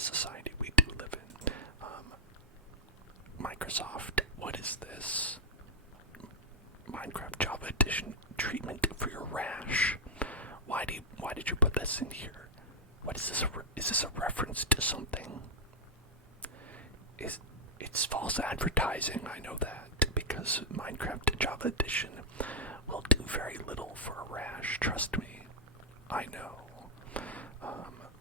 society we do live in. Microsoft, what is this? Minecraft Java Edition treatment for your rash. Why did you put this in here? What is this? Is this a reference to something? It's false advertising, I know that, because Minecraft Java Edition will do very little for a rash, trust me. I know.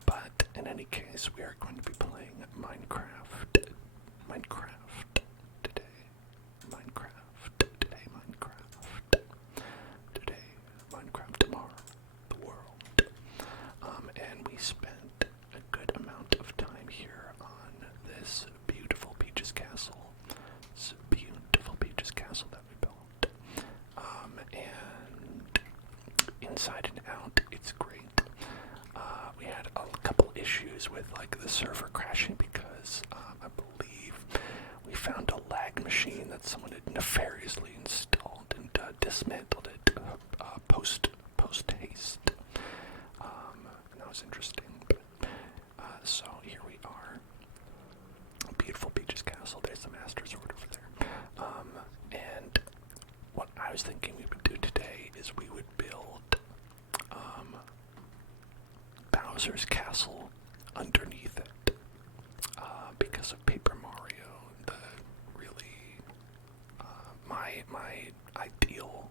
But in any case, we are going to be playing Minecraft today. Minecraft today. Minecraft tomorrow. The world. And we spent a good amount of time here on this beautiful Peach's Castle. This beautiful Peach's Castle that we built. And inside and out, it's great. We had a couple issues with like the server crashing because I believe we found a lag machine that someone had nefariously installed and dismantled it post haste. And that was interesting. So here we are. Beautiful Peach's Castle. There's the Master Sword over there. And what I was thinking we would do today is we would build Bowser's Castle underneath it. Because of Paper Mario, the really my ideal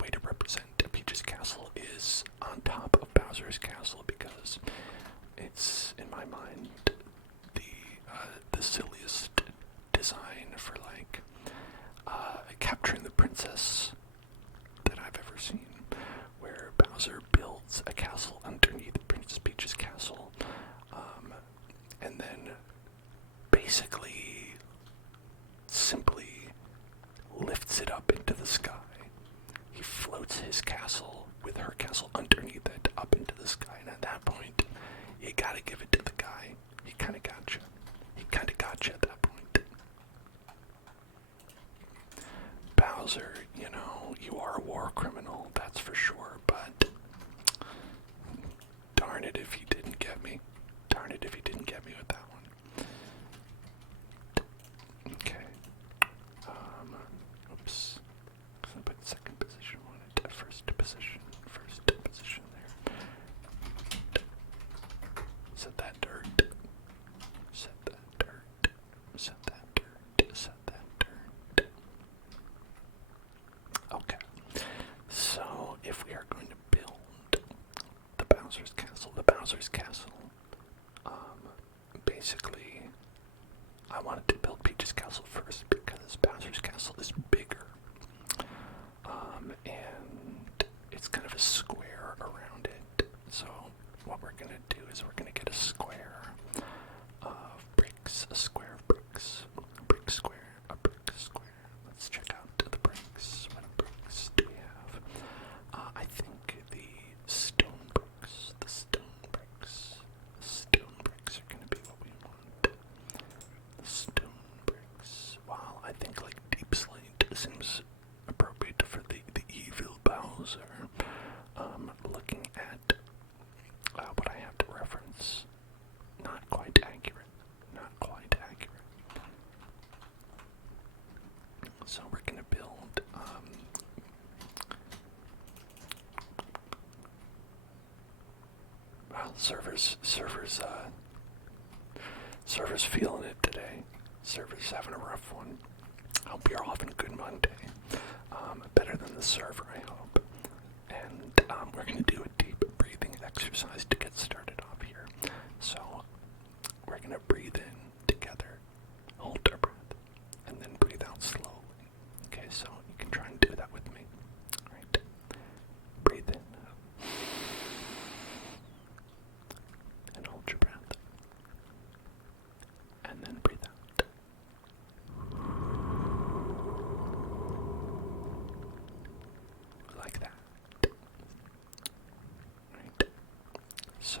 way to represent Peach's Castle is on top of Bowser's Castle because it's, in my mind, the silliest design for like capturing the princess that I've ever seen, where Bowser builds a castle underneath Princess Peach's castle, and then basically simply lifts it up into the sky. He floats his castle with her castle underneath it up into the sky, and at that point, you gotta give it to the guy. He kinda gotcha. He kinda gotcha at that point. Bowser, you know, you are a war criminal, that's for sure, but darn it if he didn't get me. Darn it if he didn't get me with that one. Okay. Oops. I put second position, wanted first position there. Set that dirt. Set that dirt. Set that dirt. Set that dirt. Okay. So if we are going to build the Bowser's Castle, basically I wanted to build Peach's Castle first because Bowser's Castle is bigger. And it's kind of a square around it. So what we're gonna do is we're gonna get a square of bricks, a square of bricks, a brick square, a brick square. Let's check out the bricks. What bricks do we have? I think the stone bricks are gonna be what we want. The stone bricks. Wow, I think like deep slate seems appropriate for the evil Bowser. Looking at what I have to reference, not quite accurate. So we're gonna build well, servers feeling it today. Servers having a rough one. Hope you're off on a good Monday. Better than the server, I hope. And we're going to do a deep breathing exercise to get started off here. So we're going to breathe in together, hold our breath, and then breathe out slowly. Okay, so you can try and do that with me. All right. Breathe in. And hold your breath. And then breathe out. Like that. Right. So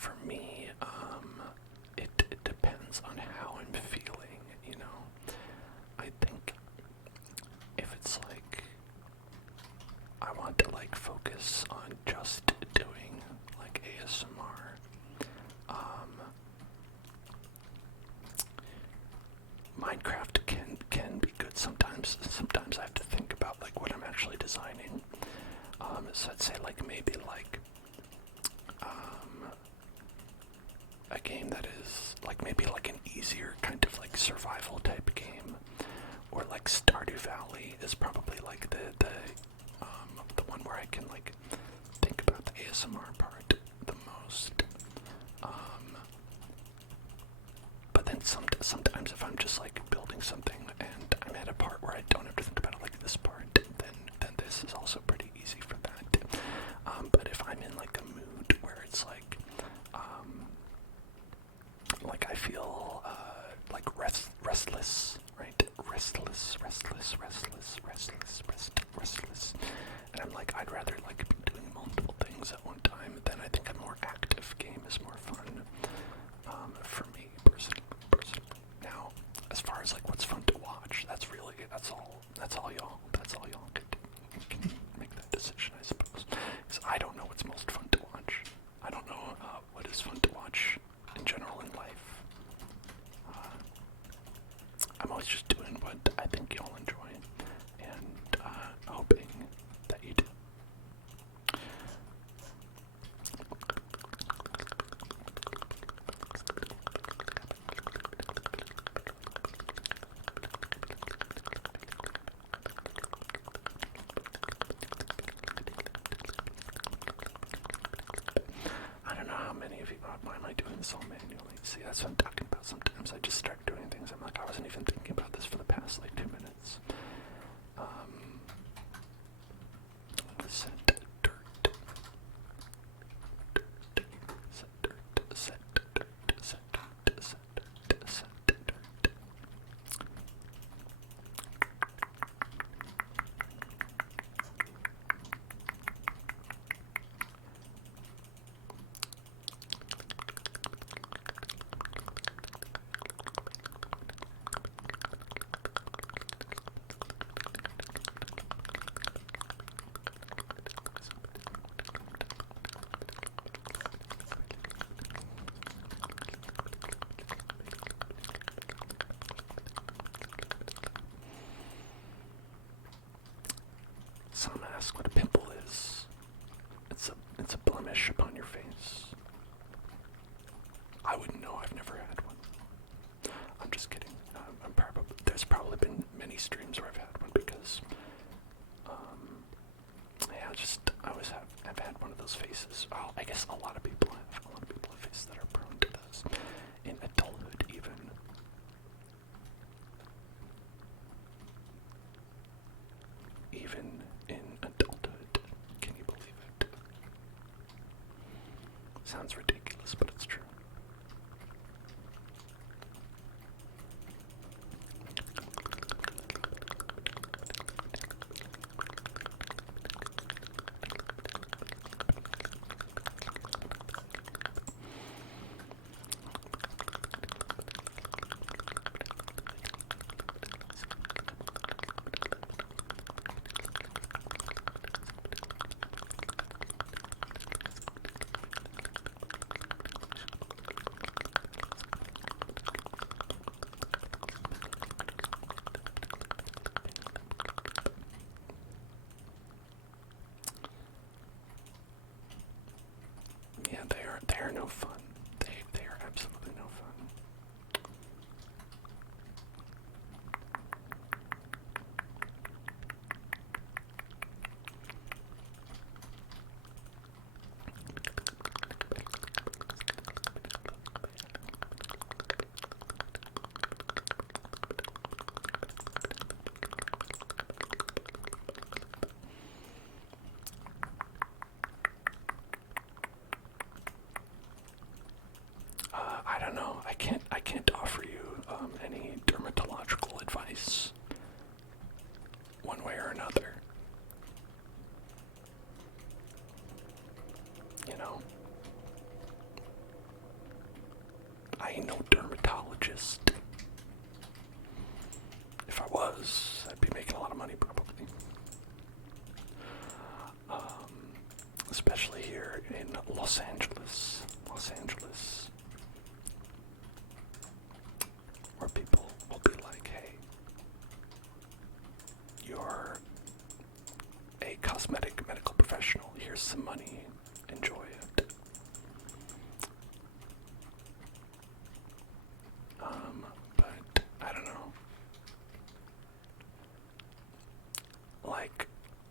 For me, it depends on how I'm feeling, you know. I think if it's like I want to like focus on just doing like ASMR, Minecraft can be good sometimes. Sometimes I have to think about like what I'm actually designing. So I'd say like maybe like a game that is like maybe like an easier kind of like survival type game, or like Stardew Valley is probably like the one where I can like think about the ASMR part the most. But then sometimes if I'm just like building something and I'm at a part where I don't have to think about it like this part, then this is also pretty easy for that. But if I'm in like a mood where it's like I feel like restless, right? Restless, and I'm like I'd rather like be doing multiple things at one time. Then I think a more active game is more fun for me personally. Now, as far as like what's fun to watch, that's all y'all can make that decision, I suppose. Because I don't know what's most fun to watch. I don't know what is fun to watch in general in life. I'm always just doing what I think y'all enjoy, and hoping that you do. I don't know how many of you, why am I doing this all manually? See, that's what I'm talking about. Sometimes I just start doing things. I'm like, I wasn't even thinking about this for the past like 2 minutes. Set dirt. Set dirt. Set dirt. Set dirt. Set dirt. Some ask what a pimple is. It's a blemish upon your face. I wouldn't know. I've never had one. I'm just kidding. There's probably been many streams where I've had one because, yeah, I always have had one of those faces. Oh, I guess a lot of people have. A lot of people have faces that are prone to this in adulthood, even. Even in adulthood. Can you believe it? Sounds ridiculous, but it's true. Yeah, they are no fun. They are absolutely no fun. I don't know. I can't offer you any dermatological advice, one way or another. You know, psychologist. If I was, I'd be making a lot of money probably. Especially here in Los Angeles. Where people will be like, hey, you're a cosmetic medical professional. Here's some money. Enjoy it. But I don't know. Like,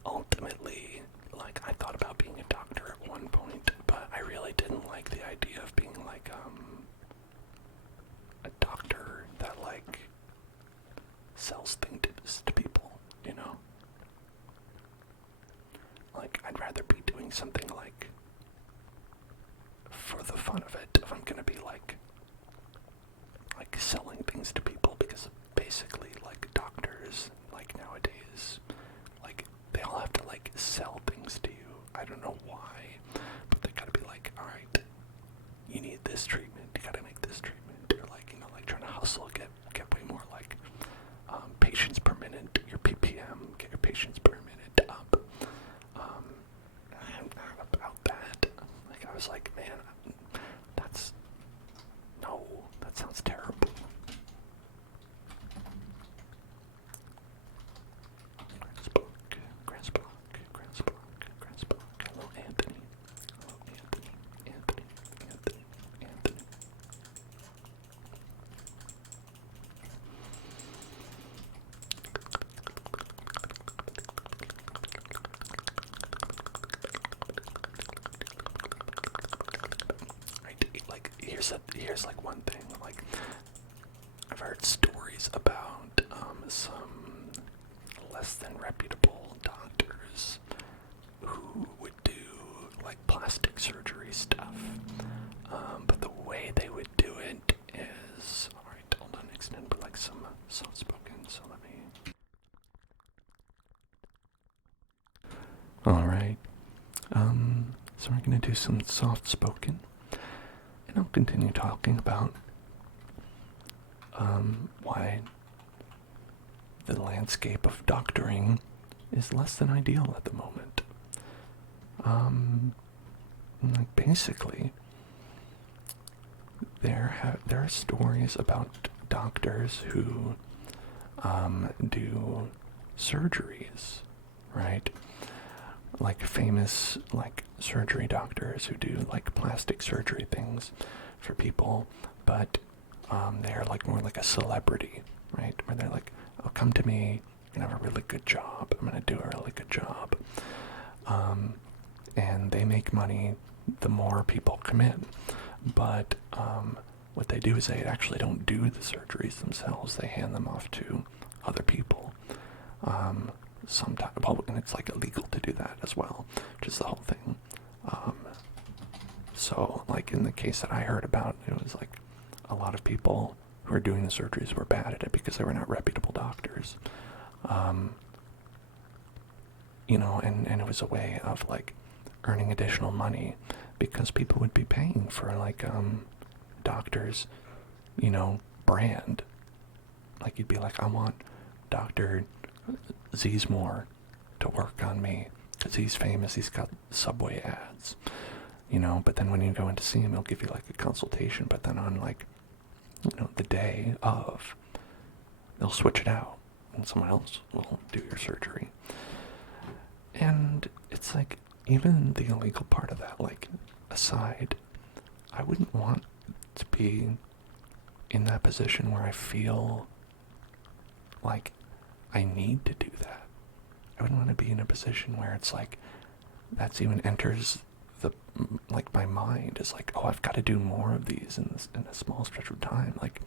ultimately, like, I thought about being a doctor at one point, but I really didn't like the idea of being like, a doctor that, like, sells things to people, you know? Like, I'd rather be doing something, like, for the fun of it, if I'm gonna be, like selling things to people, because basically, like, doctors, like, nowadays, like, they all have to, like, sell things to you. I don't know why, but they gotta be like, alright, you need this treatment, you gotta make this treatment, or, like, you know, like, trying to hustle, get way more, like, patients per minute, your PPM, get your patients per minute up. I'm not about that. Like, I was like, man, no, that sounds terrible. Grassblock. Hello, Anthony. Anthony. Right, like, here's like one thing, like, I've heard stories about some less than reputable doctors who would do, like, plastic surgery stuff, but the way they would do it is, alright, hold on, extend, but like some soft-spoken, so let me... Alright, so we're gonna do some soft-spoken, and I'll continue talking about why the landscape of doctoring is less than ideal at the moment. Like, basically, there are stories about doctors who do surgeries, right? Like, famous, like, surgery doctors who do, like, plastic surgery things for people, but they're, like, more like a celebrity, right? Where they're like, oh, come to me, you're gonna have a really good job, I'm gonna do a really good job. And they make money the more people come in. But what they do is they actually don't do the surgeries themselves. They hand them off to other people. Sometimes, well, and it's, like, illegal to do that as well, which is the whole thing. So, like, in the case that I heard about, it was like a lot of people who were doing the surgeries were bad at it because they were not reputable doctors. You know, and it was a way of, like, earning additional money, because people would be paying for, like, doctors, you know, brand. Like, you'd be like, I want Dr. Zsmore to work on me because he's famous, he's got Subway ads, you know. But then when you go in to see him, he'll give you, like, a consultation, but then on, like, you know, the day of, they'll switch it out and someone else will do your surgery. And it's like, even the illegal part of that, like, aside, I wouldn't want to be in that position where I feel like I need to do that. I wouldn't want to be in a position where it's like, that's even enters the, like, my mind is like, oh, I've got to do more of these in a small stretch of time. Like,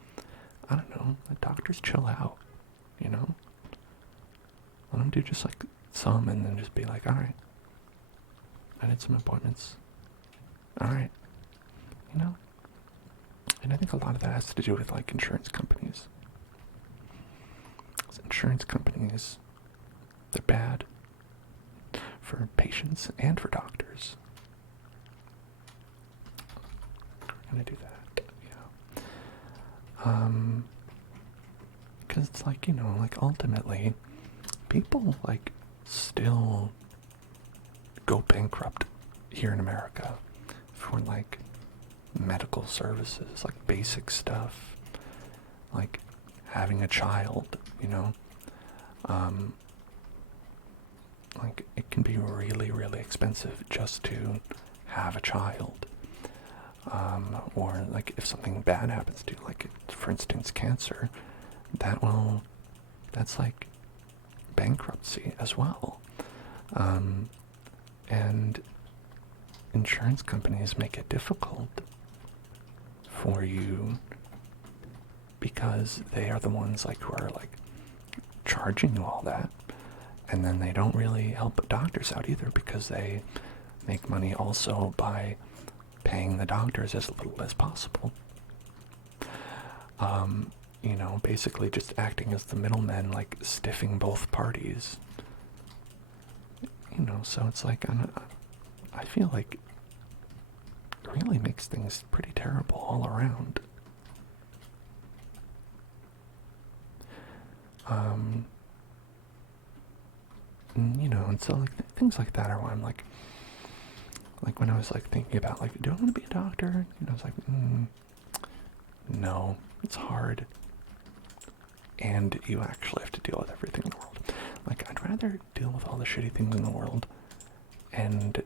I don't know, the doctors chill out, you know? Let them do just, like, some, and then just be like, alright, I did some appointments. Alright. You know? And I think a lot of that has to do with, like, insurance companies. Insurance companies, they're bad for patients and for doctors. I'm gonna do that, Because it's like, like ultimately, people like still go bankrupt here in America for like medical services, like basic stuff, like having a child, like it can be really, really expensive just to have a child. Or like if something bad happens to you, like for instance cancer, that's like bankruptcy as well. And insurance companies make it difficult for you because they are the ones like who are like charging you all that, and then they don't really help doctors out either because they make money also by paying the doctors as little as possible. Basically just acting as the middlemen, like stiffing both parties. So it's like I feel like it really makes things pretty terrible all around. And so like things like that are why I'm like when I was like thinking about like, do I want to be a doctor? I was like, no, it's hard. And you actually have to deal with everything in the world. Like, I'd rather deal with all the shitty things in the world and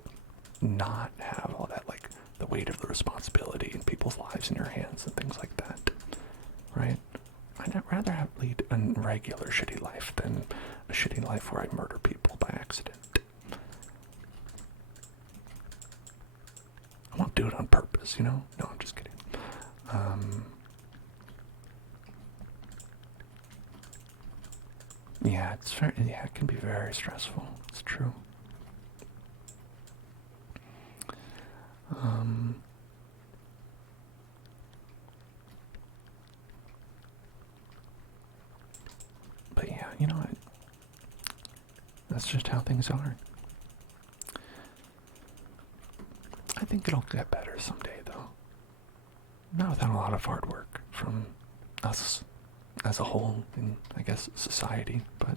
not have all that, like, the weight of the responsibility in people's lives in your hands and things like that, right? I'd rather lead a regular shitty life than a shitty life where I murder people by accident. I won't do it on purpose, No, I'm just kidding. Yeah, it can be very stressful. It's true. But yeah, that's just how things are. I think it'll get better someday, though. Not without a lot of hard work from us as a whole in, I guess, society, but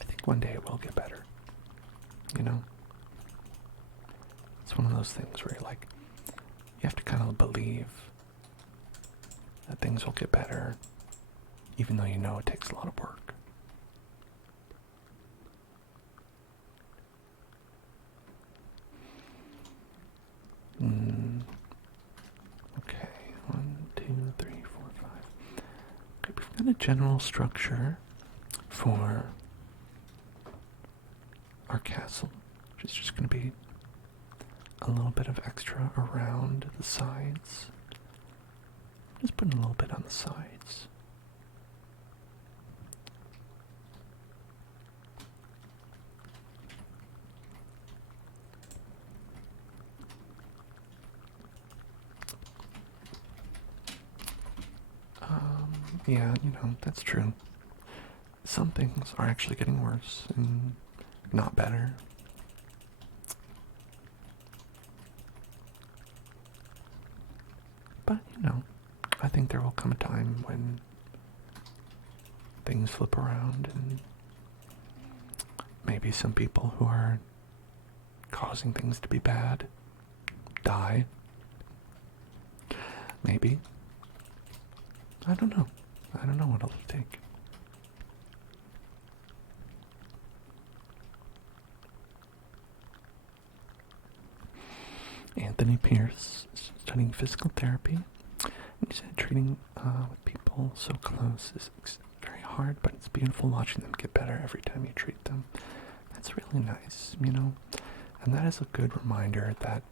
I think one day it will get better. It's one of those things where you have to kind of believe that things will get better, even though it takes a lot of work. Okay, 1, 2, 3, 4, 5. Okay, we've got a general structure for our castle, which is just going to be a little bit of extra around the sides. Just putting a little bit on the sides. Yeah, that's true. Some things are actually getting worse and not better. But, I think there will come a time when things flip around and maybe some people who are causing things to be bad die. Maybe. I don't know. I don't know what it'll take. Anthony Pierce is studying physical therapy. And he said treating with people so close is very hard, but it's beautiful watching them get better every time you treat them. That's really nice, And that is a good reminder that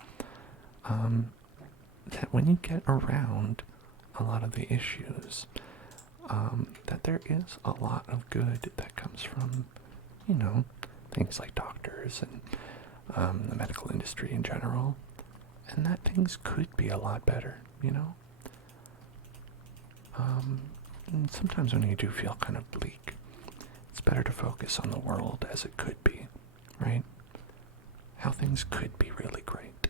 that when you get around a lot of the issues, that there is a lot of good that comes from, things like doctors and the medical industry in general, and that things could be a lot better, And sometimes when you do feel kind of bleak, it's better to focus on the world as it could be, right? How things could be really great.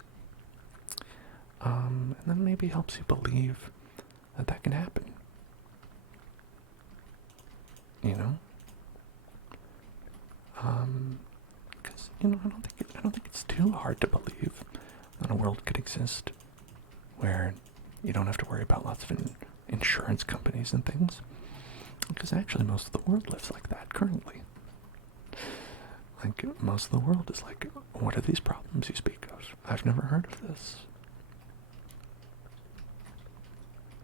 And then maybe helps you believe that that can happen, you know? Because, I don't think it's too hard to believe that a world could exist where you don't have to worry about lots of insurance companies and things. Because actually most of the world lives like that currently. Like, most of the world is like, what are these problems you speak of? I've never heard of this.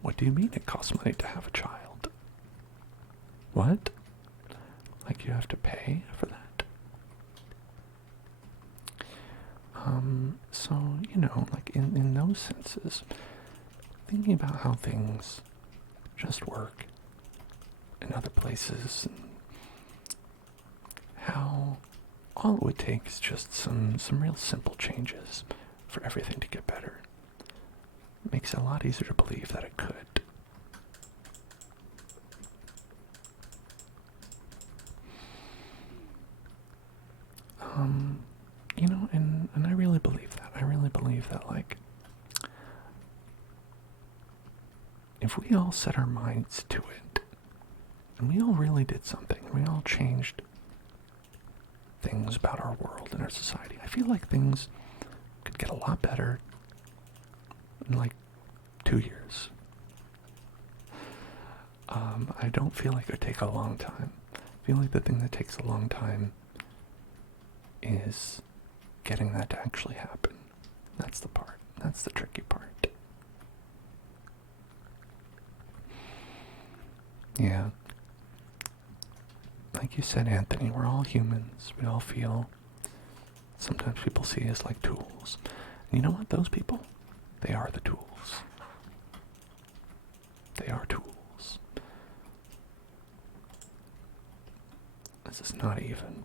What do you mean it costs money to have a child? What? Like, you have to pay for that? So, like, in those senses, thinking about how things just work in other places, and how all it would take is just some real simple changes for everything to get better. It makes it a lot easier to believe that it could. And I really believe that. I really believe that, like, if we all set our minds to it, and we all really did something, and we all changed things about our world and our society, I feel like things could get a lot better in, like, 2 years. I don't feel like it would take a long time. I feel like the thing that takes a long time is getting that to actually happen. That's the part. That's the tricky part. Yeah. Like you said, Anthony, we're all humans. We all feel. Sometimes people see us like tools. And you know what? Those people, they are the tools. They are tools. This is not even.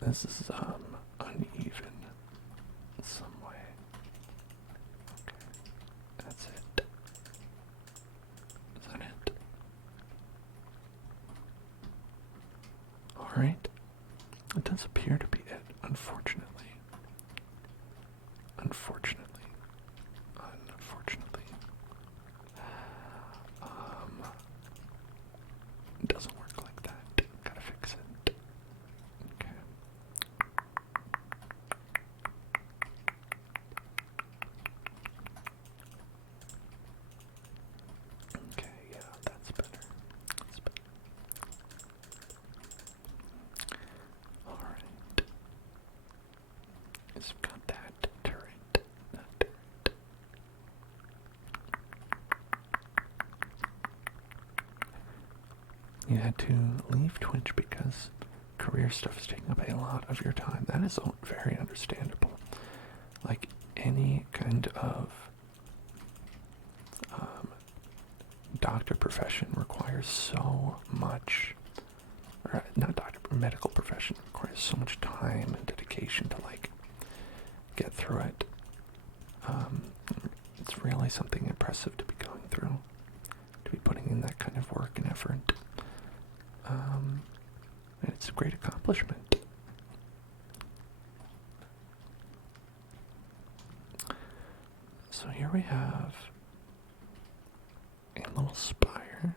This is uneven in some way. Okay, that's it. Is that it? Alright. It does appear to be it, unfortunately. Unfortunately. It doesn't work like that. Gotta fix it. Okay. Okay, yeah, that's better. That's better. Alright. It's got that turret. You had to leave Twitch because career stuff is taking up a lot of your time. That is very understandable. Like, any kind of doctor profession requires so much, or not doctor, but medical profession requires so much time and dedication to, like, get through it. It's really something impressive to be going through, to be putting in that kind of work and effort. And it's a great accomplishment. So here we have a little spire,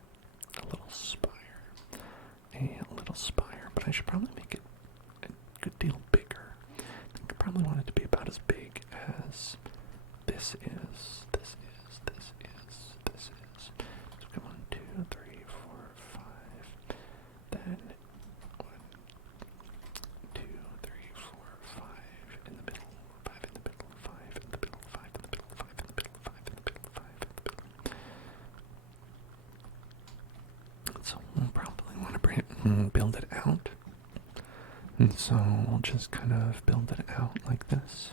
but I should probably make it a good deal bigger. I think I probably want it to be about as big as this is. So come on, 2, 3, 4, 5. Then 1, 2, 3, 4, 5 in the middle, 5 in the middle, 5 in the middle, 5 in the middle, 5 in the middle, 5 in the middle, 5 in the middle. So we'll probably want to build it out. And so we'll just kind of build it out like this.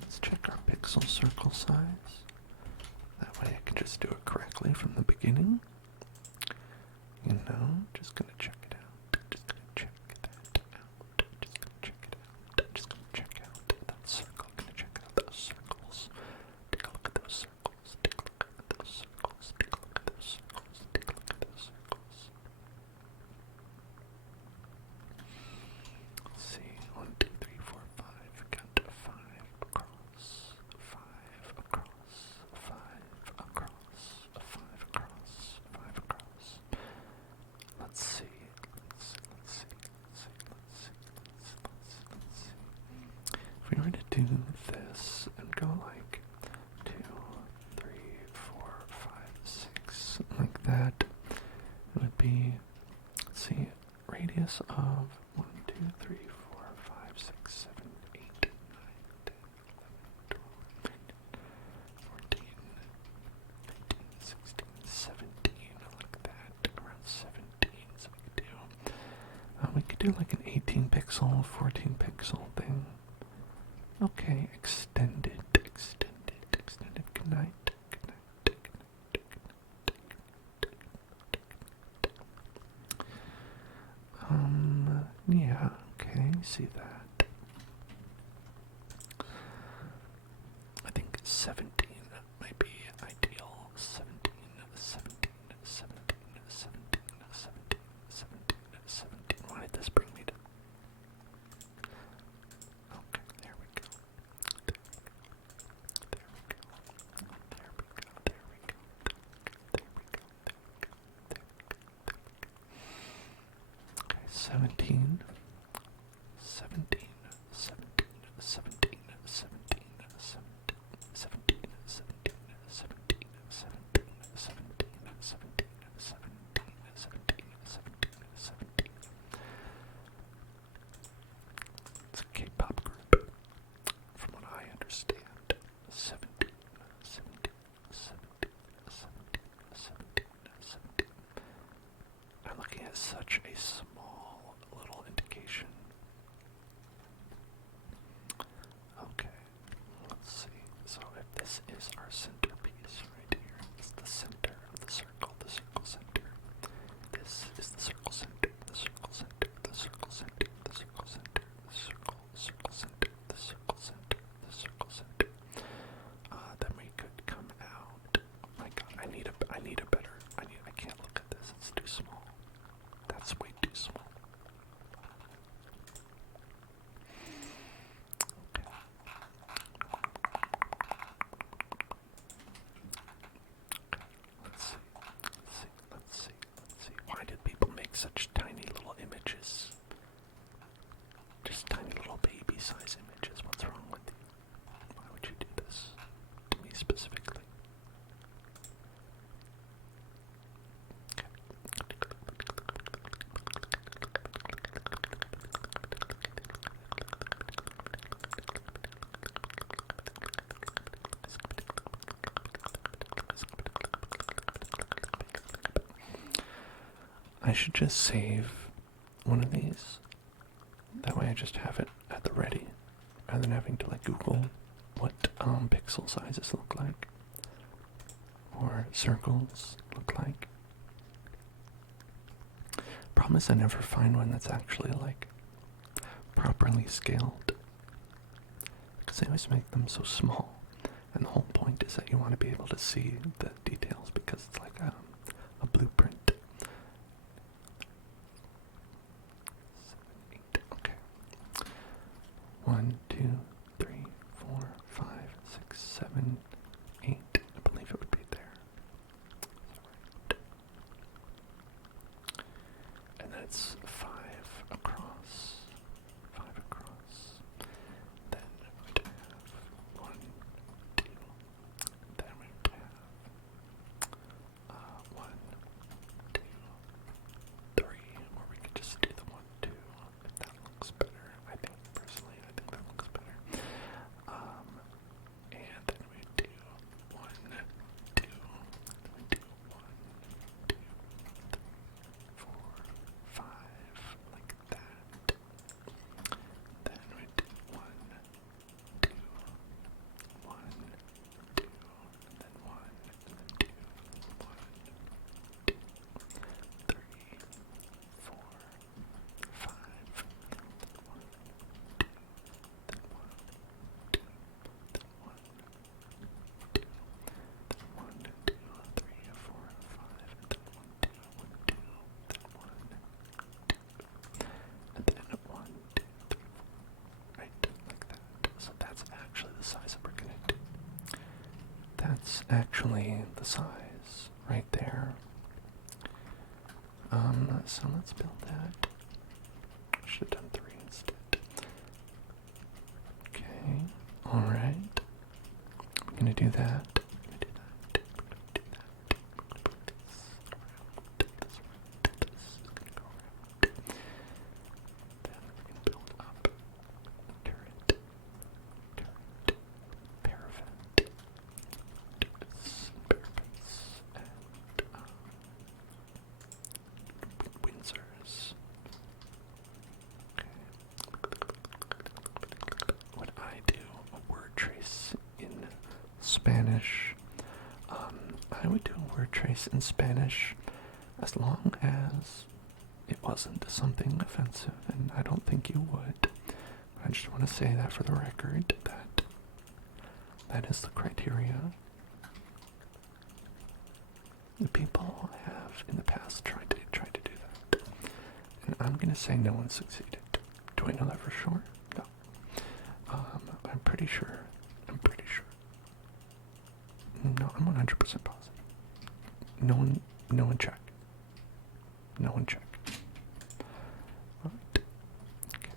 Let's check our pixel circle size. That way I can just do it correctly from the beginning. Just gonna check it out. Just gonna check out that circle. Gonna check out those circles. Take a look at those circles. Take a look at those circles. Take a look at those circles. Take a look at those circles. Let's see. 1, 2, 3, 4, 5. Count to 5 across. 5 across. 5 across. 5 across. 5 do this and go like 2, 3, 4, 5, 6, like that. It would be, let's see, radius of 1, 2, 3, 4, 5, 6, 7, 8, 9, 10, 11, 12, 13, 14, 15, 16, 17, like that, around 17, so we could do like an 18 pixel, 14 pixel thing. Okay, extended, good night, yeah, okay, see that. I think 17 might be ideal. 17. Why did this bring me to? Okay, there we go. Okay, 17. 17. It's a K-pop group, from what I understand. 17. I'm looking at such a small little indication. Okay, let's see. So if this is our centerpiece right here, it's the center of the circle center. This is the circle center, the circle center, the circle center, the circle center, the circle center, the circle center, the circle center. Then we could come out. Oh my god, I can't look at this, it's too small. That's way too small. Okay. Let's see. Why did people make such tiny little images? Just tiny little baby size images. What's wrong with you? Why would you do this? To me specifically. I should just save one of these. That way I just have it at the ready, rather than having to like Google what pixel sizes look like, or circles look like. Problem is I never find one that's actually like properly scaled, because they always make them so small, and the whole point is that you want to be able to see the details, because it's like a blueprint. 7, 8, okay. 1, 2, 3, 4, 5, 6, 7, 8. I believe it would be there. And then it's 5 across. 5 across. Then we'd have 1, 2. Then we'd have 1, 2, 3. Or we could just do the 1, 2 if that looks better. I think that looks better. And then we do 1, 2. We do 1, 2, 3, 4, 5, like that. Then we do 1, 2, 1, 2, and then 1, and then 2, 1, 2, 3, 4, 5, then 1, 2, then 1, 2, then 1, 2, then 1, 2, 3, 4, 5, then 1, 2, 1, 2, then 1, 2, and then 1, 2, 3, 4, right, like that. So that's actually the size that we're gonna do. That's actually the size right there. So let's build that. I should have done 3 instead. Okay. do that. Would I do a word trace in Spanish? I would do a word trace in Spanish as long as it wasn't something offensive, and I don't think you would. I just want to say that for the record, that is the criteria. The people have in the past tried to do that, and I'm gonna say no one succeeded. Do I know that for sure? No. I'm pretty sure. No, I'm 100% positive. No one check. No one check. Alright. Okay.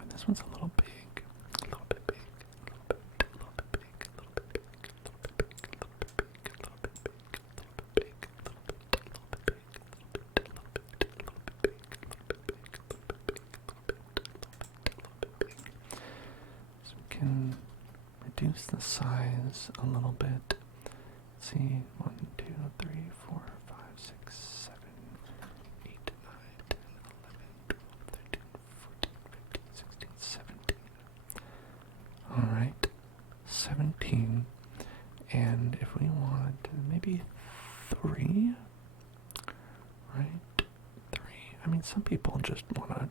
And this one's a little big. A little bit big. A little bit big. A little bit big. A little bit big. A little bit big. A little bit big. A little bit big. A little bit big. A little bit big. A little bit big. A little bit big. A little bit big. A little bit big. A little bit big. So we can reduce the size a little bit. Let's see, 1, 2, 3, 4, 5, 6, 7, 8, 9, 10, 11, 12, 13, 14, 15, 16, 17. Alright, 17. And if we wanted maybe 3, right? 3. I mean, some people just want to,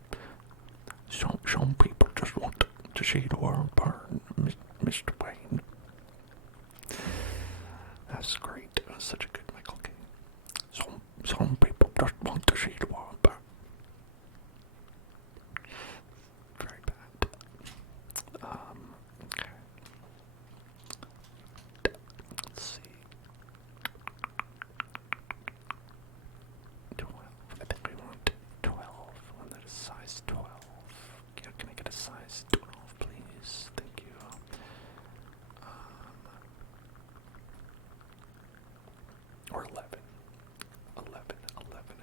some people just want to see the world burn, Mr. Wayne. That's great. It was such a good Michael Caine. Some people just want to see the world burn. Very bad. Okay. Let's see. 12. I think we want 12. One that is size 12. Yeah, can I get a size 12, please? Thank you. Or 11. 11.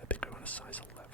I think I want a size 11.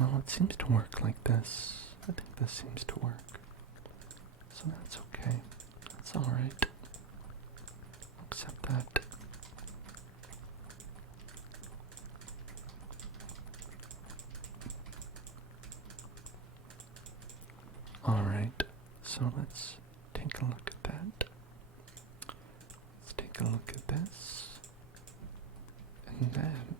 Well, it seems to work like this. I think this seems to work. So that's okay. That's alright. Accept that. Alright, so let's take a look at that. Let's take a look at this. And then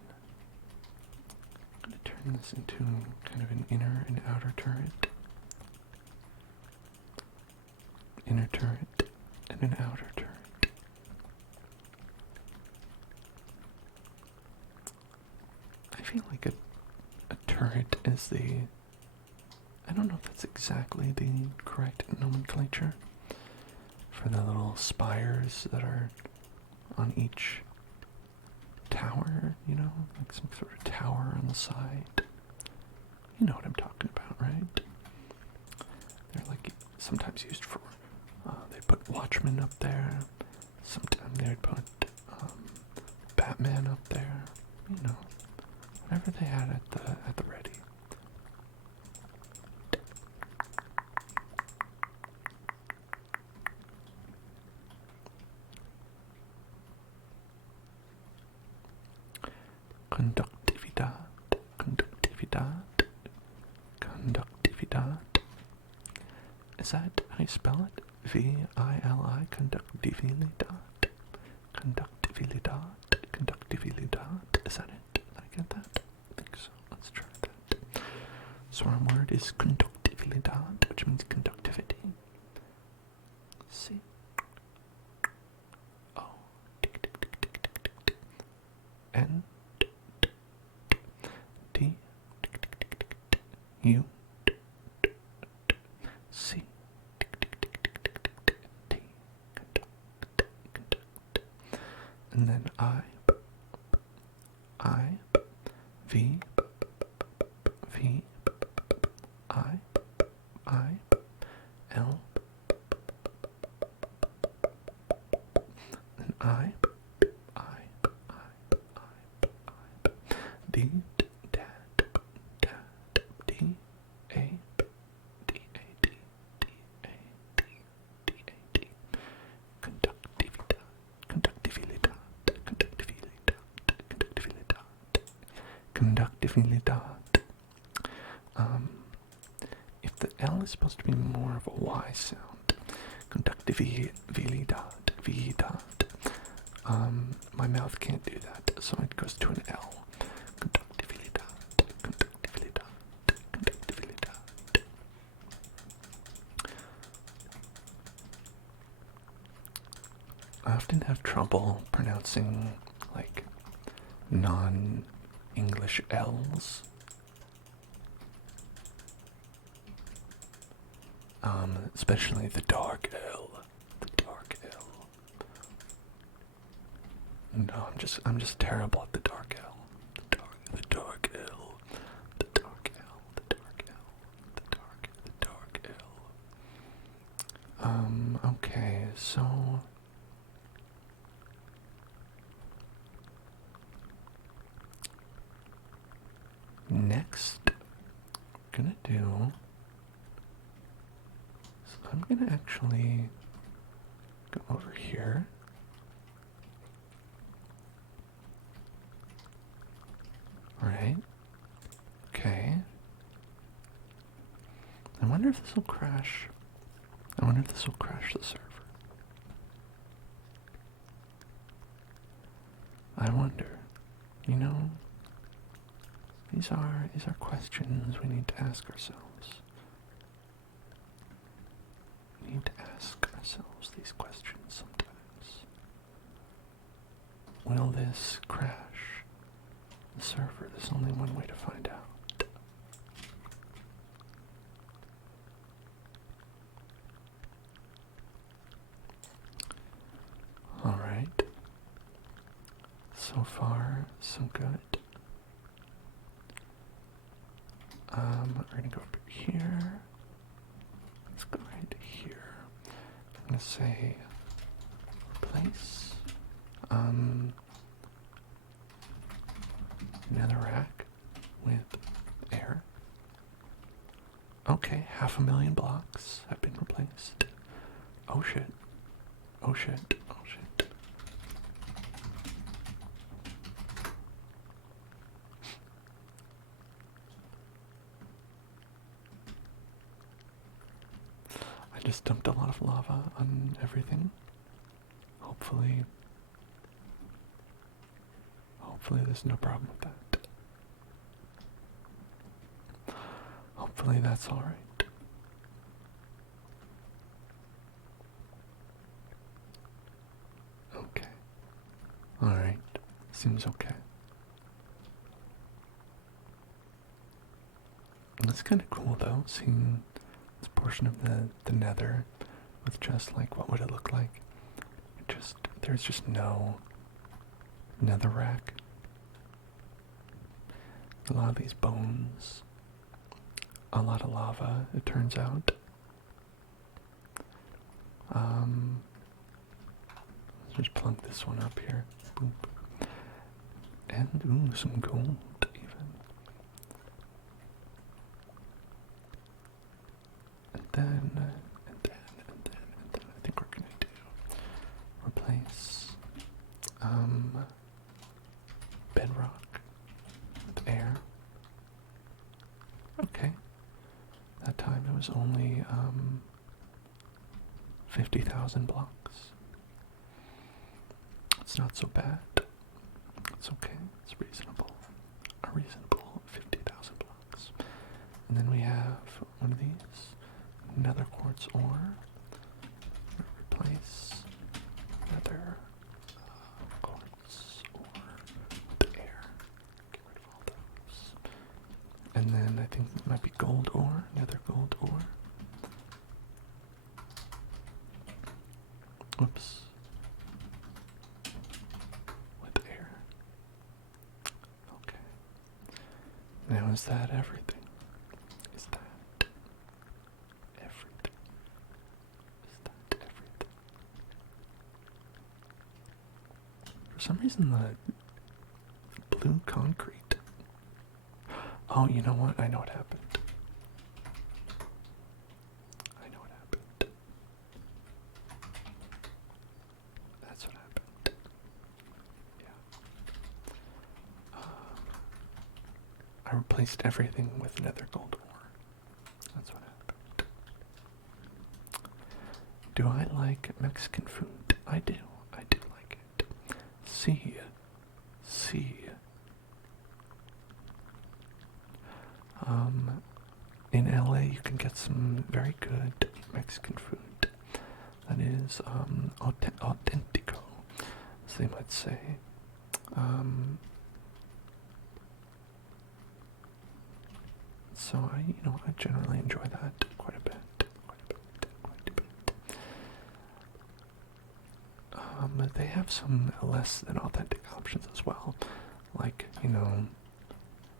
I'm going to turn this into kind of an inner and outer turret. Inner turret and an outer turret. I feel like a turret is I don't know if that's exactly the correct nomenclature for the little spires that are on each tower, you know, like some sort of tower on the side. You know what I'm talking about, right? They're like sometimes used for, they put watchmen up there. Sometimes they would put Batman up there. You know, whatever they had at the ready. Conductividad, conductividad, conductividad. Is that how you spell it? V-I-L-I, conductividad, conductividad, conductividad. Is that it? Did I get that? I think so. Let's try that. So our word is conductividad, which means conductivity. C. O. Tick, tick, tick, tick, tick, tick, tick. N. T. Tick, tick, tick, tick, tick. U. C. Tick, tick, tick, tick, tick, tick, tick. T. Conduct, conduct. And then I. V. V. I. L. And I. D. Dad. D. A. D. A. D. D. A. D. D. A. D. Conductividad. Conductividad. Conductividad. Conductividad. Conductividad. If the L is supposed to be more of a Y sound, conductividad, vidad. My mouth can't do that, so it goes to an L. Conductividad, conductividad, conductividad. I often have trouble pronouncing, like, non-English L's. Especially the dark L. The dark L. No, I'm just terrible at the dark L. The dark L. The dark L. The dark L. The dark L. Okay, so next gonna do, so I'm gonna actually go over here. Right. Okay. I wonder if this will crash. I wonder if this will crash the server. I wonder. You know, these are questions we need to ask ourselves. We need to ask ourselves these questions sometimes. Will this crash the server? There's only one way to find out. Alright. So far, so good. We're gonna go up here. Let's go right here. I'm gonna say replace nether rack with air. 500,000 blocks have been replaced. Oh shit. Oh shit. Oh shit. I just dumped a lot of lava on everything. Hopefully there's no problem with that. Hopefully that's alright. Okay. Alright. Seems okay. That's kind of cool though, seeing this portion of the nether with just like what would it look like? There's just no netherrack. A lot of these bones, a lot of lava, it turns out. Let's just plunk this one up here. Boop. And ooh, some gold even. And then I think we're gonna do replace bedrock with air. Okay. That time it was only 50,000 blocks. It's not so bad. It's okay. It's reasonable. A reasonable 50,000 blocks. And then we have one of these nether quartz ore. Replace nether quartz ore with air. Get rid of all those. And then I think it might be gold ore, nether gold ore. Whoops. With air. Okay. Now is that everything? Is that everything? Is that everything? For some reason the blue concrete. Oh, you know what? I know what happened. I know what happened. That's what happened. Yeah. I replaced everything with nether gold ore. That's what happened. Do I like Mexican food? I do. I do like it. See. In LA you can get some very good Mexican food that is autentico, as they might say. So I generally enjoy that quite a bit. They have some less than authentic options as well, like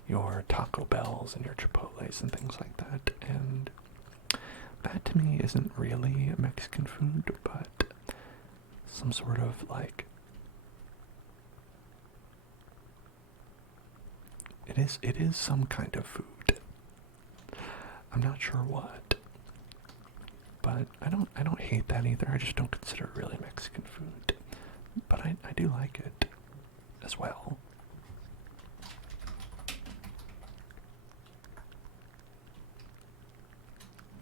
your Taco Bells and your Chipotles and things like that. And that to me isn't really Mexican food, but some sort of like it is some kind of food. I'm not sure what, but I don't hate that either. I just don't consider it really Mexican food, but I do like it as well.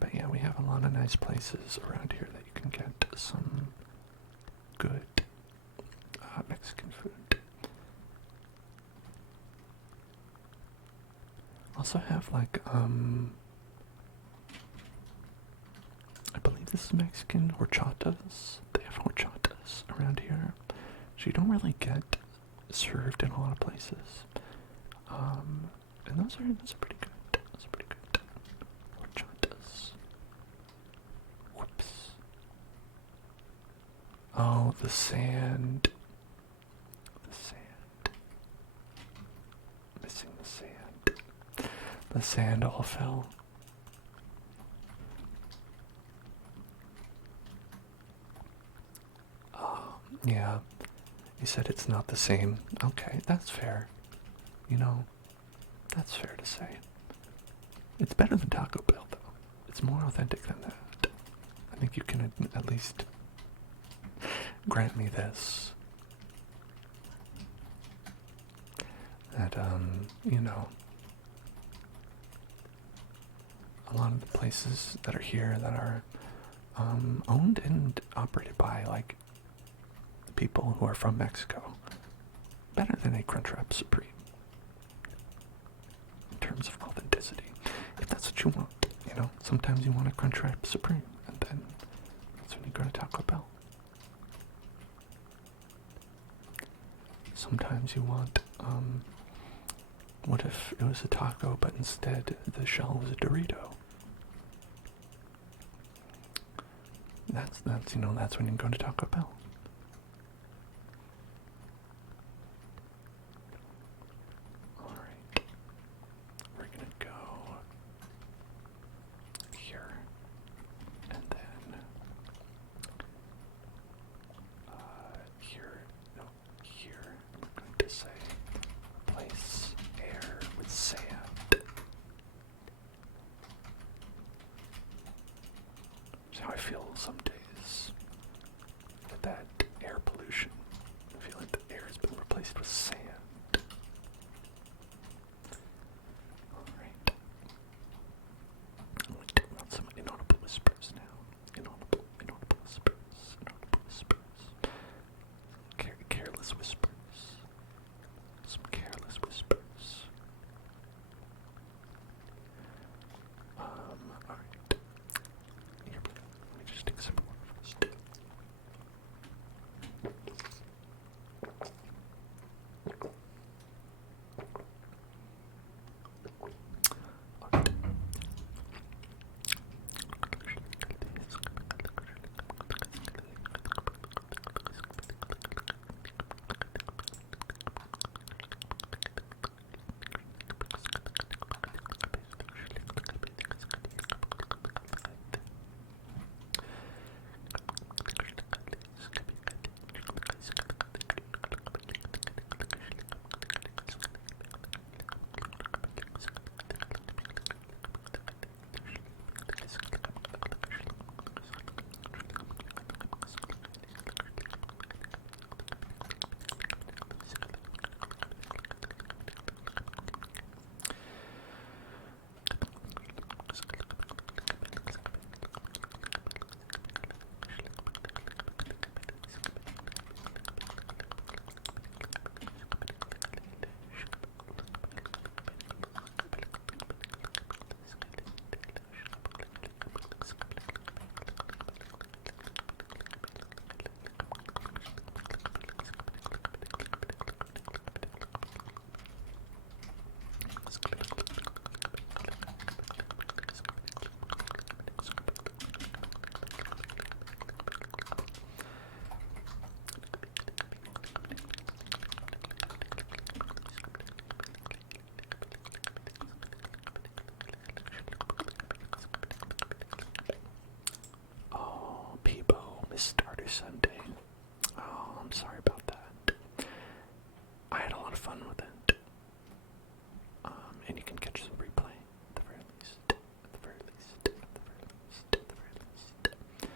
But yeah, we have a lot of nice places around here that you can get some good Mexican food. Also have like I believe this is Mexican horchatas. They have horchatas around here, so you don't really get served in a lot of places. And those are pretty good. Those are pretty good. Horchatas. Whoops. Oh, the sand. The sand. Missing the sand. The sand all fell. Yeah, you said it's not the same. Okay, that's fair. That's fair to say. It's better than Taco Bell, though. it's more authentic than that. I think you can at least grant me this. That, you know, a lot of the places that are here that are owned and operated by, like, people who are from Mexico, better than a Crunchwrap Supreme in terms of authenticity. If that's what you want, you know, sometimes you want a Crunchwrap Supreme, and then that's when you go to Taco Bell. Sometimes you want, what if it was a taco, but instead the shell was a Dorito? That's you know, that's when you go to Taco Bell. Alright. We're gonna go here. And then here. No, here. We're going to say place air with sand. That's how I feel some days with that air pollution. I feel like the air has been replaced with sand. Alright. I'm going to talk about some inaudible whispers now. Inaudible whispers. Inaudible whispers. Careless whispers. Some careless whispers. Alright. Here we go. Let me just take some water first. Sunday. Oh, I'm sorry about that. I had a lot of fun with it. And you can catch the replay at the very least. At the very least. At the very least. At the very least.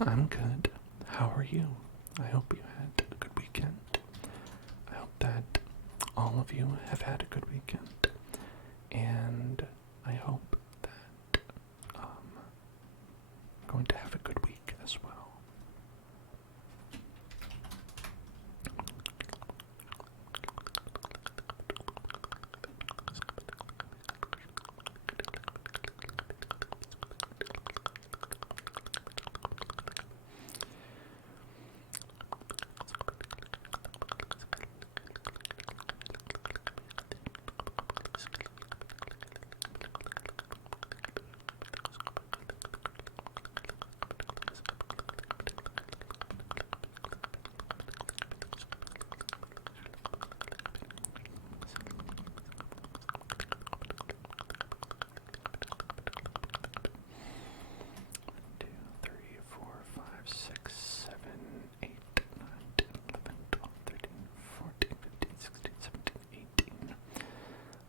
I'm good. How are you? I hope you had a good weekend. I hope that all of you have had a good weekend. And I hope that going to have a good week as well.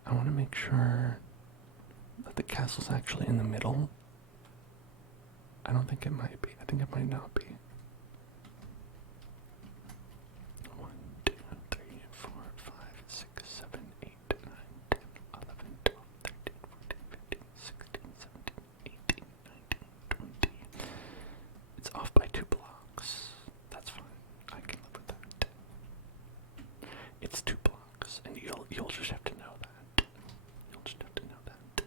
I want to make sure that the castle's actually in the middle. I don't think it might be. I think it might not be. 1, 2, 3, 4, 5, 6, 7, 8, 9, 10, 11, 12, 13, 14, 15, 16, 17, 18, 19, 20. It's off by 2 blocks. That's fine. I can live with that. It's 2 blocks, and you'll just have to know that. You'll just have to know that.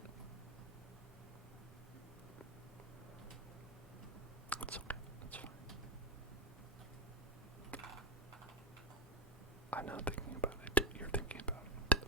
That's okay. That's fine. I'm not thinking about it. You're thinking about it.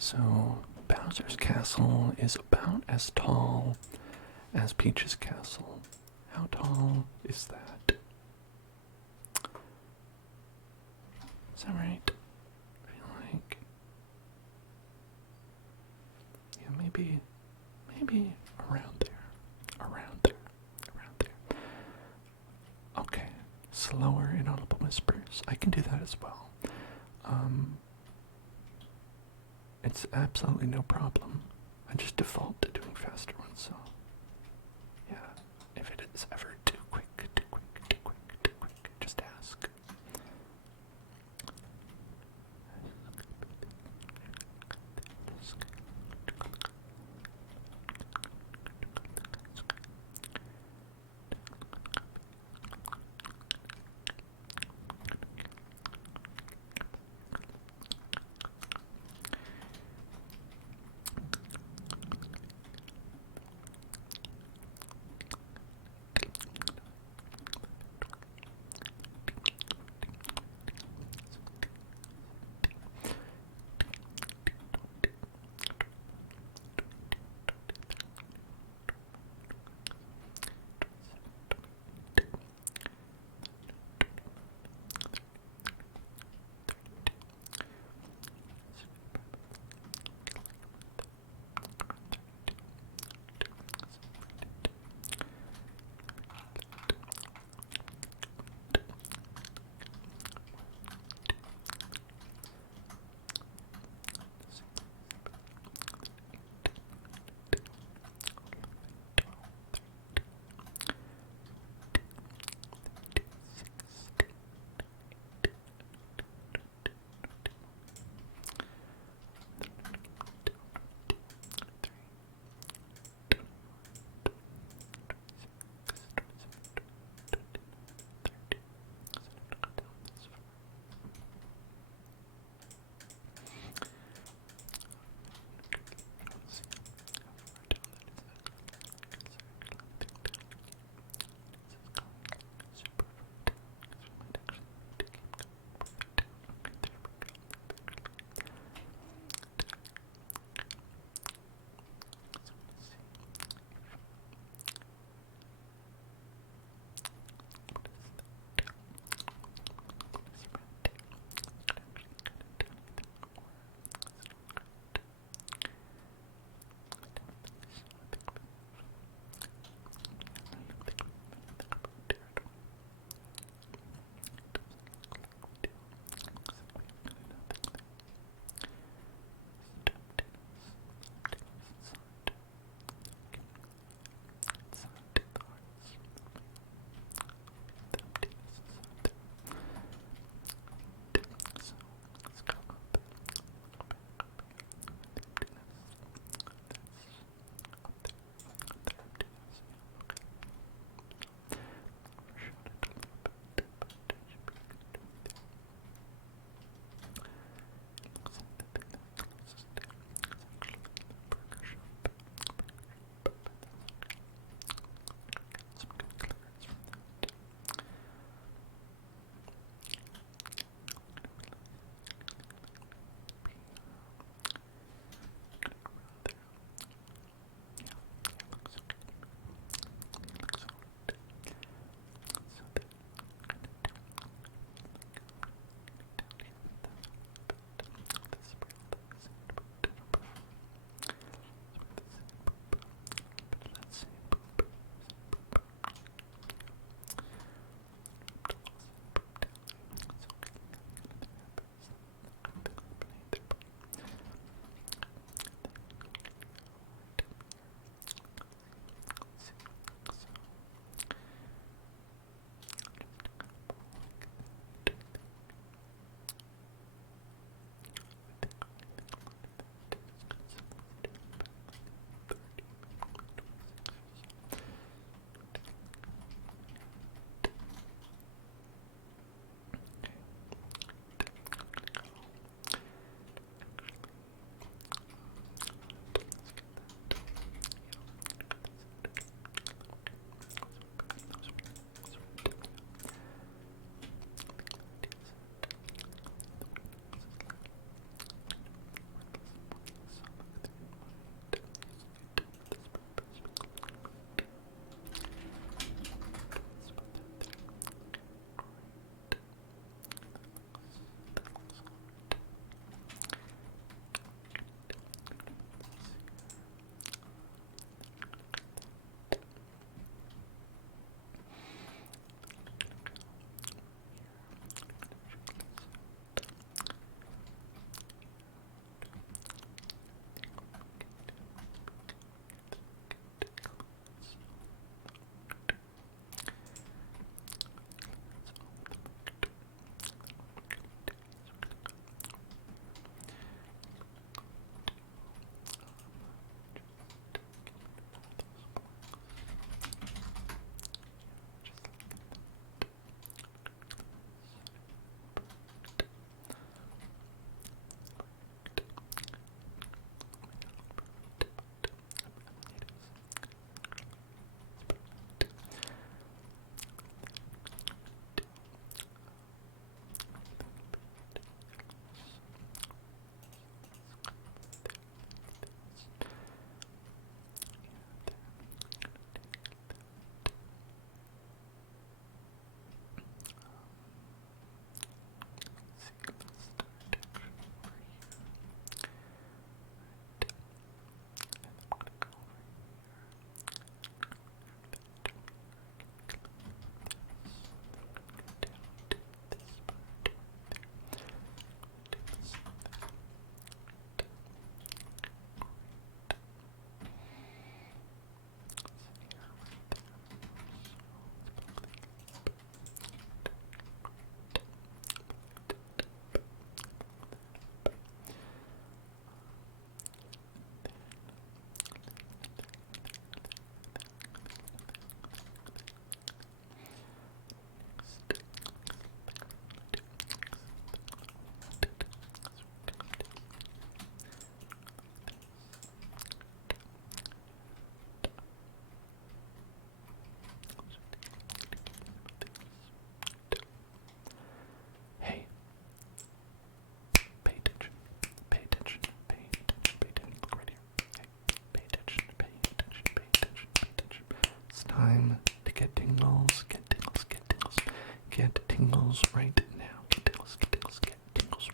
So, Bowser's Castle is about as tall as Peach's Castle. How tall is that? Is that right? I feel like... yeah, maybe around there. Around there. Around there. Okay. Slower inaudible whispers. I can do that as well. It's absolutely no problem. I just default to doing faster ones, so yeah. If it is ever too quick, just ask.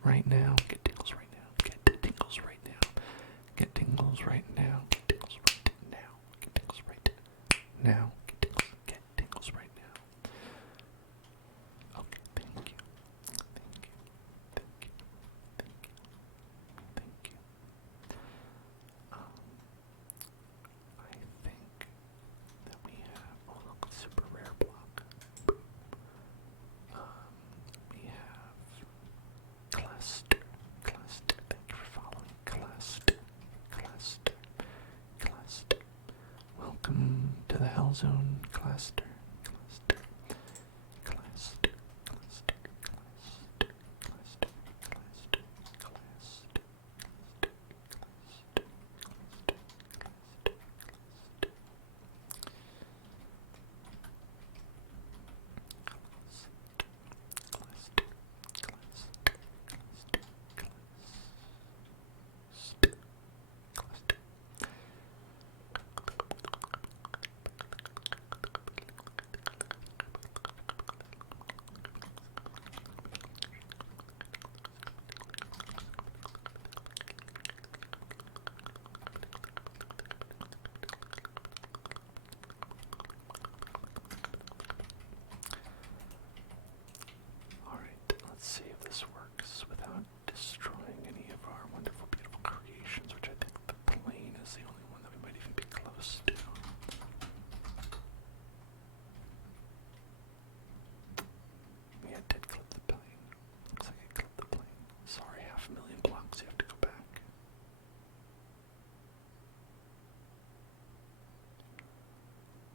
right now. Get tingles right now. Get tingles right now. Get tingles right now. Get tingles right now. Get tingles right now. Get tingles right now. Okay, thank you. Thank you. Thank you. Thank you. Thank you. I think that we have, oh look, super rare block. We have cluster, thank you for following, cluster. Welcome to the Hell Zone, cluster. Let's see if this works without destroying any of our wonderful, beautiful creations, which I think the plane is the only one that we might even be close to. Yeah, it did clip the plane. Looks like it clipped the plane. Sorry, 500,000 blocks, you have to go back.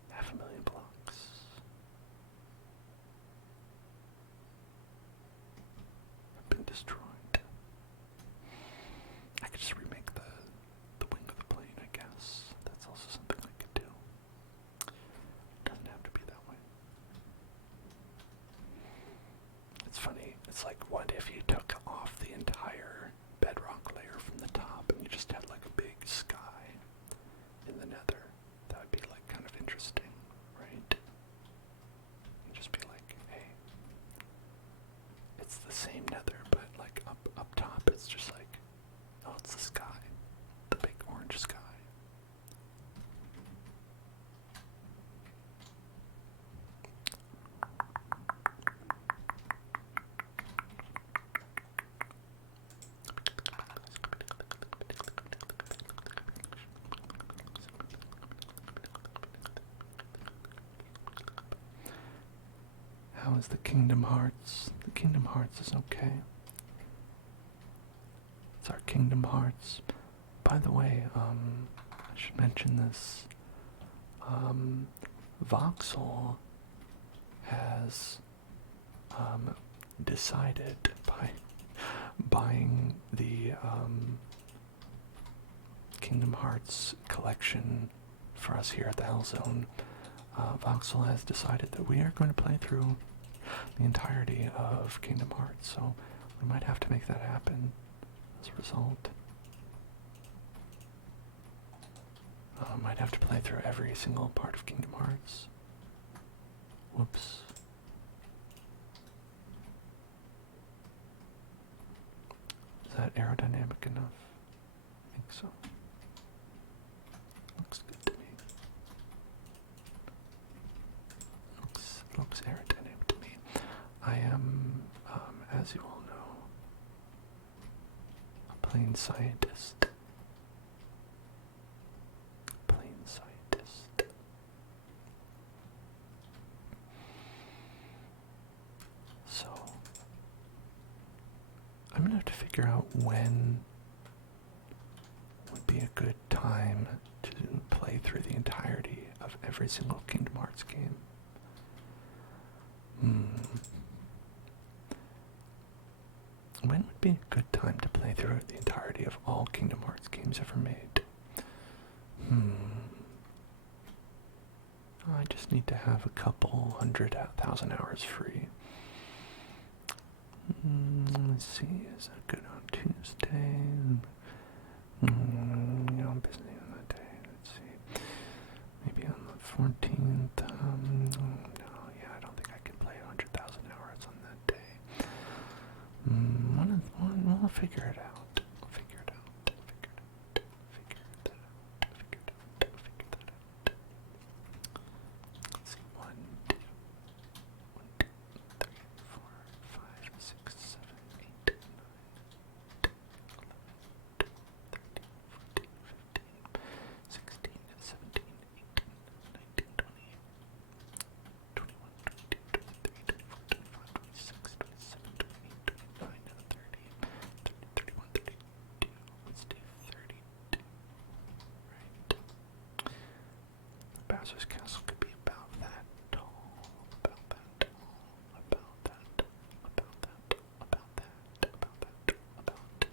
Half a million blocks. Been destroyed. I could just remake the wing of the plane, I guess. That's also something I could do. Doesn't have to be that way. It's funny, it's like, what if you took off the entire bedrock layer from the top and you just had like a big sky in the nether? That would be like kind of interesting, right? You'd just be like, hey, it's the same nether, but like up top it's just like, oh, it's the sky, the big orange sky. How is the Kingdom Hearts? The Kingdom Hearts is okay. It's our Kingdom Hearts. By the way, I should mention this. Voxel has decided by buying the Kingdom Hearts collection for us here at the Hell Zone. Voxel has decided that we are going to play through the entirety of Kingdom Hearts, so we might have to make that happen as a result. Might have to play through every single part of Kingdom Hearts. Whoops. Is that aerodynamic enough? I think so. Looks good to me. Looks aerodynamic to me. I am, as you all know, a plane scientist. So, I'm gonna have to figure out when would be a good time to play through the entirety of every single Kingdom Hearts game. When would be a good time to play through the entirety of all Kingdom Hearts games ever made? I just need to have a couple 100,000 hours free. Let's see, is that good on Tuesday? I'm busy on that day. Let's see. Maybe on the 14th. No, I don't think I can play 100,000 hours on that day. I'll figure it out. I'll figure it out. I'll figure it out. I'll figure that out. I'll figure it out. I'll figure that out. Let's see. 1, 2, 3, 4, 5, 6, 7, 8, 9, 10, 11, 12, 13, 14, 15, 16, 17, 18, 19, 20, 21, 22, 23, 24, 25, 26, 27, 28, 29, 30, 31, 32. Let's do 32. Right. Bowser's castle could be about that tall. About that tall. About that. About that. About that. About that.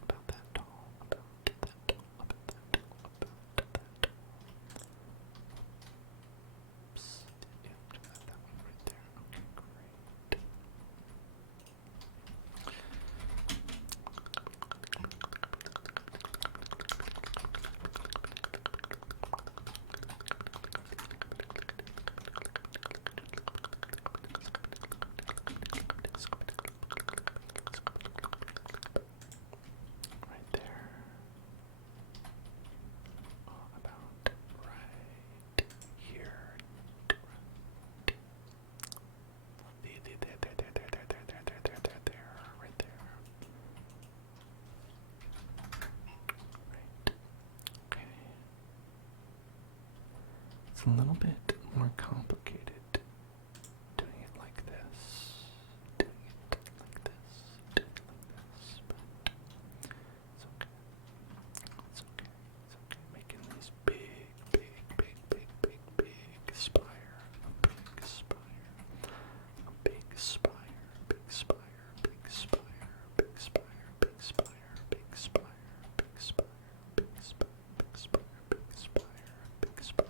About that tall. About that tall. About that. About that. Oops. Yep, that one right there. Okay, great. Right there. About right here. There, right there. Right. Okay. It's a little bit more complicated doing it like this. Doing it like this. Doing it like this. But it's okay. It's okay. It's okay. Making these big spire. A big spire. A big spire. Big spire. Big spire. Big spire. Big spire. Big spire. Big spire. Big spire. Big spire. Big spire. Big spire.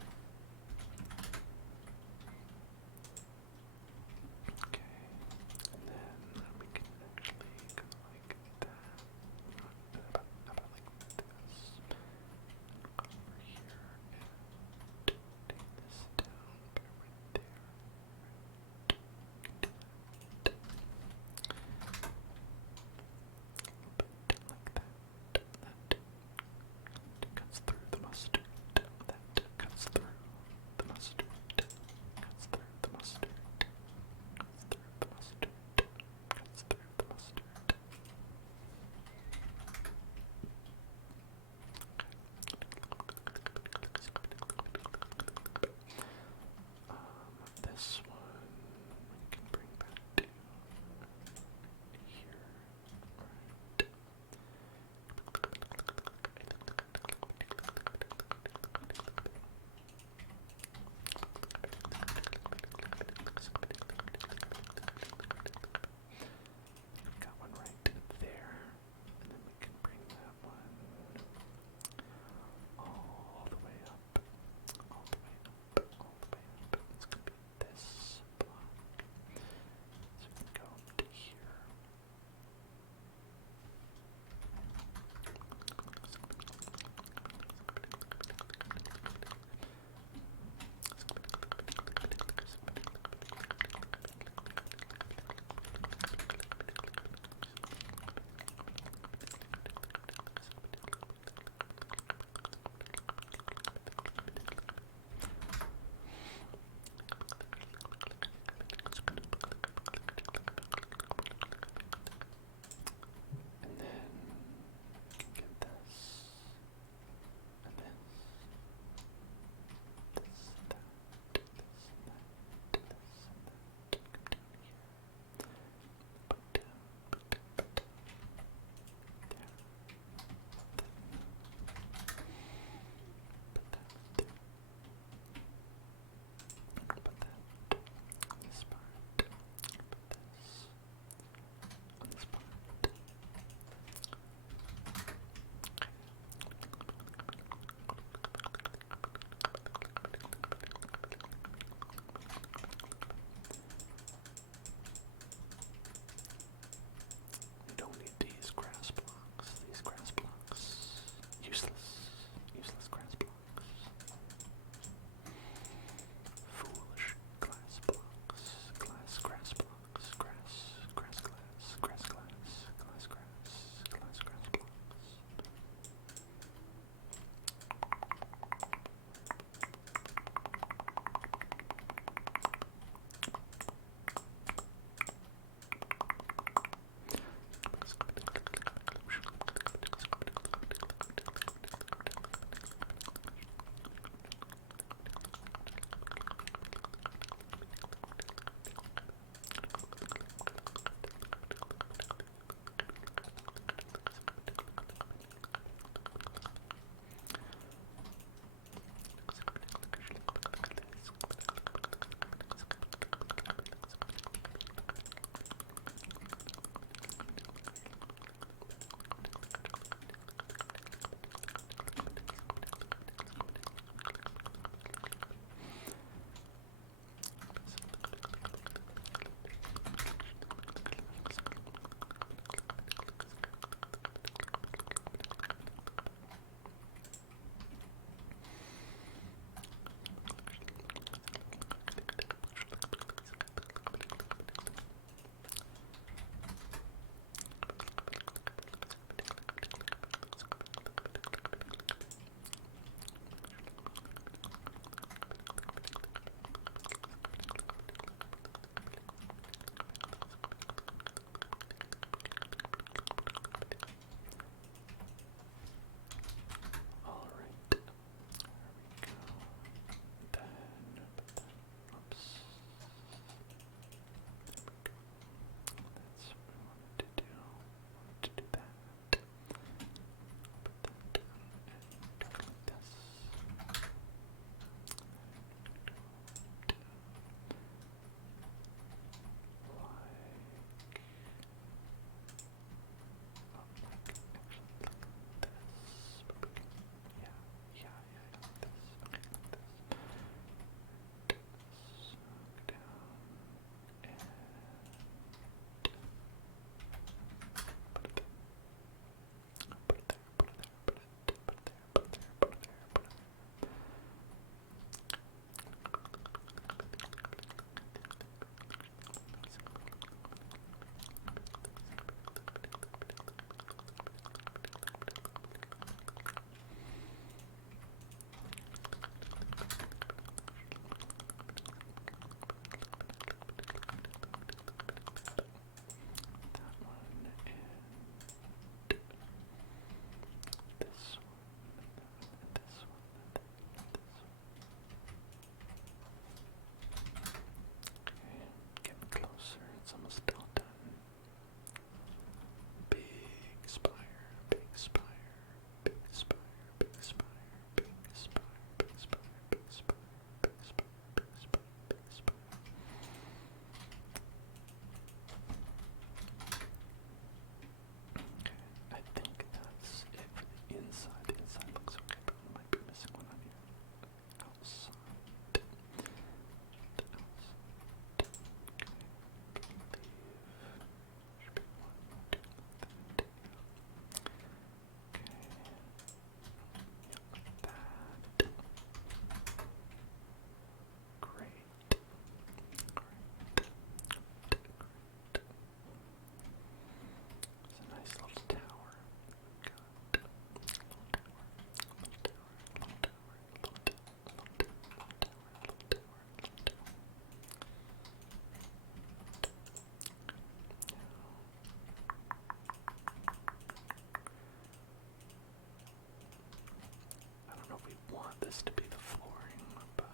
this to be the flooring, but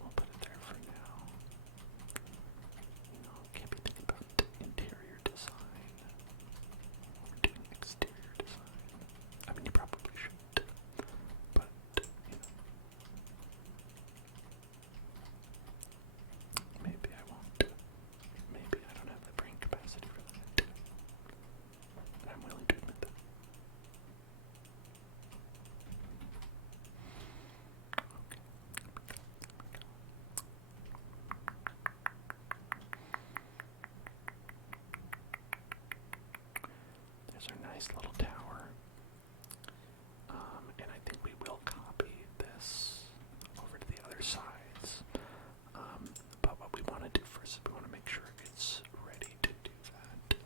we'll put it there for now. You know, can't be thinking about interior design. We're doing exterior design. I mean, you probably should, but, you know, maybe I won't. Maybe I don't have the brain capacity for that. And I'm willing to admit that. Okay. There's our nice little tower. And I think we will copy this over to the other sides. But what we want to do first is we want to make sure it's ready to do that.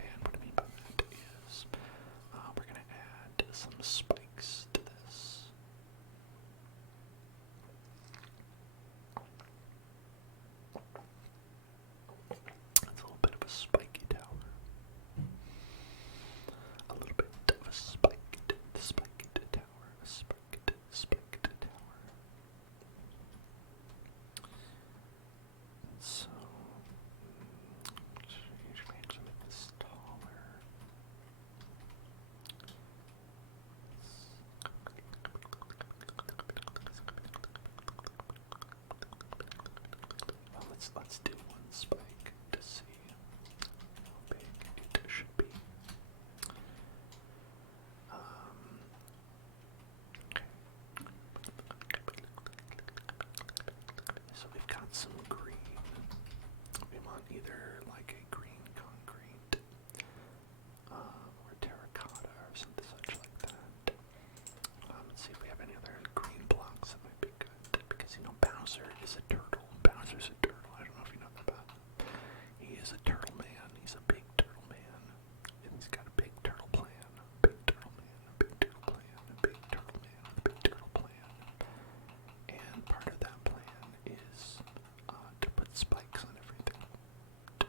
And what I mean by that is we're going to add some spikes to this. It's a little bit of a spiky tower. A little bit of a spiked tower. A spiked tower. So, usually I actually make this taller. Well, let's do one spike to see how big it should be. Okay. So we've got some green. We want either like a green concrete or terracotta or something such like that. Let's see if we have any other green blocks that might be good. Because, you know, Bowser is a turtle. Bowser's a turtle. I don't know if you know that about him. He is a turtle man. He's a big turtle man. And he's got a big turtle plan. Big turtle man. A big turtle plan. A big turtle man. A big turtle plan. And part of that plan is to put spikes on everything. To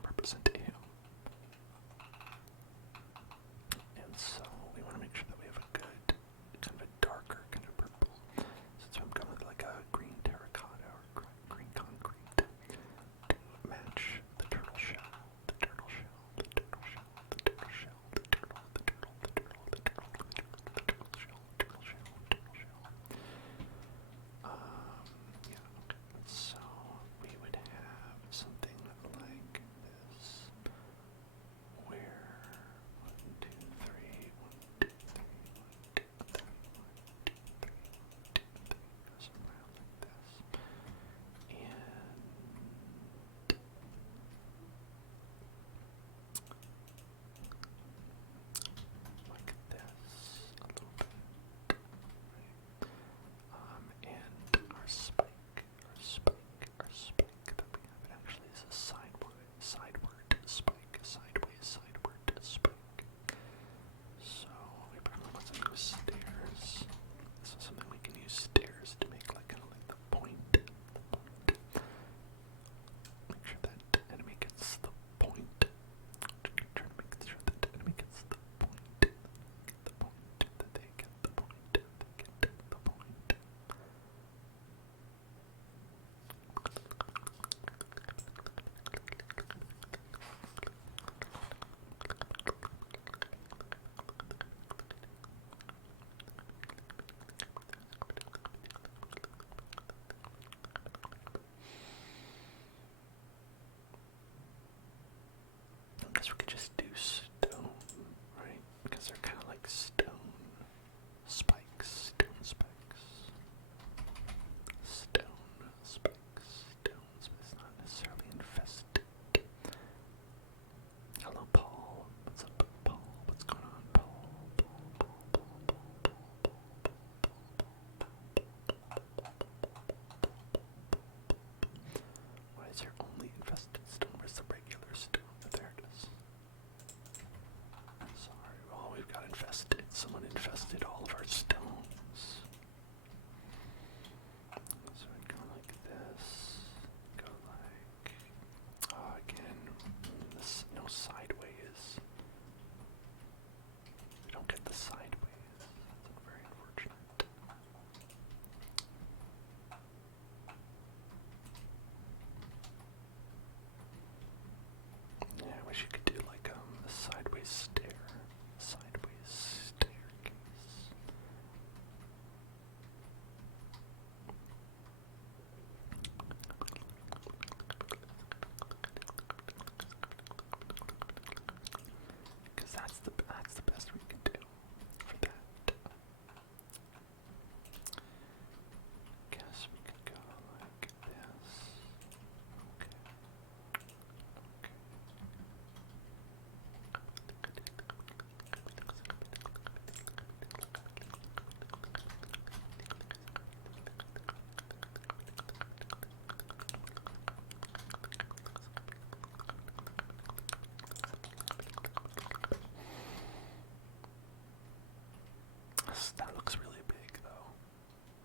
looks really big though.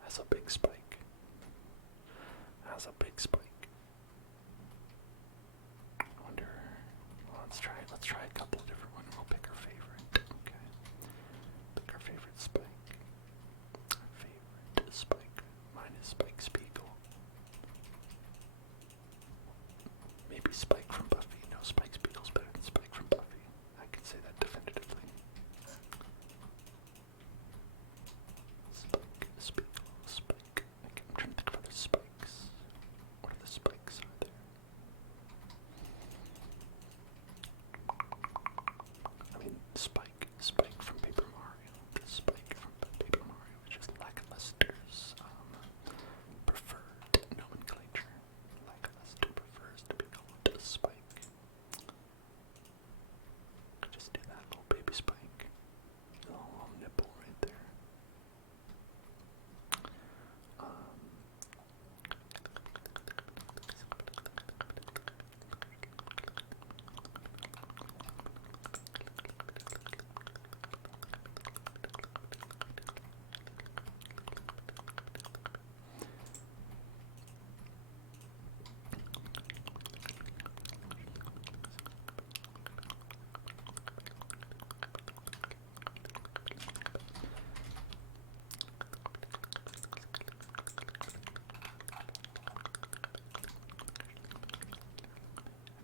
Has a big spike. Has a big spike. I wonder. Well, let's try a couple of different ones. We'll pick our favorite. Okay. Pick our favorite spike. Favorite spike. Mine is Spike Spiegel. Maybe Spike from Buffy. No, Spike Spiegel's better than Spike from Buffy. I can say that definitively. Spike, Spiegel, Spike. Okay, I'm trying to think of other spikes. What other spikes are there? I mean, Spike from Paper Mario. The Spike from Paper Mario, which is Lackluster's preferred nomenclature. Lackluster prefers to be called a Spike. Just do that little baby Spike. Little nipple right there.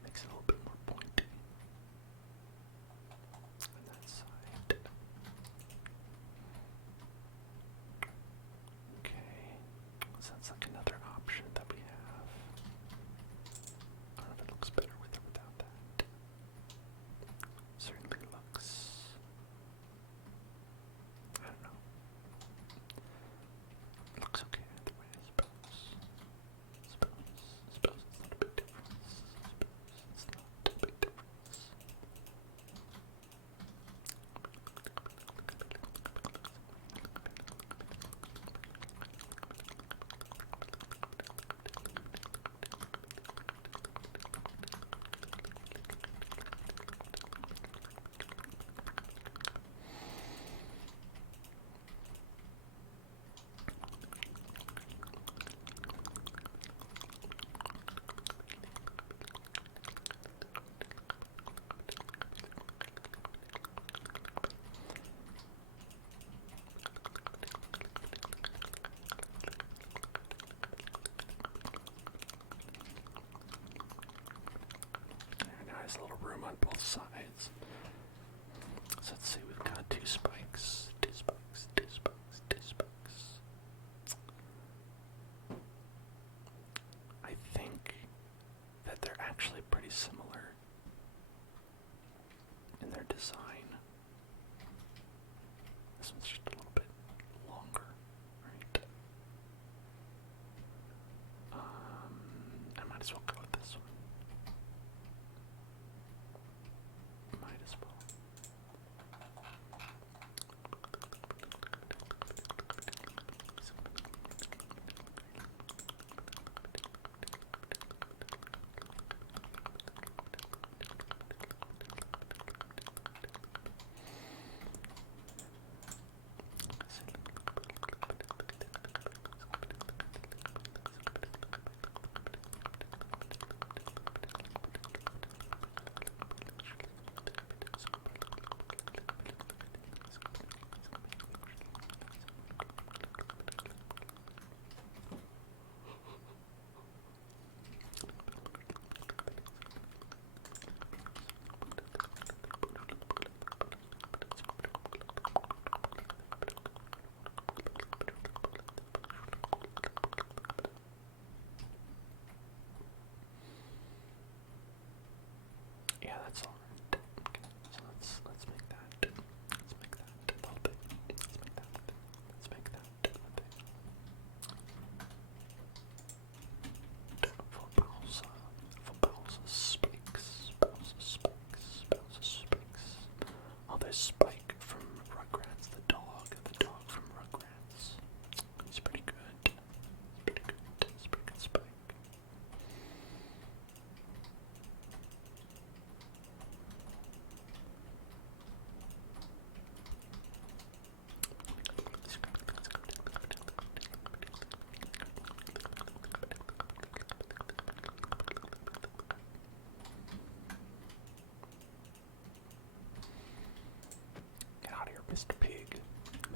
Makes it a little bit more pointy on that side. Okay, sounds like another option that we have. I don't know if it looks better with or without that. Certainly looks, I don't know. Looks okay either way, I suppose. Suppose it's not a big difference. It's not a big difference. Now there's a little room on both sides. So let's see, we've got two spikes. I think that they're actually pretty similar in their design. This one's just a little bit longer, right? I might as well go with this one.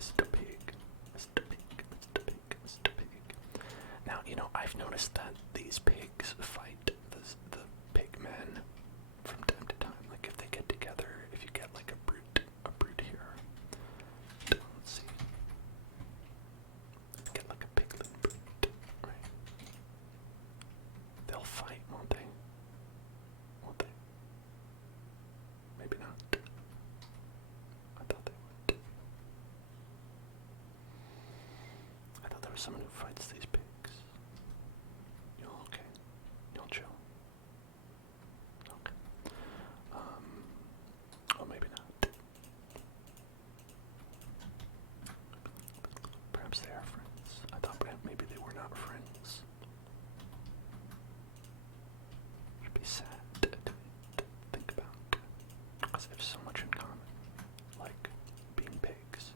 Mr. Pig, Mr. Pig, Mr. Pig, Mr. Pig. Now, you know, I've noticed that these pigs fight the pigmen from time to time. Like, if they get together, if you get like a brute here. Let's see. Get like a piglin brute, right? They'll fight, won't they? Won't they? Maybe not. I thought they would. I thought there was someone who fights these pigs. You all okay? You all chill? Okay. Oh, maybe not. Perhaps they are friends. I thought maybe they were not friends. Should be sad to think about. Because they have so much in common. Like being pigs.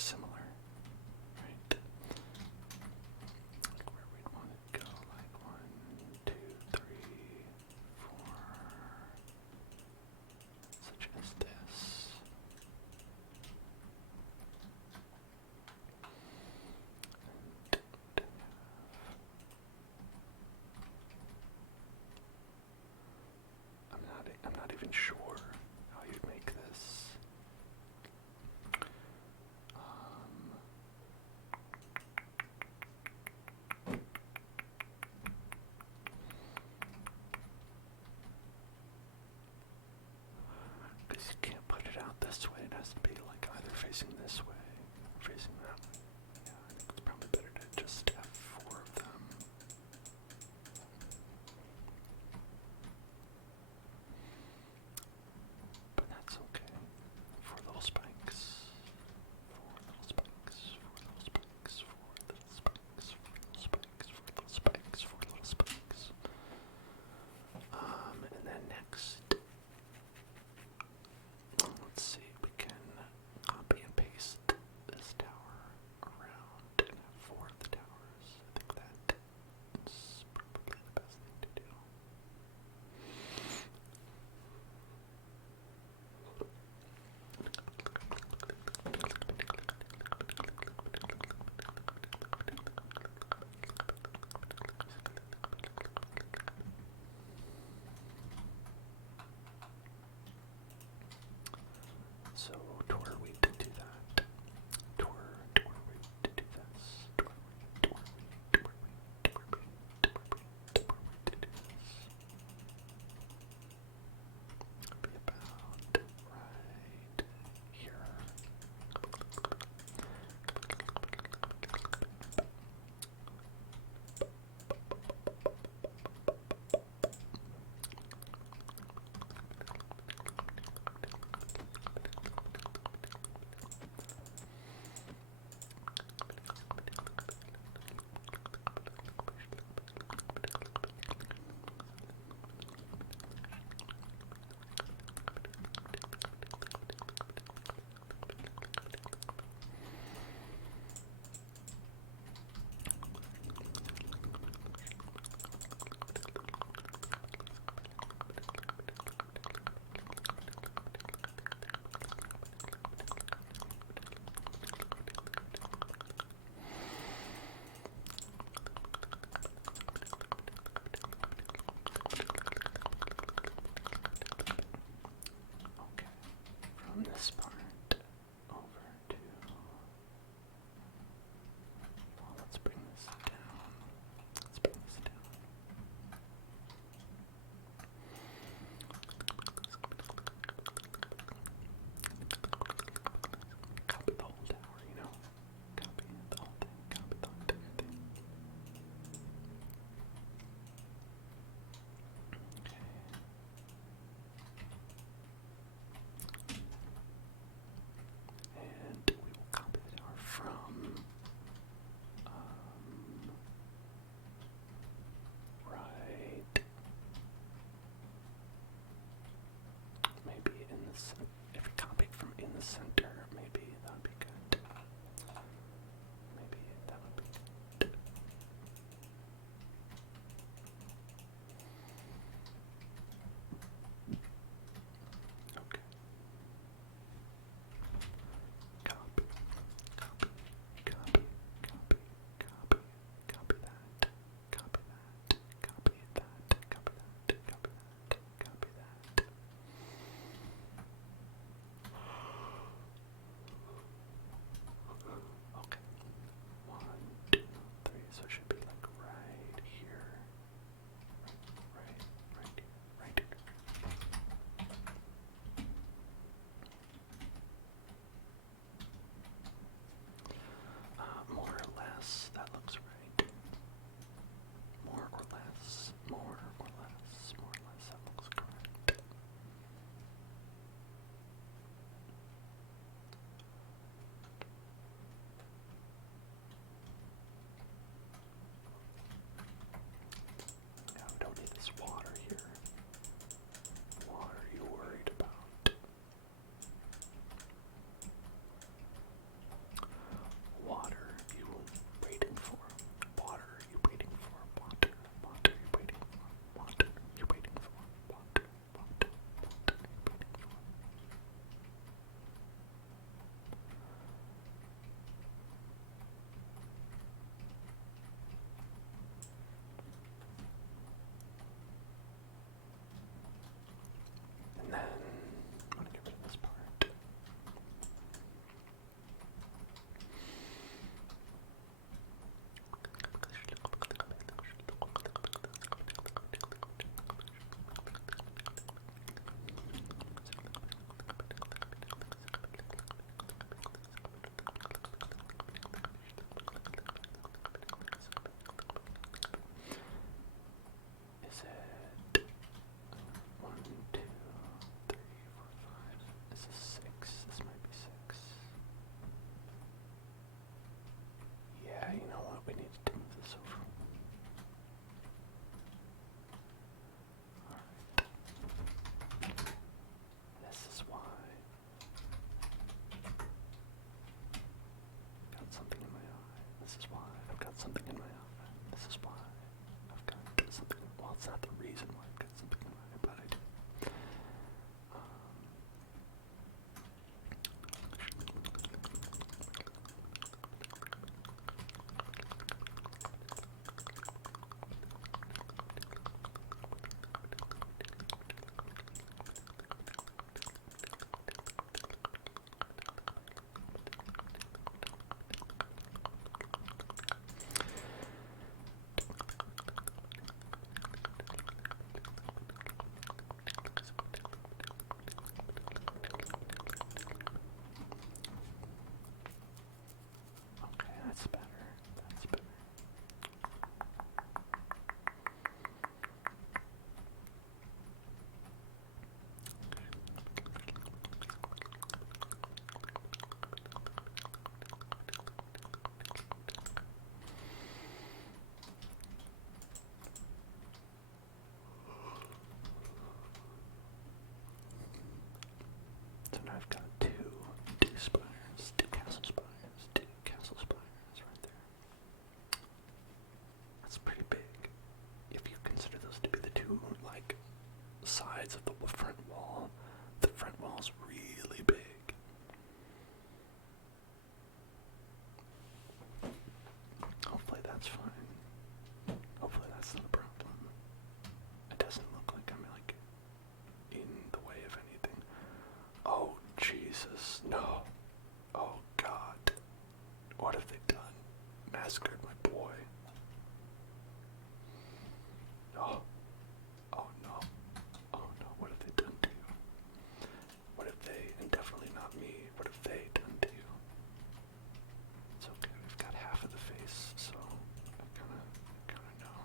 similar, right? Like where we'd want to go, like 1, 2, 3, 4, such as this. I'm not even sure how you'd make this. Because you can't put it out this way. It has to be like either facing this way or facing that way. Yeah, I think it's probably better to just have 4 of them. But that's okay. 4 little spikes. 4 little spikes. 4 little spikes. 4 little spikes. 4 little spikes. 4 little spikes. 4 little spikes. And then next, let's see, we can copy and paste That's not the reason why I've got something in my eye, but I do. Okay, that's better. That's better. So now I've got two spires, two castle spires right there. That's pretty big. If you consider those to be the two, like, sides of the front wall's really big. Hopefully that's fine. Hopefully that's not a problem. It doesn't look like I'm, like, in the way of anything. Oh, Jesus, no. Oh, God. What have they done? Massacred my boy. Oh. Oh, no. Oh, no. What have they done to you? What have they, and definitely not me, what have they done to you? It's okay, we've got half of the face, so I kinda know.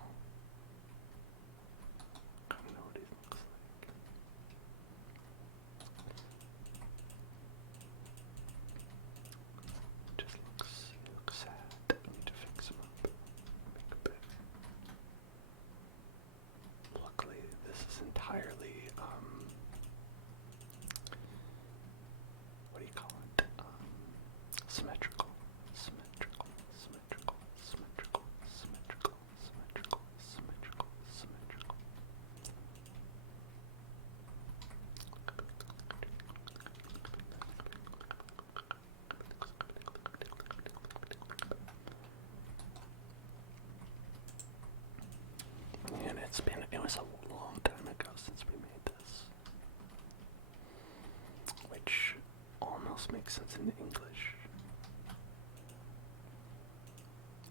Kinda know what he looks like. He looks sad. I need to fix him up. Make it better. Luckily, this is entirely, what do you call it? Symmetrical. Symmetrical. Symmetrical. Symmetrical. Symmetrical. Symmetrical. Symmetrical. Symmetrical. And it was a long time ago since we made this. Which almost makes sense in English.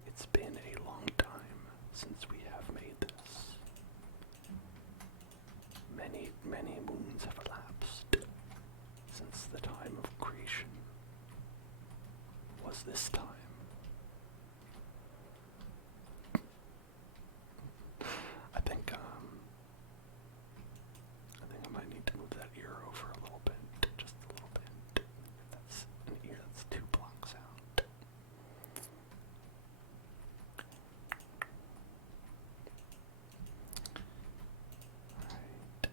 It's been a long time since we have made this. Many, many moons have elapsed since the time of creation. Was this time? I think I might need to move that ear over a little bit, just a little bit. That's an ear that's 2 blocks out. Alright.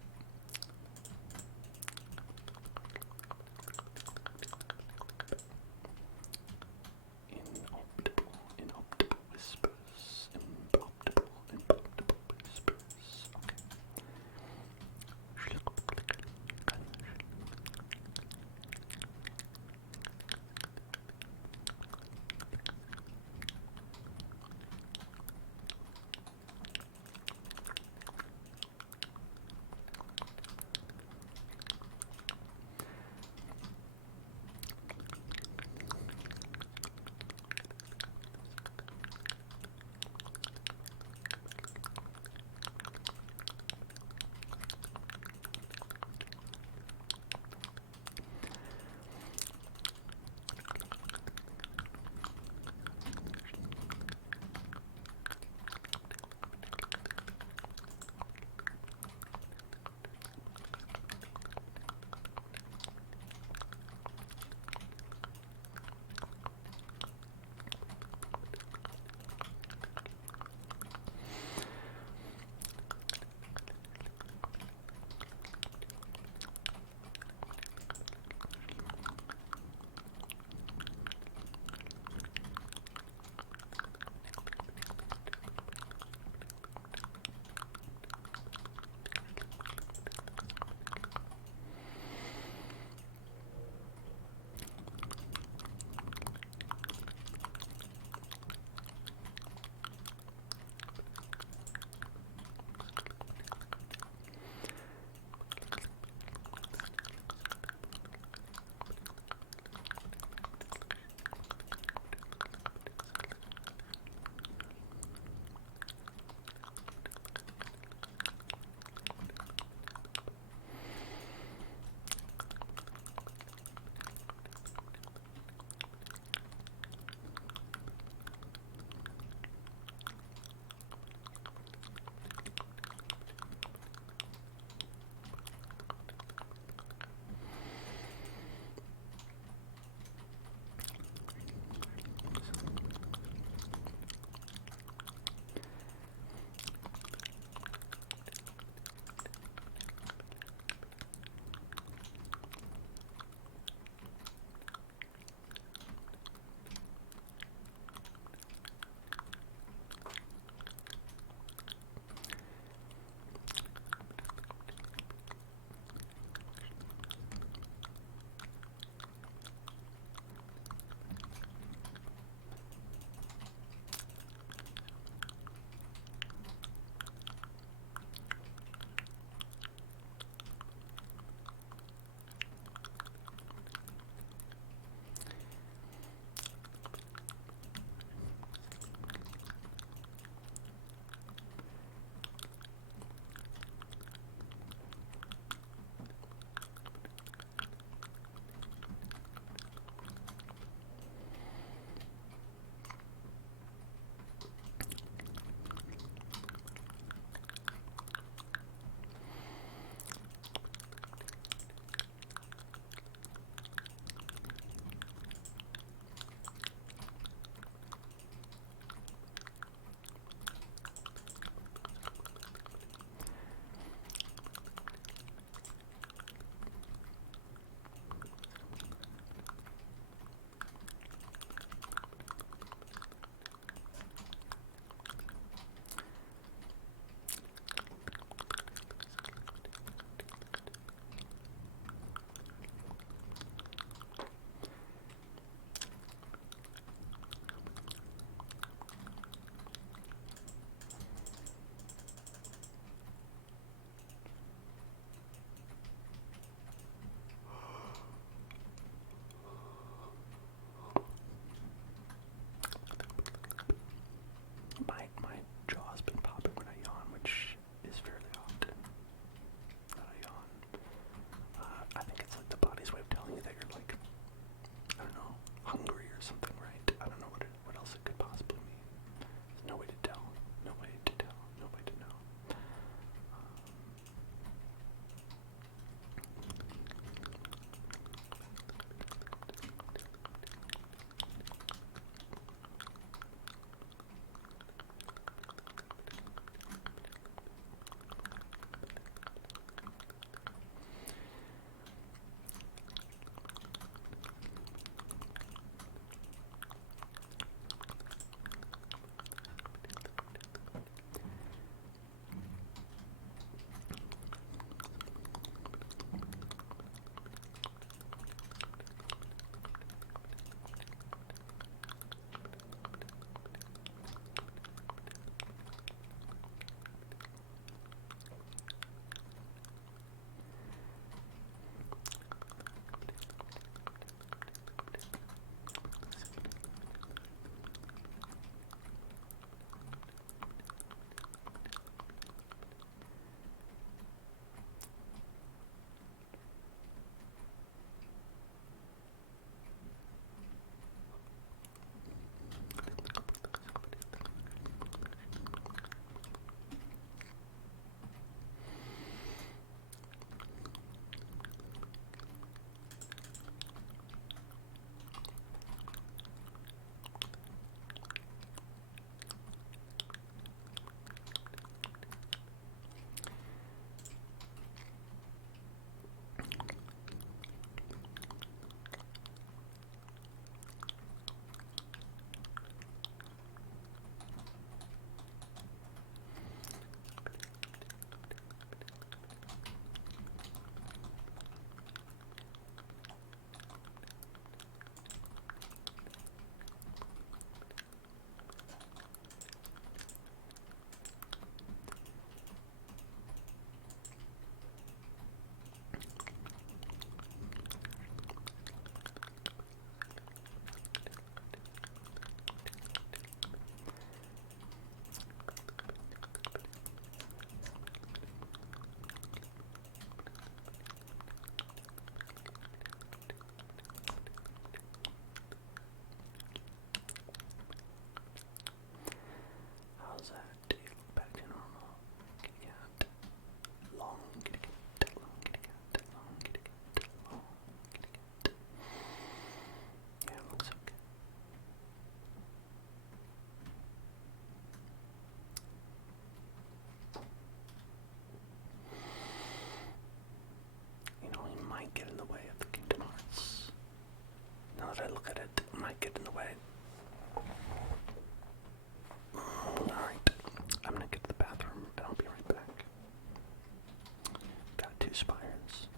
3 spires.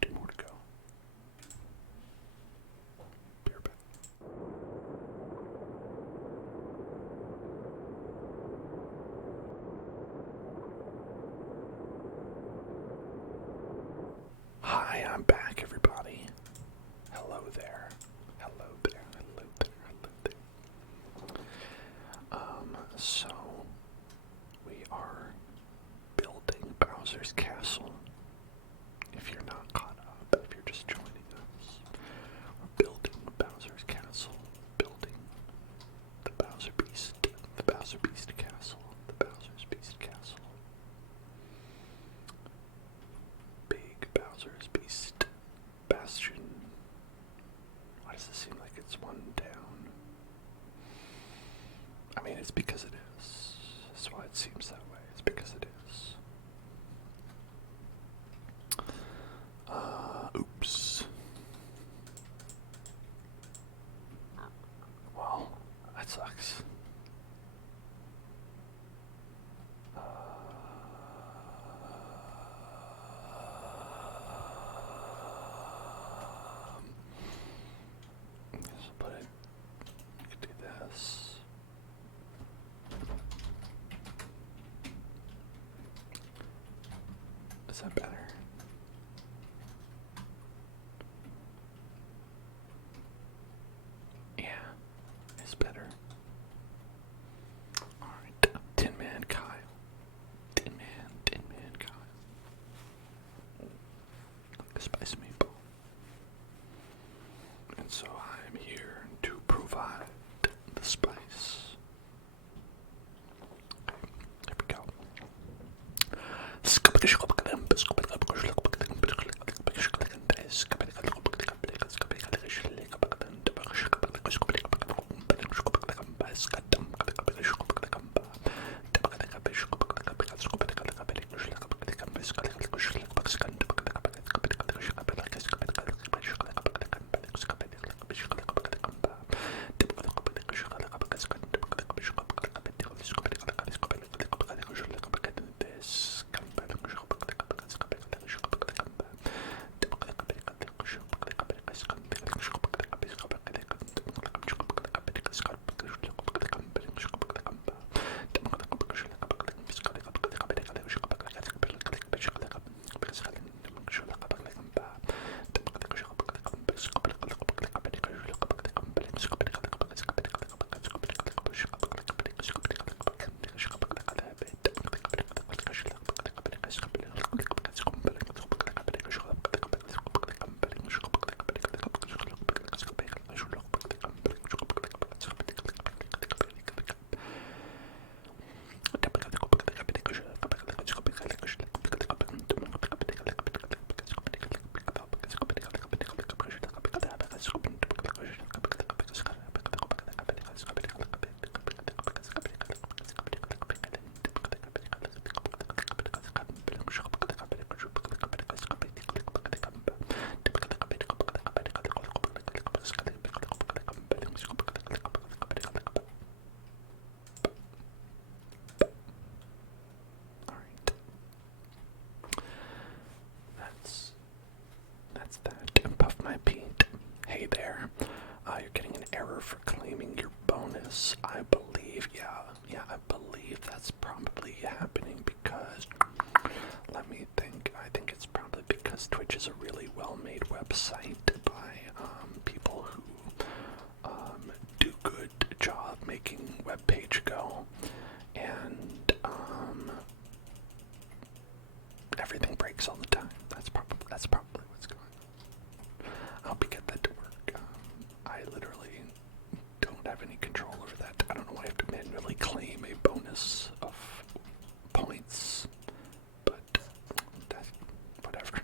2 more to go. Be right back. Hi, I'm back, everybody. Hello there. Hello there. Hello there. Hello there. So we are building Bowser's Castle. If you're not caught up, if you're just joining us, we're building Bowser's Castle, building the Bowser Beast Castle, the Bowser's Beast Castle. Big Bowser's Beast Bastion. Why does it seem like it's one down? I mean, it's because it is. That's why it seems that way. It's because it is. Oops. Well, that sucks. So put it. You could do this. Is that better? Yeah, it's better. Alright, Tin Man Kyle. Tin Man Kyle. Spice maple. And so I'm here to provide the spice. Okay, there we go. For claiming your bonus. I believe, I believe that's probably happening because, let me think, I think it's probably because Twitch is a really well-made website by people who do good job making web page go, and everything breaks all the time. That's probably what's going on. I hope you get that to work. I literally don't have any control over that. I don't know why I have to manually claim a bonus of points, but that's whatever.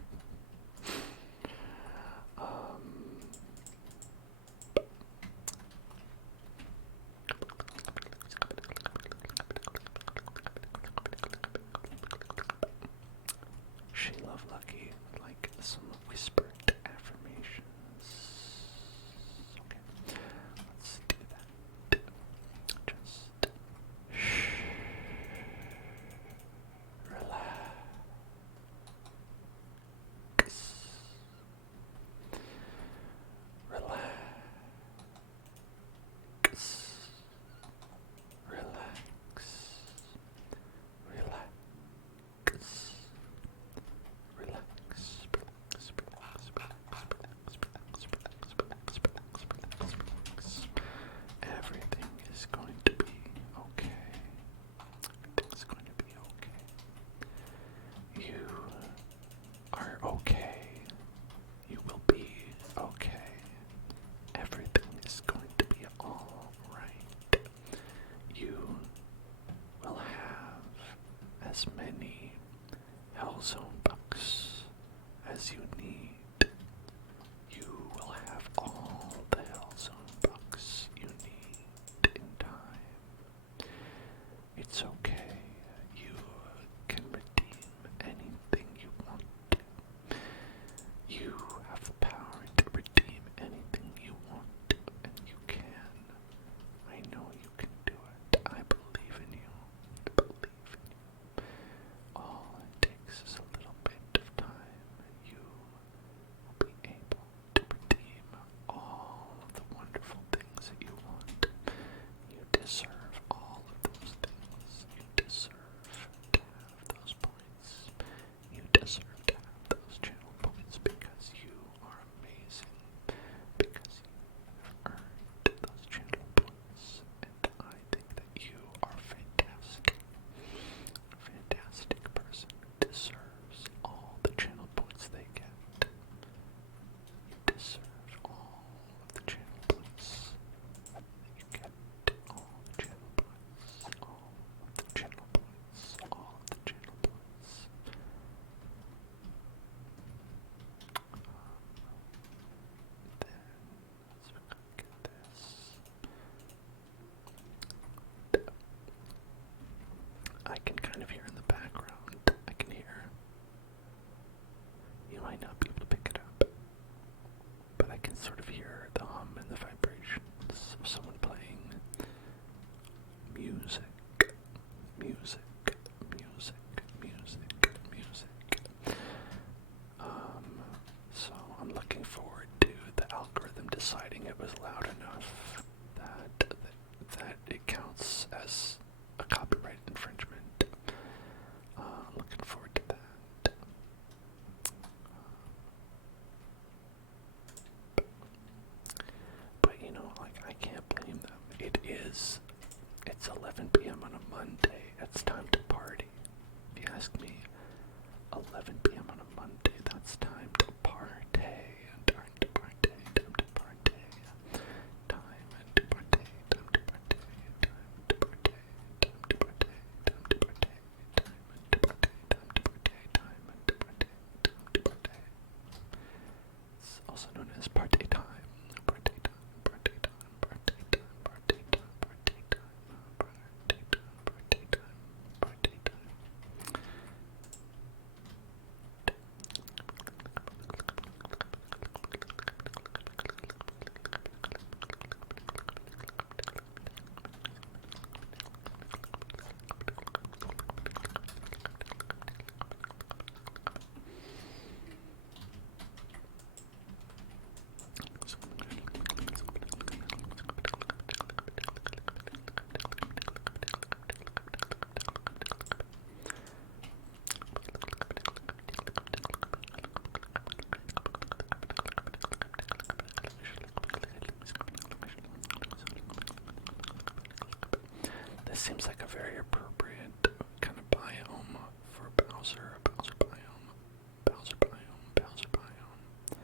because it's 11 p.m. on a Monday. It's time to party. If you ask me, 11 p.m. on a Monday, that's time to party. Time to party. Time to party. Time to party. Time to party. Time to party. Time to party. Time to party. Time to party. Time to party. Time to party. Time to party. It's also known as party time. Party time. Party time. Party time. Party time. Party time. Party time. Party time. Party time. This seems like a very appropriate kind of biome for Bowser. Bowser biome. Bowser biome. Bowser biome.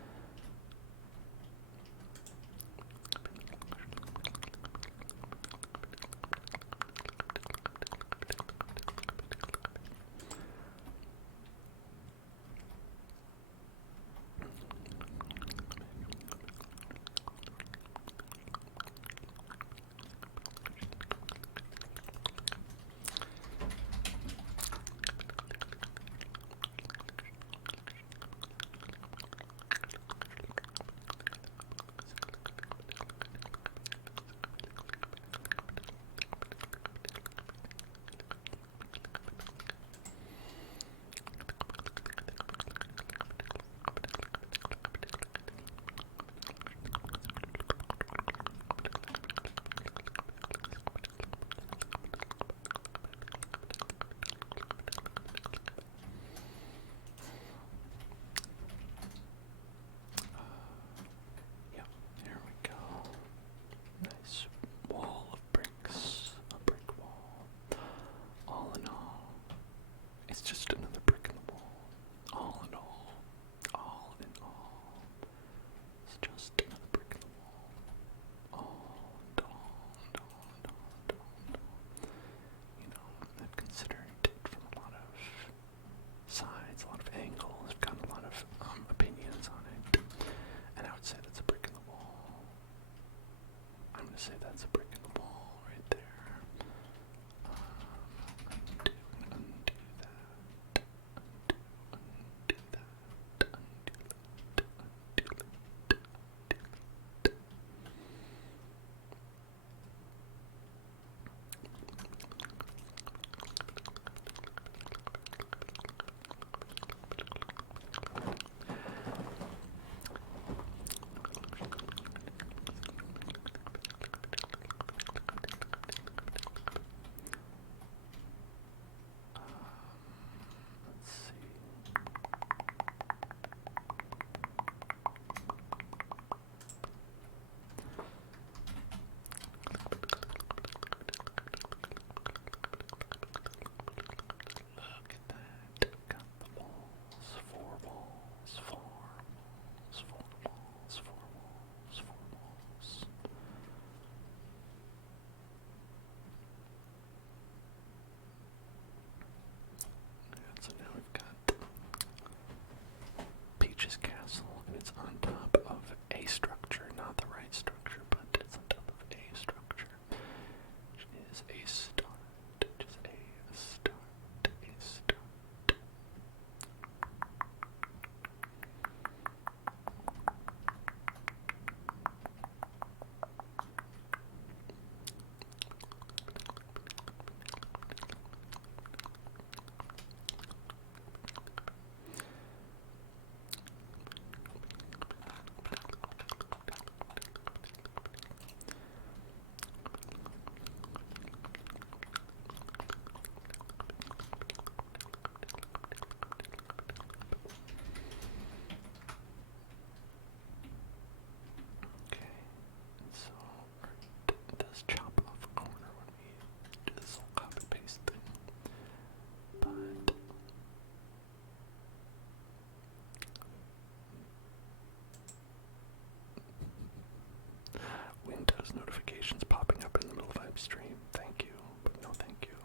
stream. Thank you, but no thank you.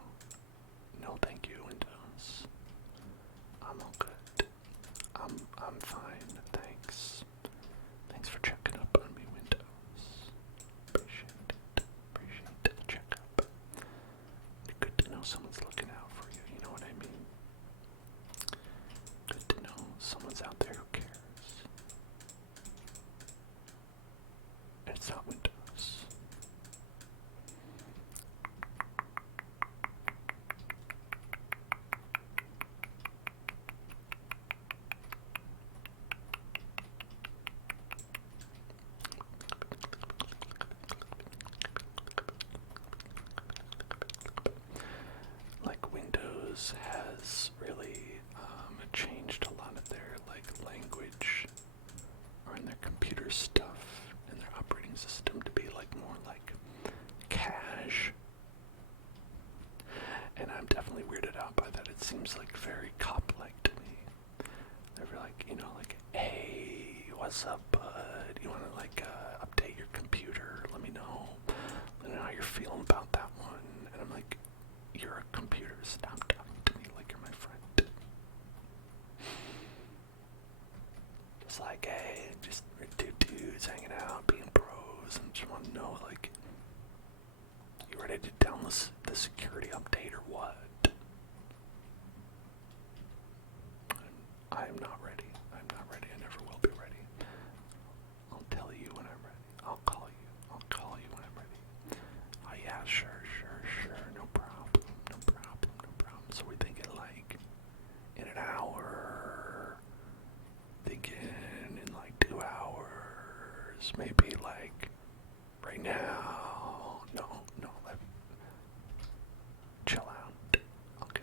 No thank you, Windows. I'm all good. I'm fine. Thanks. Thanks for checking up on me, Windows. Appreciate it. Appreciate the checkup. Good to know someone's looking out for you. You know what I mean? Good to know someone's out there who cares. And it's not Windows. Like Windows has really changed a lot of their language or in their computer stuff and their operating system to be more like cash. And I'm definitely weirded out by that. It seems very cop-like to me. They're hey, what's up, bud? You want to update your computer? Let me know. Let me know how you're feeling about that one. And I'm like, you're a computer. Stop talking to me like you're my friend. Just hey, just two dudes hanging out, being bros, and just want to know, you ready to download the security update or what? I am not ready. I'm not ready. I never will be ready. I'll tell you when I'm ready. I'll call you. I'll call you when I'm ready. Oh yeah, sure. No problem. No problem. So we're thinking in an hour. Thinking in 2 hours. Maybe right now. No. Chill out. Okay.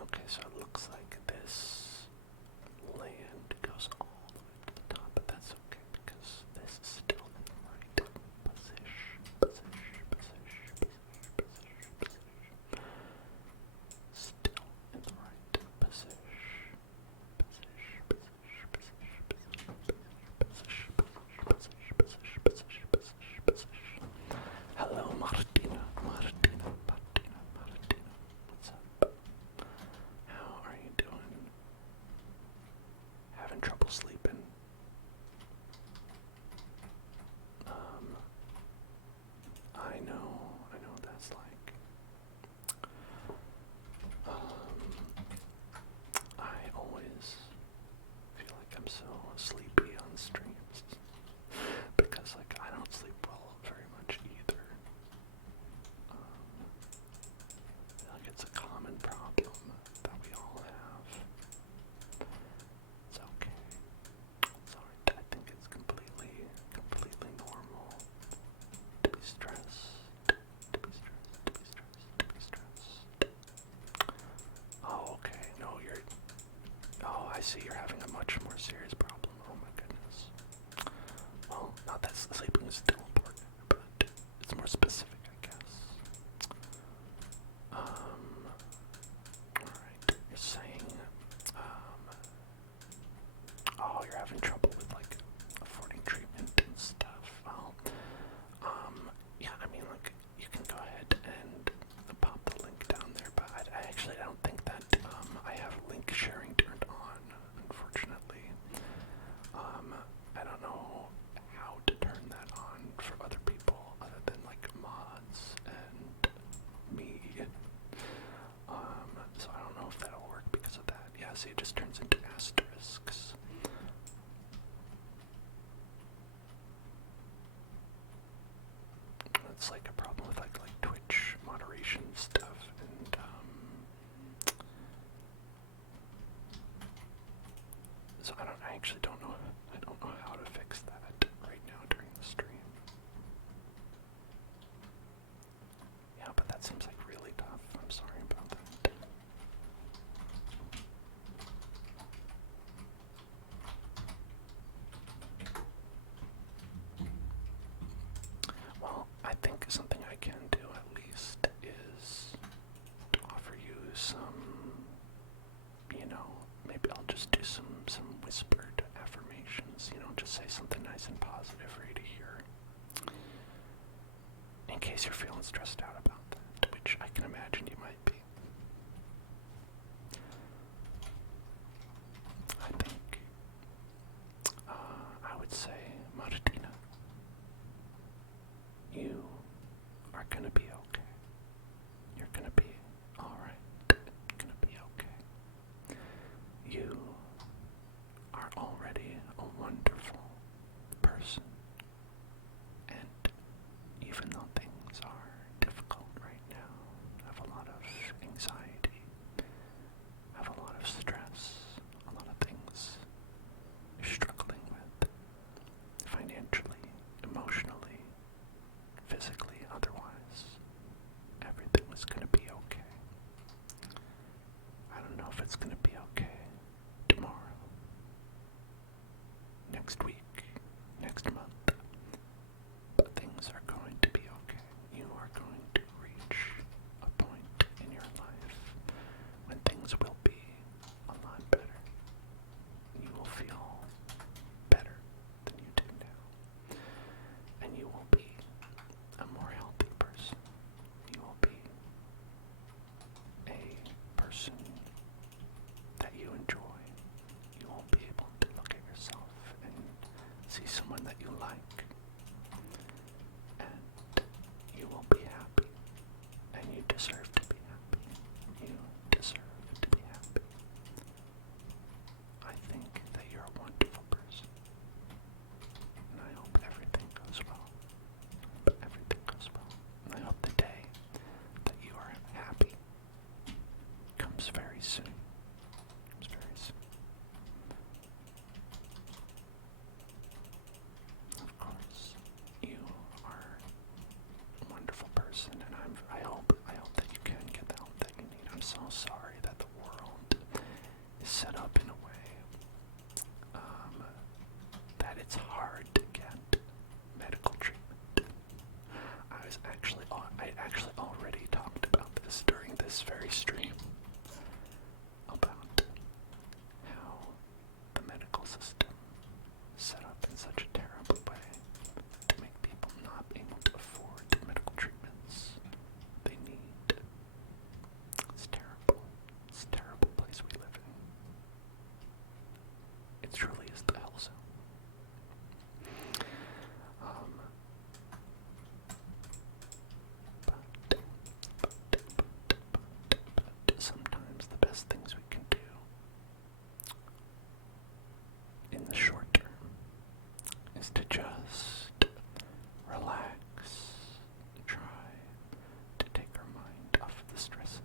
Okay, so it looks like this land goes all the way to the top, but that's okay because this is still in the right position. Still in the right position. Hello, Martina. What's up? How are you doing? Having trouble sleeping? I know what that's like. I always feel like I'm so sleepy on streams because I don't sleep well very much either. It's a common problem that we all have. It's okay. I actually don't know. I don't know how to fix that right now during the stream. Yeah, but that seems like really tough. I'm sorry about that. Well, I think something I can do at least is to offer you some, maybe I'll just do some whispered affirmations, just say something nice and positive for you to hear. In case you're feeling stressed out about that, which I can imagine you might be. I think, I would say, Martina, you are gonna be okay. You're gonna be alright. You're gonna be okay. You are already a wonderful person. And even though things are difficult right now, have a lot of anxiety, have a lot of stress, a lot of things you're struggling with financially, emotionally, physically, otherwise, everything was going to be okay. I don't know if it's going to be okay tomorrow, next week, next month, but things are going to be okay. You are going to reach a point in your life when things will be a lot better. You will feel better than you do now. And you will be a more healthy person. You will be a person that you enjoy. You will be able to look at yourself and see someone that you like. And you will be happy. And you deserve to be happy. You deserve to be happy. I think that you're a wonderful person. And I hope everything goes well. Everything goes well. And I hope the day that you are happy comes very soon. Comes very soon. Of course, you are a wonderful person, and I hope that you can get the help that you need. I'm so sorry that the world is set up in a way that it's hard to get medical treatment. I actually already talked about this during this very stream, about how the medical system is set up in such a terrible way to make people not able to afford the medical treatments they need. It's terrible. It's a terrible place we live in. It truly is the hell zone. But sometimes the best things we can do in the short term is to just relax, try to take our mind off of the stresses,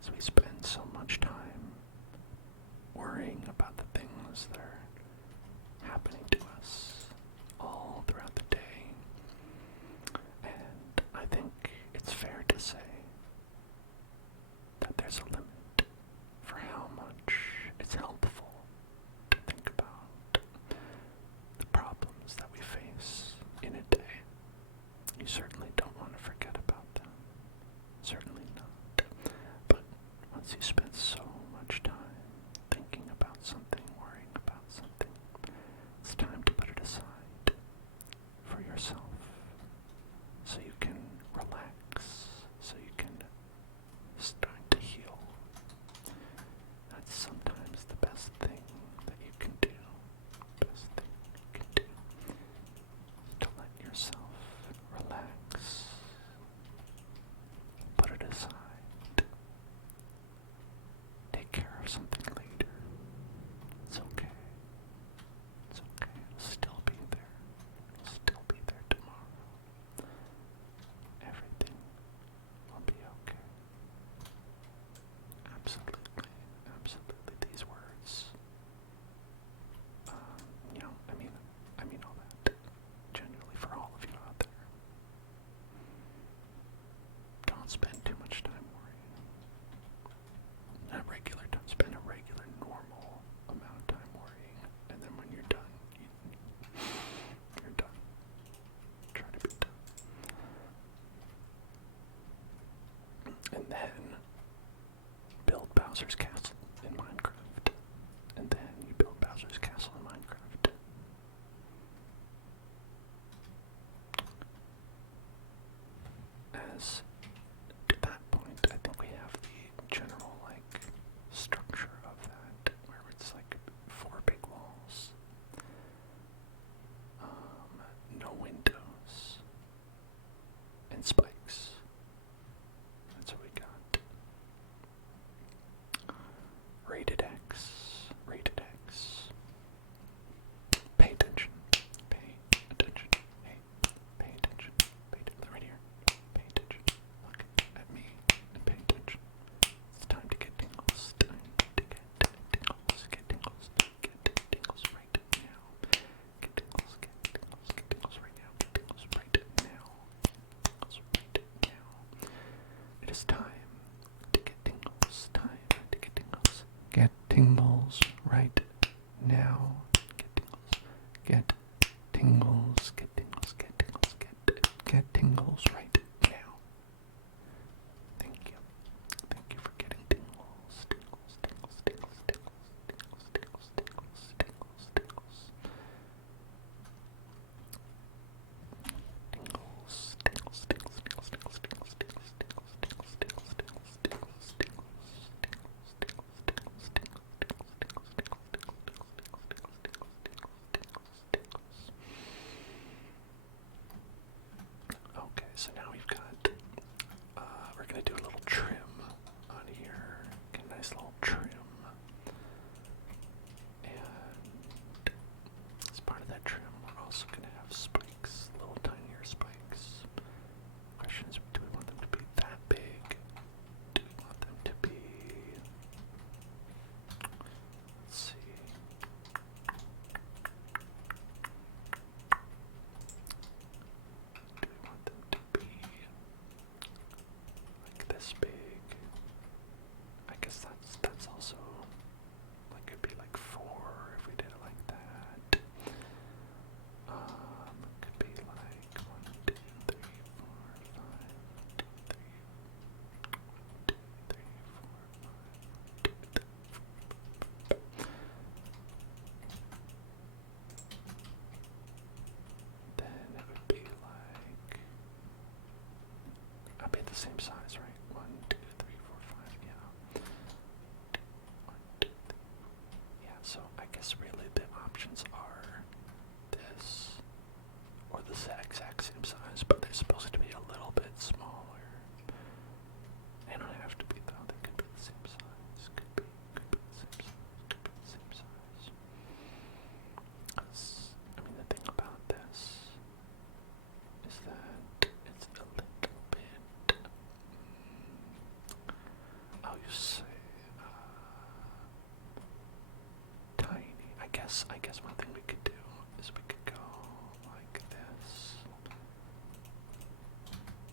as we spend so much time worrying about the things that are happening to us all throughout the day. And I think it's fair to say that there's a limit for how much it's helpful to think about the problems that we Bowser's Castle in Minecraft. And then you build Bowser's Castle in Minecraft. As to that point, I think we have the general, like, structure of that, where it's like 4 big walls, no windows, and spikes. That's what we got. Rated X. Rated X. Pay attention. Pay attention. Hey, pay attention. Pay attention. Right here. Pay attention. Look at me and pay attention. It's time to get tingles. Time to get tingles. Get tingles. Get tingles right now. Get tingles. Get tingles. Get tingles right now. Get tingles right now. Tingles right now. It is time to get tingles. Time to get tingles. Get tingles right now. Get tingles. Get tingles. Get tingles. Get tingles right now. Thank you. Thank you for getting tingles. Tingles. Tingles. Tingles. Tingles. Tingles. Tingles. Tingles. Tingles. Tingles. Tingles. Tingles. Tingles. Tingles. Tingles. Tingles. Tingles. Tingles. Tingles. Tingles. Okay, so now we've got, we're going to do a little trim on here. Get a nice little trim. And as part of that trim, we're also going to have spikes, little tinier spikes. Question is, do we want them to be that big? Do we want them to be, let's see. Do we want them to be like this big? I guess that's also, like, it'd be like 4 if we did it like that. Could be like 1, 2, 3, 4, 5, 2, 3, 2, 3, 4, 5, 2, 3, 4. Then it would be like, I'll be at the same size, right? 1, 2, 3, 4, 5, yeah. 1, 2, 3. Yeah, so I guess really the options are this or the exact same size, but they're supposed to be a little bit smaller. They don't have to be though, they could be the same size. Could be the same size, could be the same size. 'Cause, I mean, the thing about this is that it's a little bit, how you say, tiny. I guess one thing we could do is we could go like this,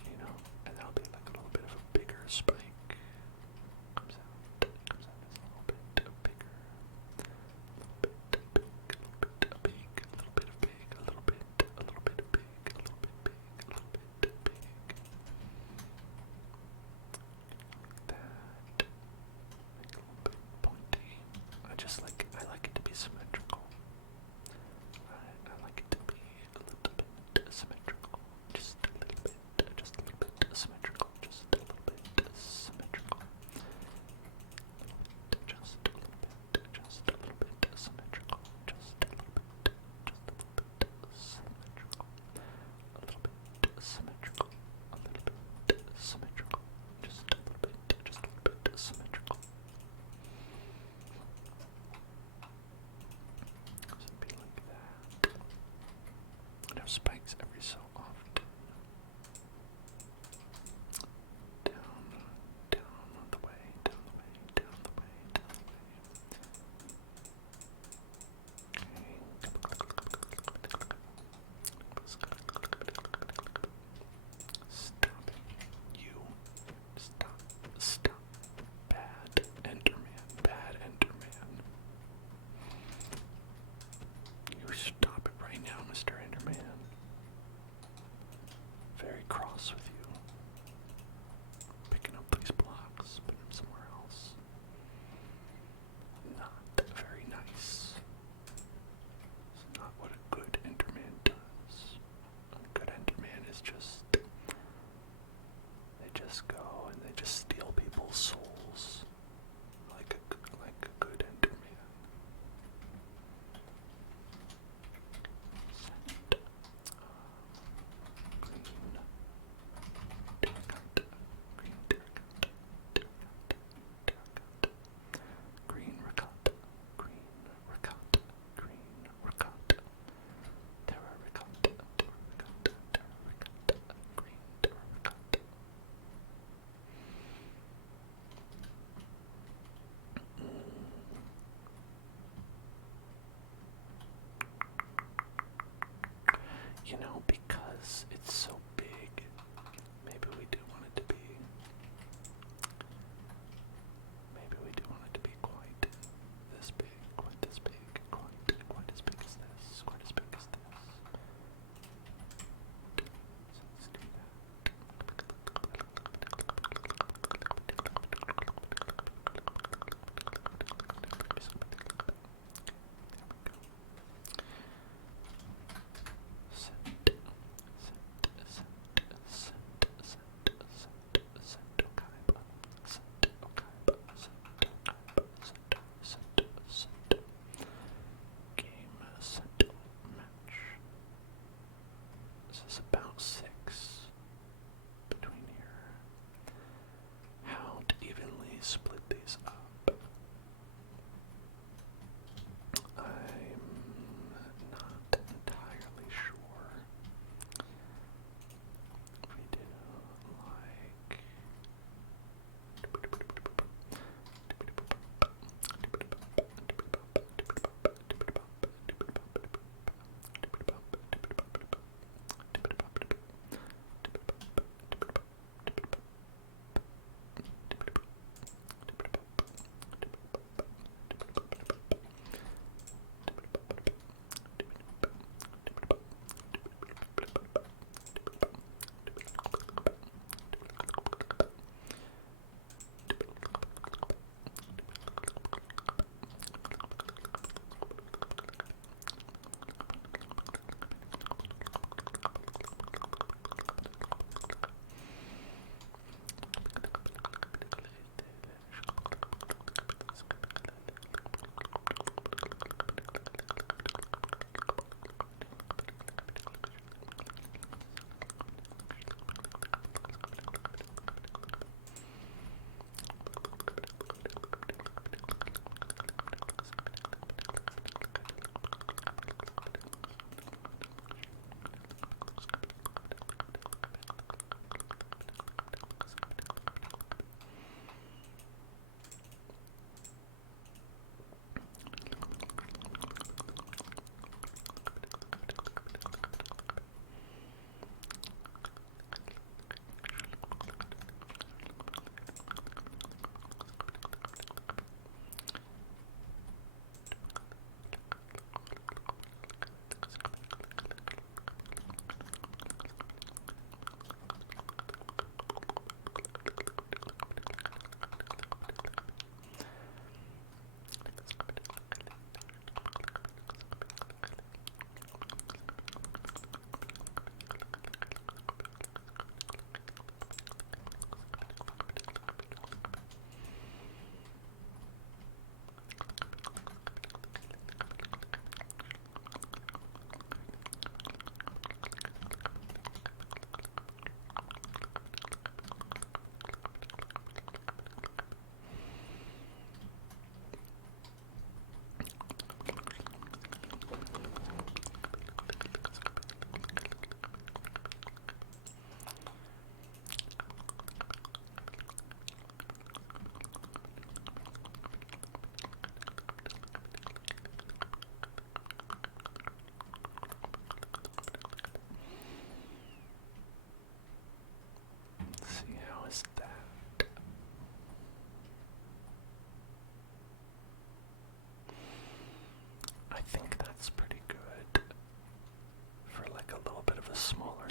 you know, and that'll be like a little bit of a bigger spike. Comes out as a little bit bigger, a little bit big, a little bit big, a little bit of big, a little bit big, a little bit big, a little bit big. That, like a little bit pointy. I like it to be symmetrical. I like it to be a little bit symmetrical. Just a little bit symmetrical. Just a little bit symmetrical. Just a little bit symmetrical. Just a little bit symmetrical. A little bit symmetrical. A little bit symmetrical. Just a little bit symmetrical. So it'd be like that. And have spikes every so often. Down the way, down the way, down the way, down the way. Stop it. You. Stop. Bad Enderman. Bad Enderman. You stop it right now, Mr. Enderman.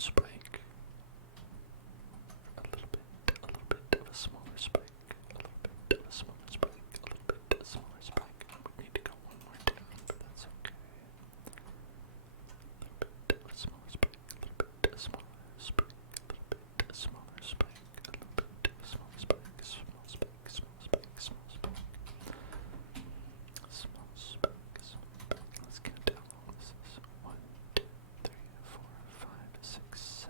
spike. A little bit of a smaller spike. A little bit of a smaller spike. A little bit of a smaller spike. We need to go one more down, but that's okay. A little bit of a smaller spike. A little bit of a smaller spike. A little bit of a smaller spike. A little bit of a smaller spike. Small spike. Small spike. Small spike. Small spike. Small spike. Let's count down how long this is. 1, 2, 3, 4, 5, 6, 7.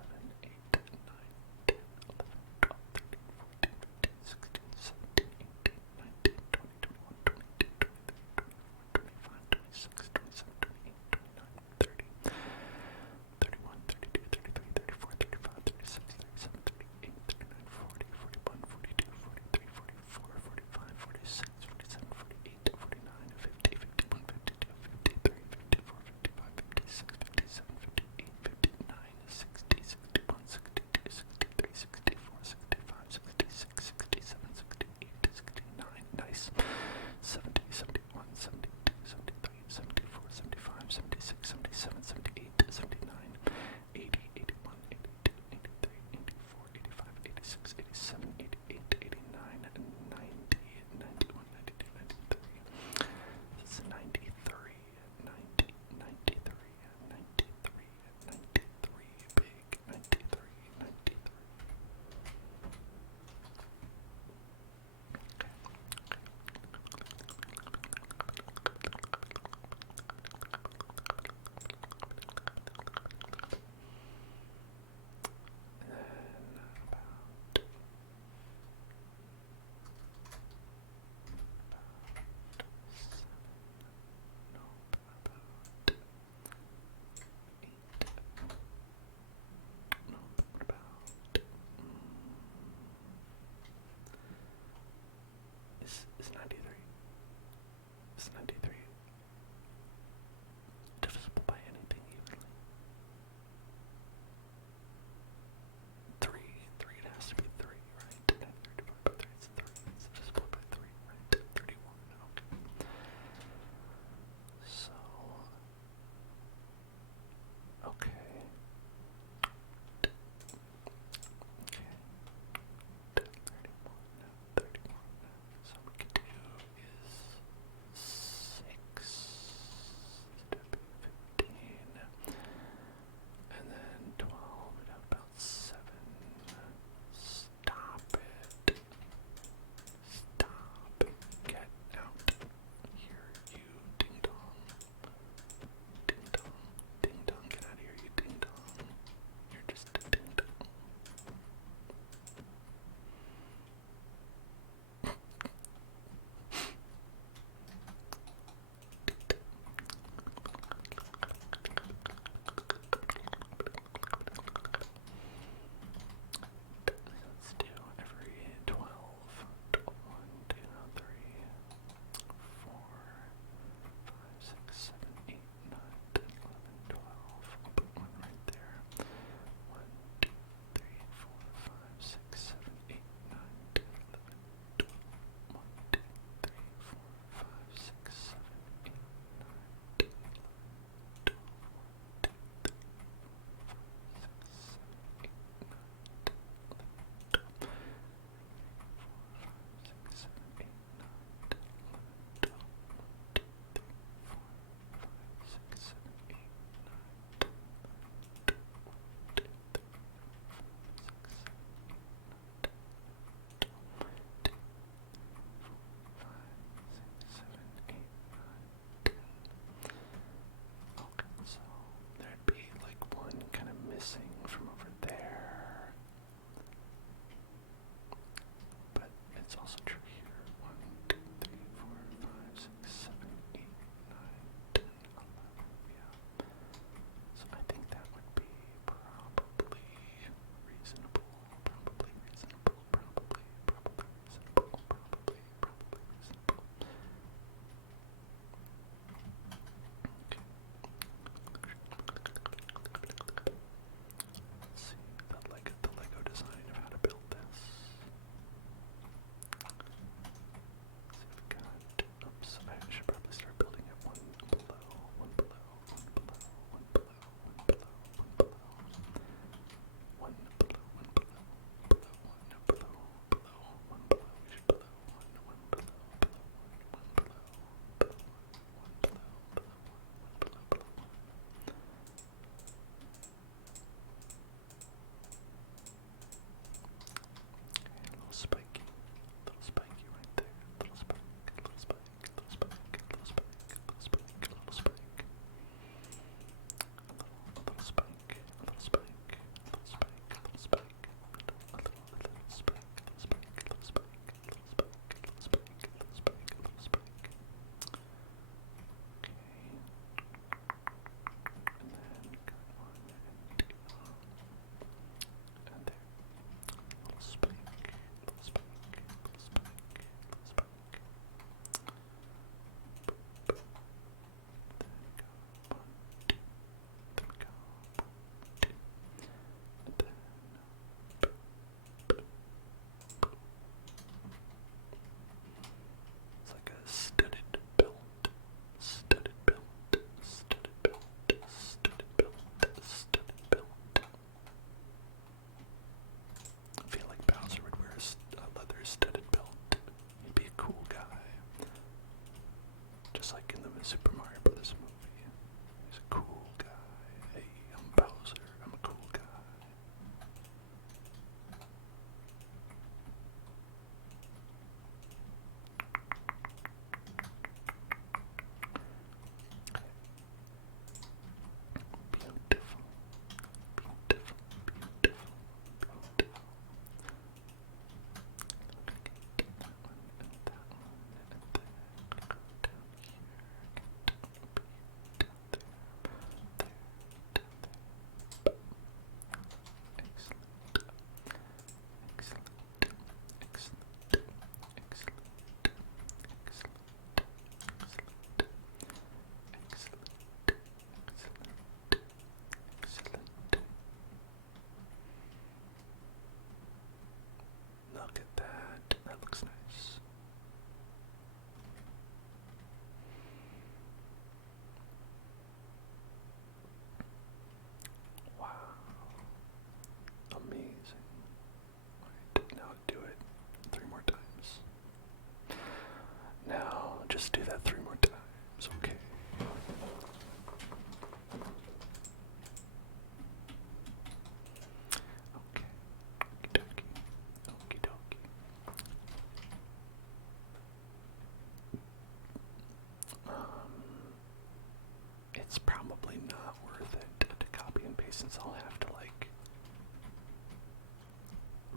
since I'll have to like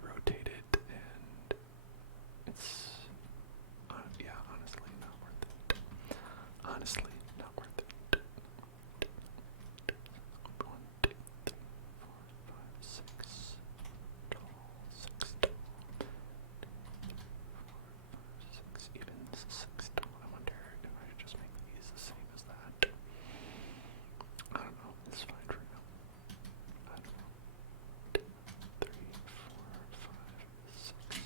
rotate it, and it's yeah, honestly not worth it. Honestly, not worth it. 1, 2, 3, 4, 5, 6 tall, 6 tall, 2, 3, 4, 5, 6, even 6 tall. I wonder if I should just make these the same as that. I don't know, it's fine for now. I don't know. 2, 3, 4, 5, 6.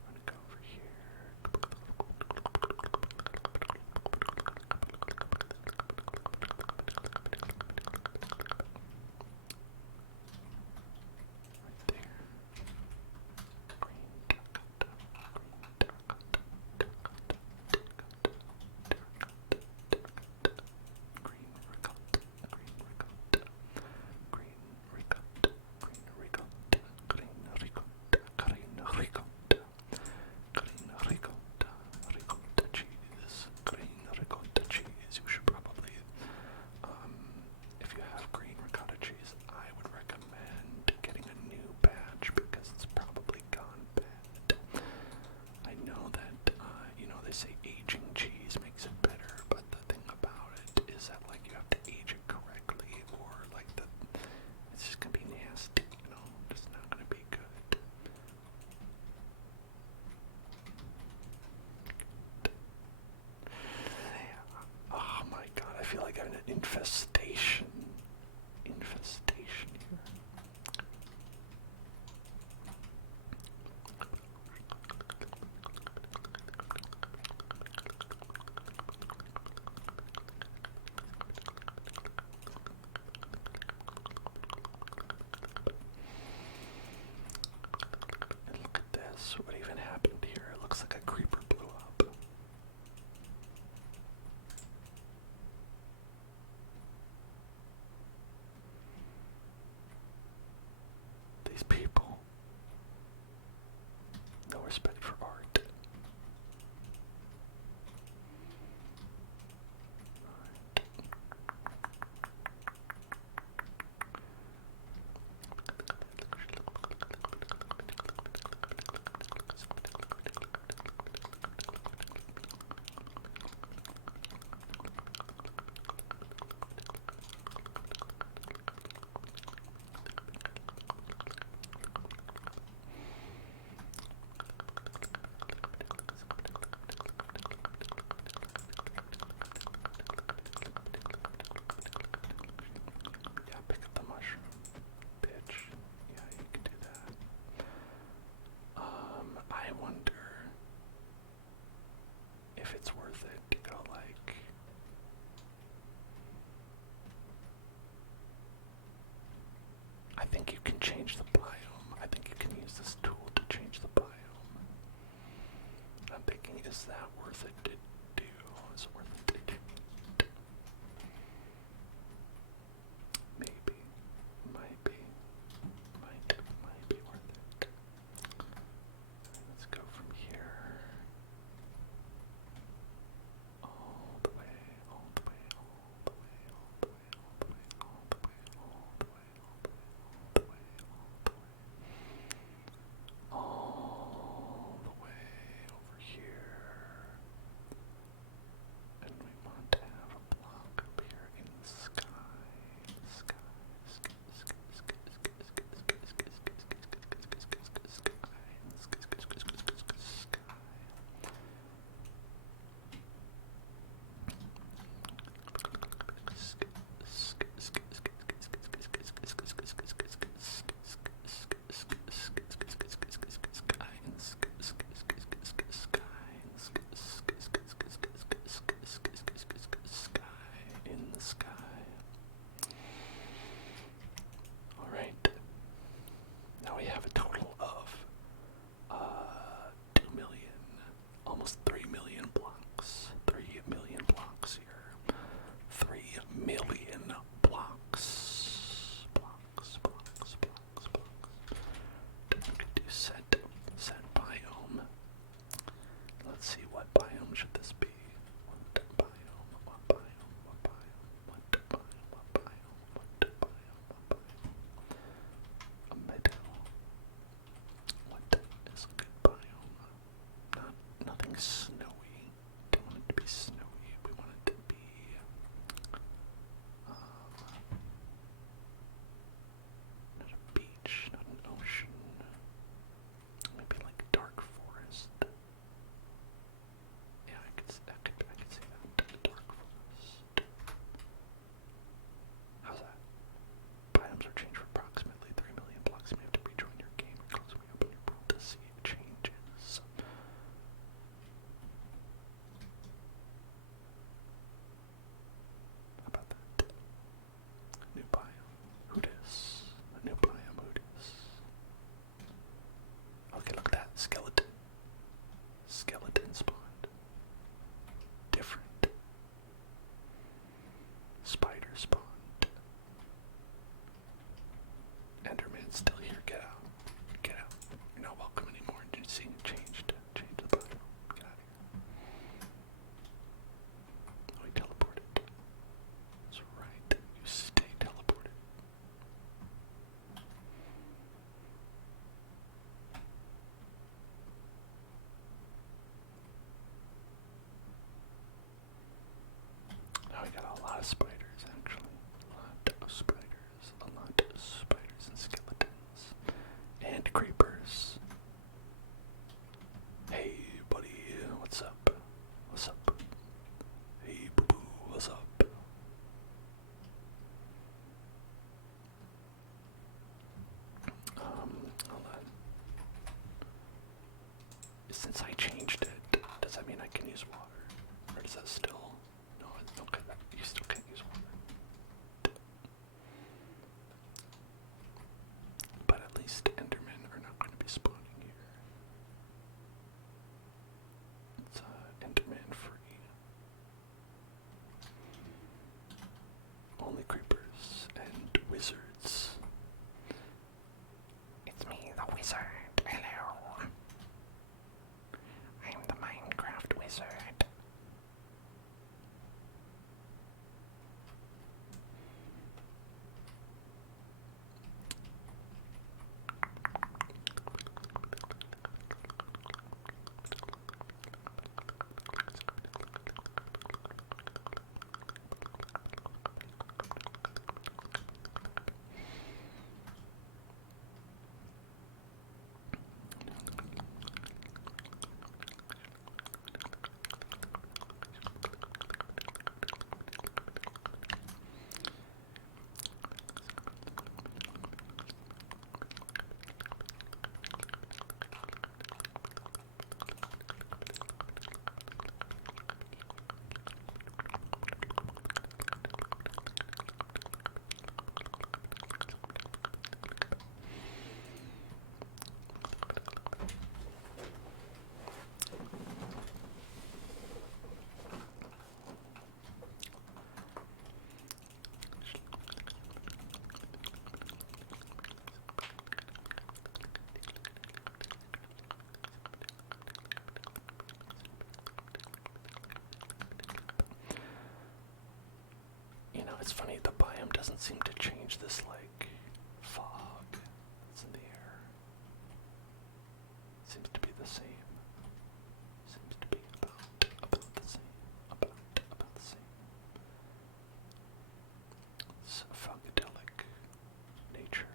I'm gonna go over here. Right there. Green terracotta, green terracotta, green ricotta, green ricotta, green ricotta, green ricotta, green ricotta, green ricotta, ricotta cheese, green ricotta cheese. You should probably, if you have green ricotta cheese, I would recommend getting a new batch because it's probably gone bad. I know that, they say aging cheese makes it better, but the thing about it is that, like, you have to age it correctly, or, like, it's just gonna be nasty, it's not gonna be good. Oh my god, I feel like I'm in an infestation. Infestation here. And look at this. What even happened here? It looks like a creeper blew up. These people. No respect for art. Yeah, pick up the mushroom, bitch. Yeah, you can do that. I wonder if it's worth it to go like... I think you can change the biome. I think you can use this tool to change the biome. I'm thinking, is that worth it to do? Is it worth it to do? Maybe. Might be. Might be worth it. Let's go from here. All the way, all the way, all the way, all the way, all the way, all the way, all the way, all the way, all the way, all the way over here. spider spawned. Enderman's still here. Get out. Get out. You're not welcome anymore. Did you see? Change the button. Get out of here. Oh, he teleported. That's right. You stay teleported. Now we got a lot of spiders, actually. A lot of spiders. A lot of spiders and skeletons. And creepers. Hey, buddy. What's up? What's up? Hey, boo-boo. What's up? Hold on. Since I changed it, does that mean I can use water? Or does that still... No, okay, you still can't use water. But at least Endermen are not going to be spawning here. It's Enderman free. Only creepers and wizards. It's me, the wizard. Hello. I'm the Minecraft wizard. You know, it's funny, the biome doesn't seem to change this, like, fog that's in the air. Seems to be the same. Seems to be about the same. About the same. It's a funkadelic nature.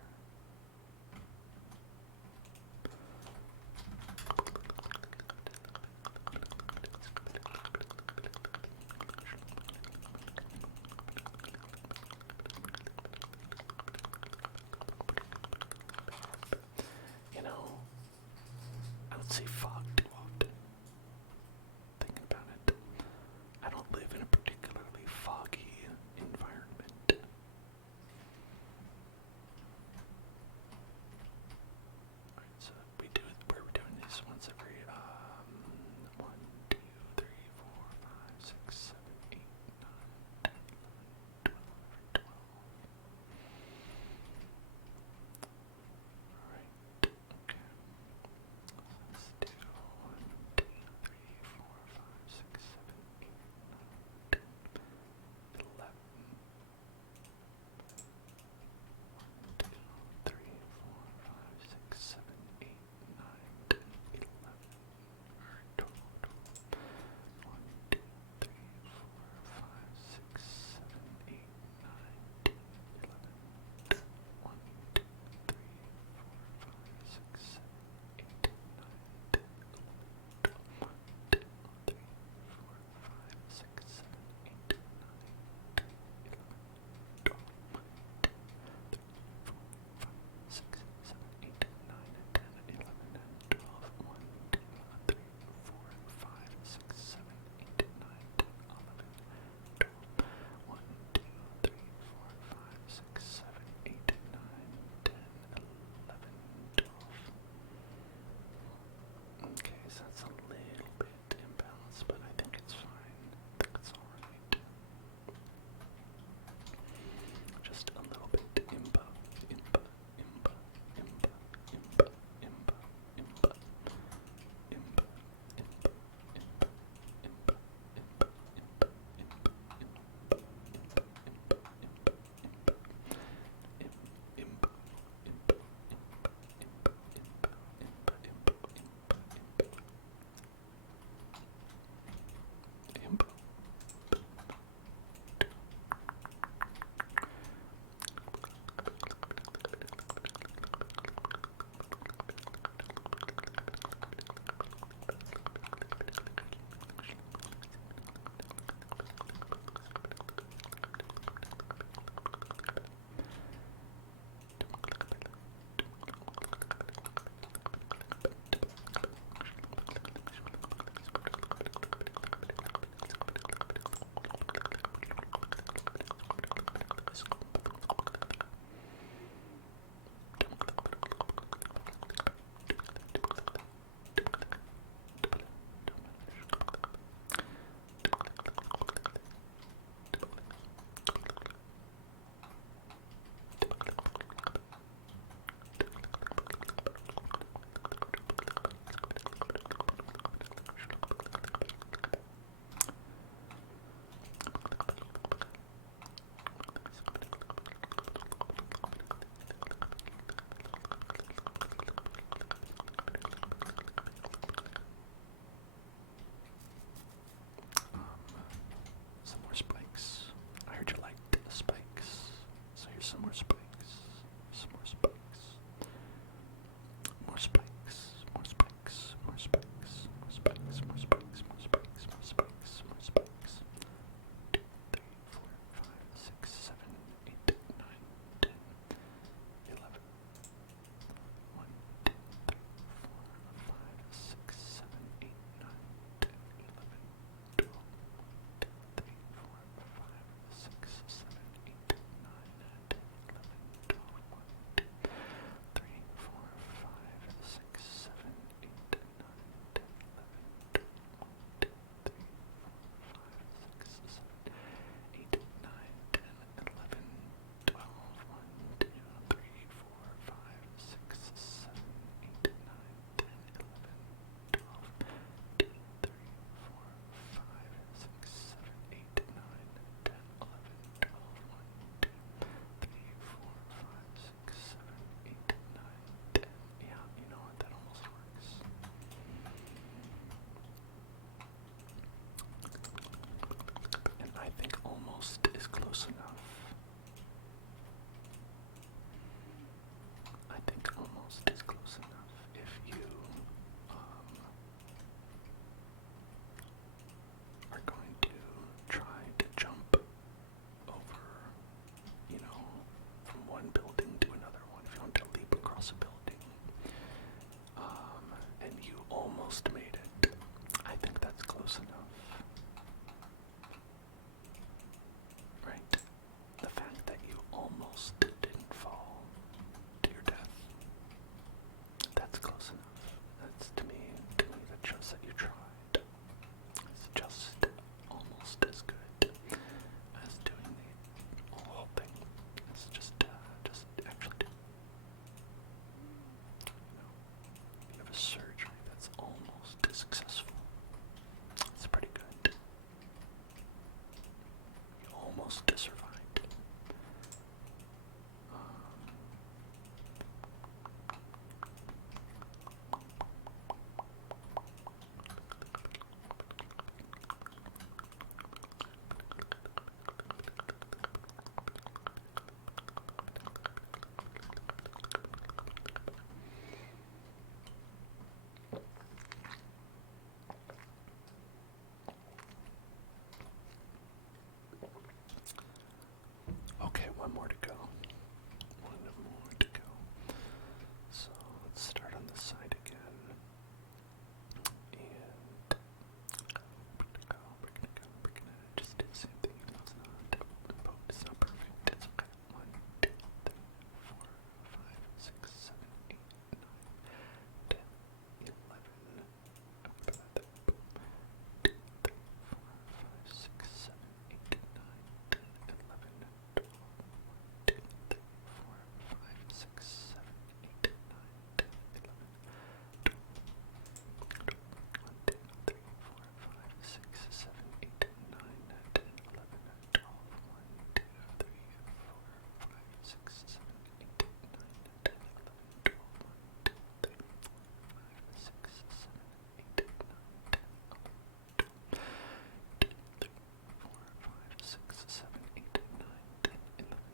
almost survived. Okay, one more to go. One more to go. So let's start on this side again. And we're gonna just do the same thing. It's not perfect. It's okay. 1, 2, 3, 4, 5, 6, 7, 8, 9, 10, 11. Put that there. 2, 3, 4, 5, 6, 7, 8, 9, 10, 11, 12. 2, 3, 4, 5, 6, 7, 8, 9, 10, 11, 12. 1, 2, 3, 4, 5, 6, 7, 8, 9, 10, 11, 12. 1, 2, 3, 4, 5, 6, 7, 8, 9, 10, 11, 12. 1, 2, 3, 4, 5, 6, 7, 8, 9, 10, 11, 12. 2, 3, 4, 5, 6, 7, 8, 9, 10, 11,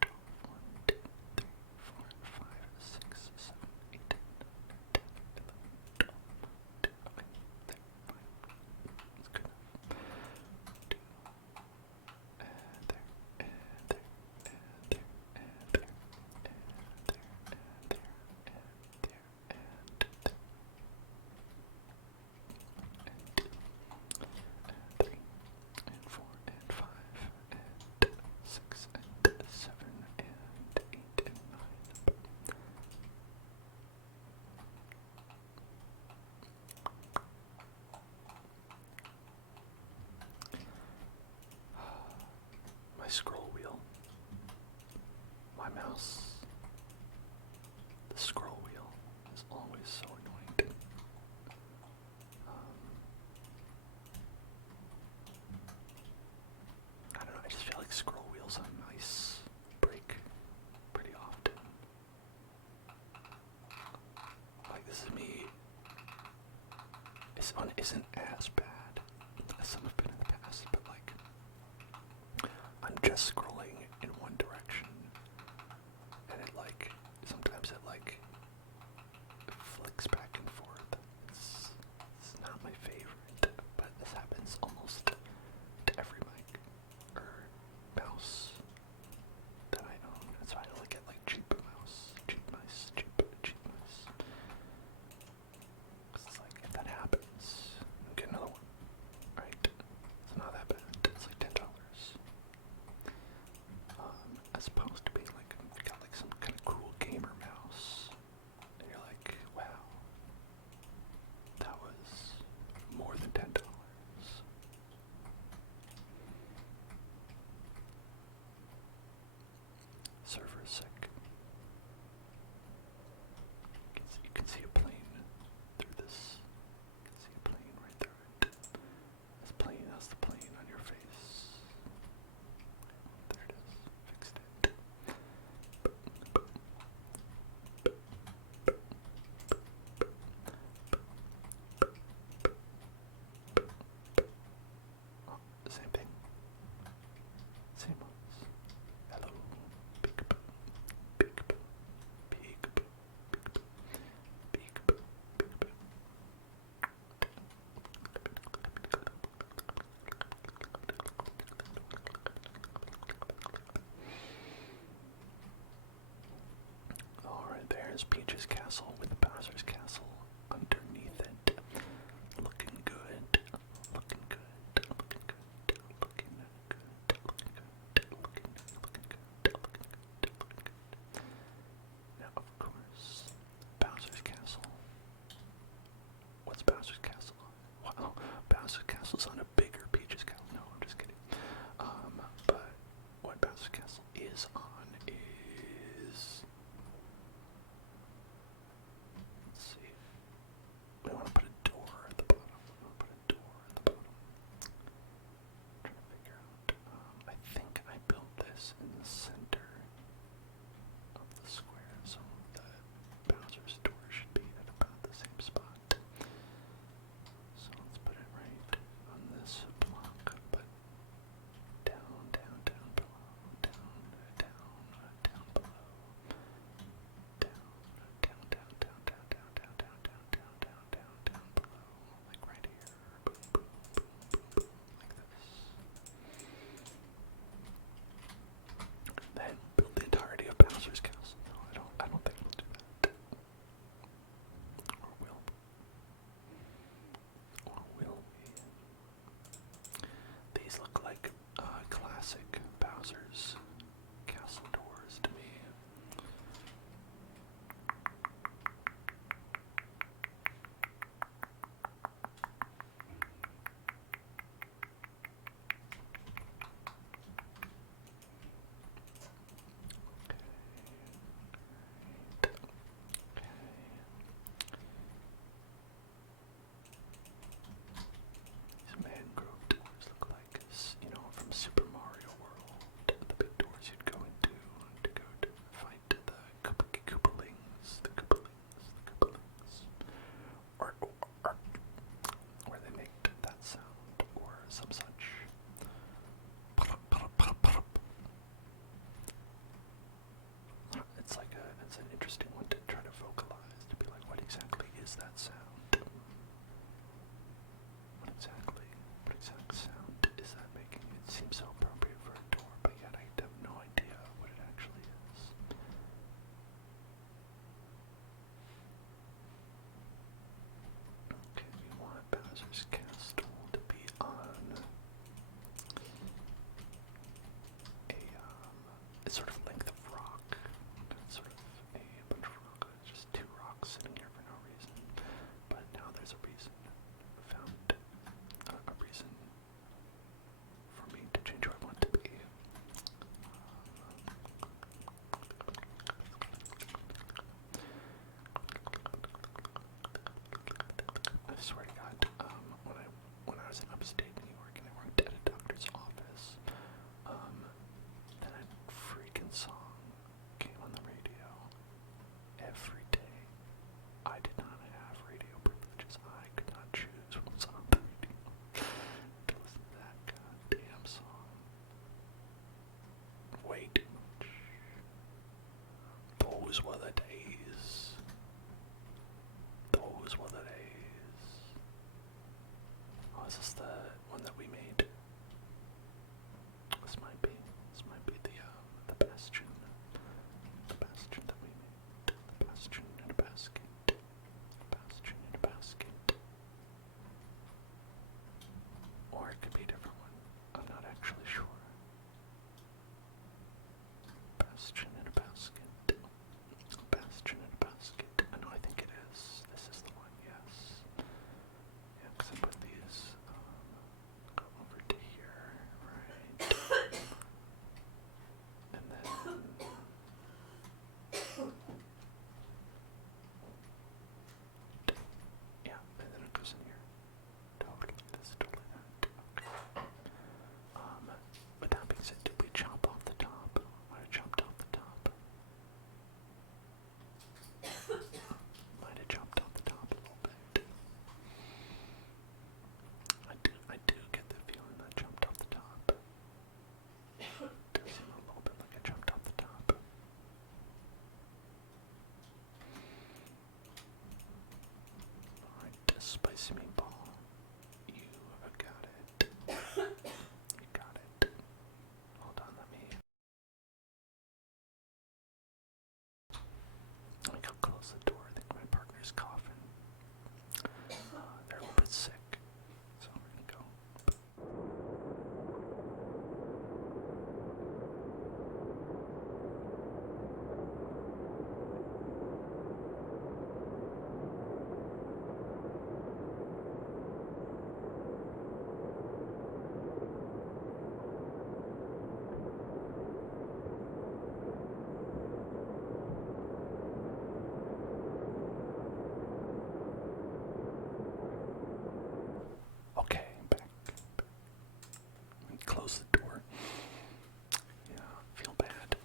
12. 1, 2, 3, 4, 5, 6, 7, 8, 9, 10, 11, 12. 1, 2, okay, there, fine. That's good enough. 2, and there, and there, and there, and there, and there, and there, and there, and there, and 2, and 3, and 4, and 5, and 6, and 7, and 8, and 9. My scroll wheel, my mouse, the scroll wheel is always so annoying. I don't know, I just feel like scroll wheels on mice break pretty often. Like, this is me. This one isn't as bad as some have been in the past, but like, I'm just scrolling in one direction, and it like, sometimes it like flicks back and forth. It's not my favorite, but this happens almost to every mic or mouse that I own. That's why I only get like cheap mice. 'Cause it's like, if that happens, I'll get another one, right? It's not that bad. It's like $10. Those were the days. Those were the days. Oh, is this the one that we made? This might be the bastion. The bastion that we made. The bastion in a basket. Bastion in a basket. Or it could be a different one. I'm not actually sure. Bastion in a basket. Bastion in a basket. No, I think it is. This is the one, yes. Yeah, because I put these, go over to here, right? And then, yeah, and then it goes in here. Totally, this is totally that. Okay. With that being said, did we chop off the top? I chopped off the top. Might have chopped off the top a little bit. I do get the feeling that I chopped off the top. Does seem a little bit like I chopped off the top. Alright, spicy meatball. You got it. You got it. Hold on, let me go close the door. I think my partner's coughing. They're a little bit sick. So we're gonna go. Okay, back. Close the door. Yeah, feel bad.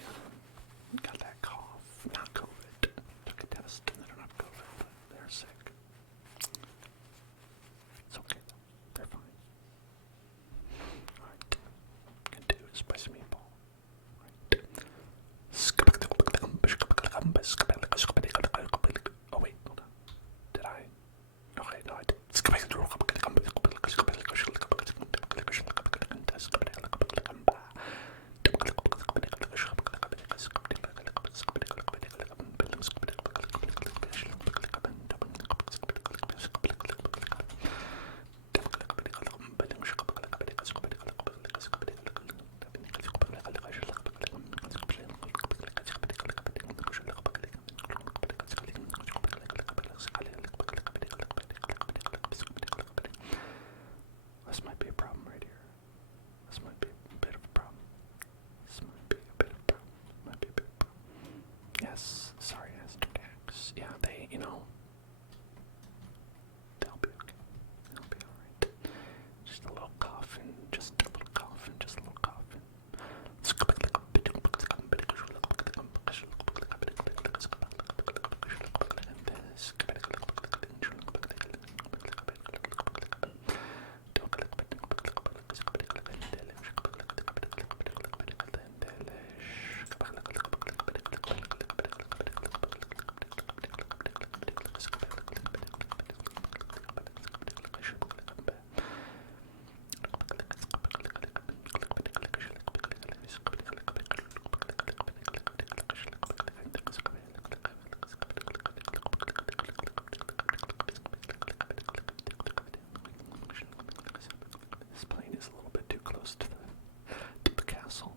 Yeah, got that cough. Not COVID. Took a test and they don't have COVID, but they're sick. It's okay though. They're fine. Alright. Gonna do a spicy meatball. Right. Oh wait, hold on. Did I? Okay, no, I did. This might be a problem right here. This might be a bit of a problem. This might be a bit of a problem. Might be a bit of a problem. Yes, sorry, Astrodactyls. Yeah, they, they'll be okay. They'll be alright. Just a little coughing, just a little coughing, just a little coughing. This plane is a little bit too close to the castle.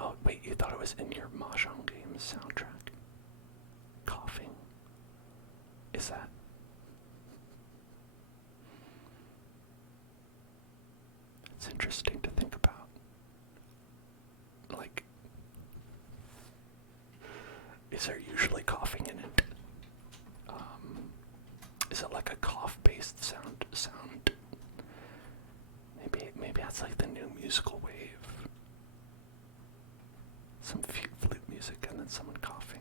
Oh, wait, you thought it was in your Mahjong game soundtrack? Coughing? Is that? It's interesting to think about. Like, is there usually coughing in it? Is it like a cough-based sound? Maybe that's like the new musical wave. and someone coughing.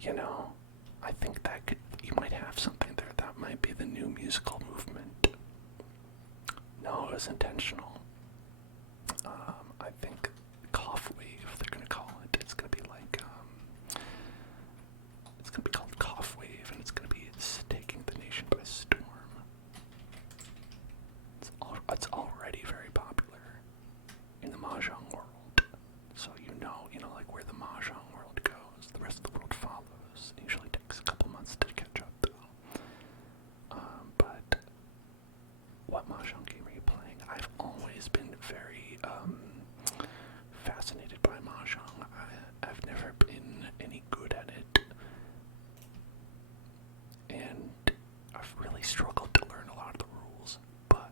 You know, I think that you might have something there. That might be the new musical movement. No, it was intentional. I think cough wave, they're gonna call it. It's gonna be like, it's gonna be called Cough Wave, and it's gonna be taking the nation by storm. It's already very popular in the mahjong world. So you know, like where the mahjong world goes, the rest of the world follows. It usually takes a couple months to catch up, though. But what mahjong game are you playing? I've always been very fascinated by mahjong. I've never been any good at it, and I've really struggled to learn a lot of the rules, but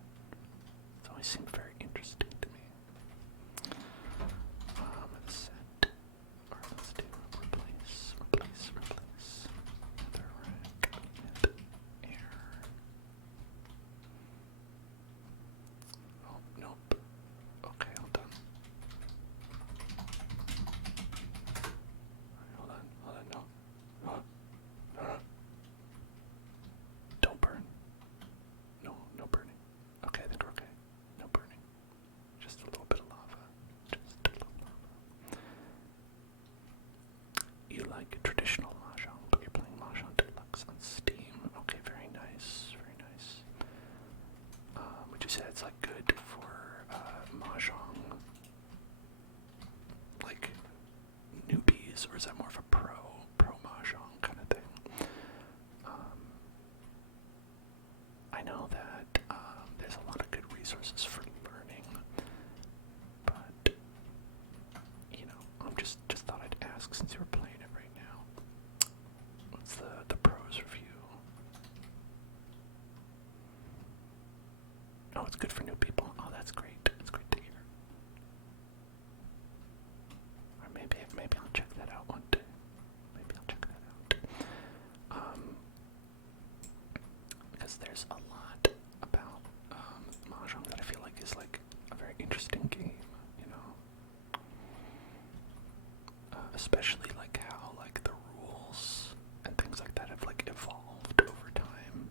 it's always seemed very interesting to me. Set. Or let's do replace. Nether rack with air. Oh, nope. Okay, hold on. Hold on, no. Don't burn. No burning. Okay, I think we're okay. No burning. Just a little bit of lava. Just a little lava. You like traditional mahjong, but you're playing mahjong deluxe on Steam. Okay, very nice, very nice. Would you say it's like good for mahjong, like newbies, or is that more of a pro mahjong kind of thing? I know that there's a lot of good resources for learning, but you know, I'm just thought I'd ask since you were playing it right now. What's the pros review? Oh, it's good for new people. Oh, that's great. That's great to hear. Or maybe I'll check that out one day. Maybe I'll check that out. Because there's a lot about mahjong that I feel like is like a very interesting game, you know. Especially like how like the rules and things like that have like evolved over time.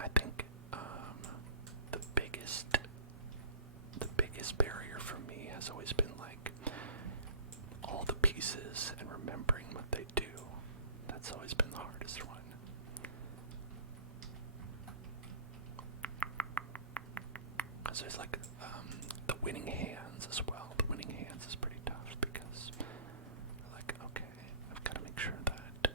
I think the biggest barrier for me has always been like all the pieces and remembering what they do. That's always been the hardest one. Because there's like the winning hands as well. The winning hands is pretty tough because like, okay, I've got to make sure that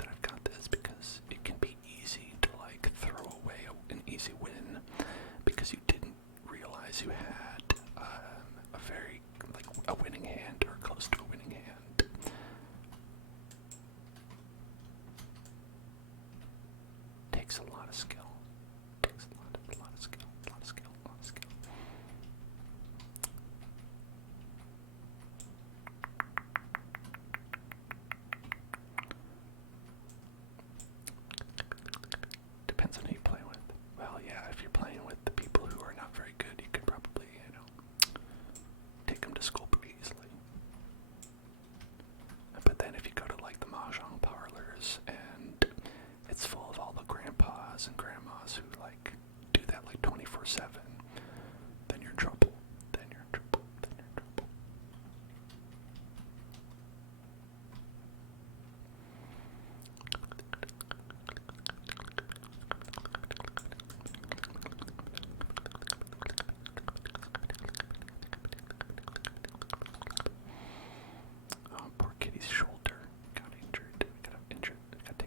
I've got this, because it can be easy to like throw away an easy win because you didn't realize you had a very like a winning hand or close to a winning hand. Takes a lot of skill. Takes a lot of skill. A lot of skill. Depends on who you play with. Well, yeah, if you're playing with the people who are not very good, you could probably, you know, take them to school pretty easily. But then if you go to like the mahjong parlors and it's full of all the grandpas and grandmas who like do that like 24/7, then you're in trouble. Then you're in trouble. Poor kitty's shoulder got injured. Got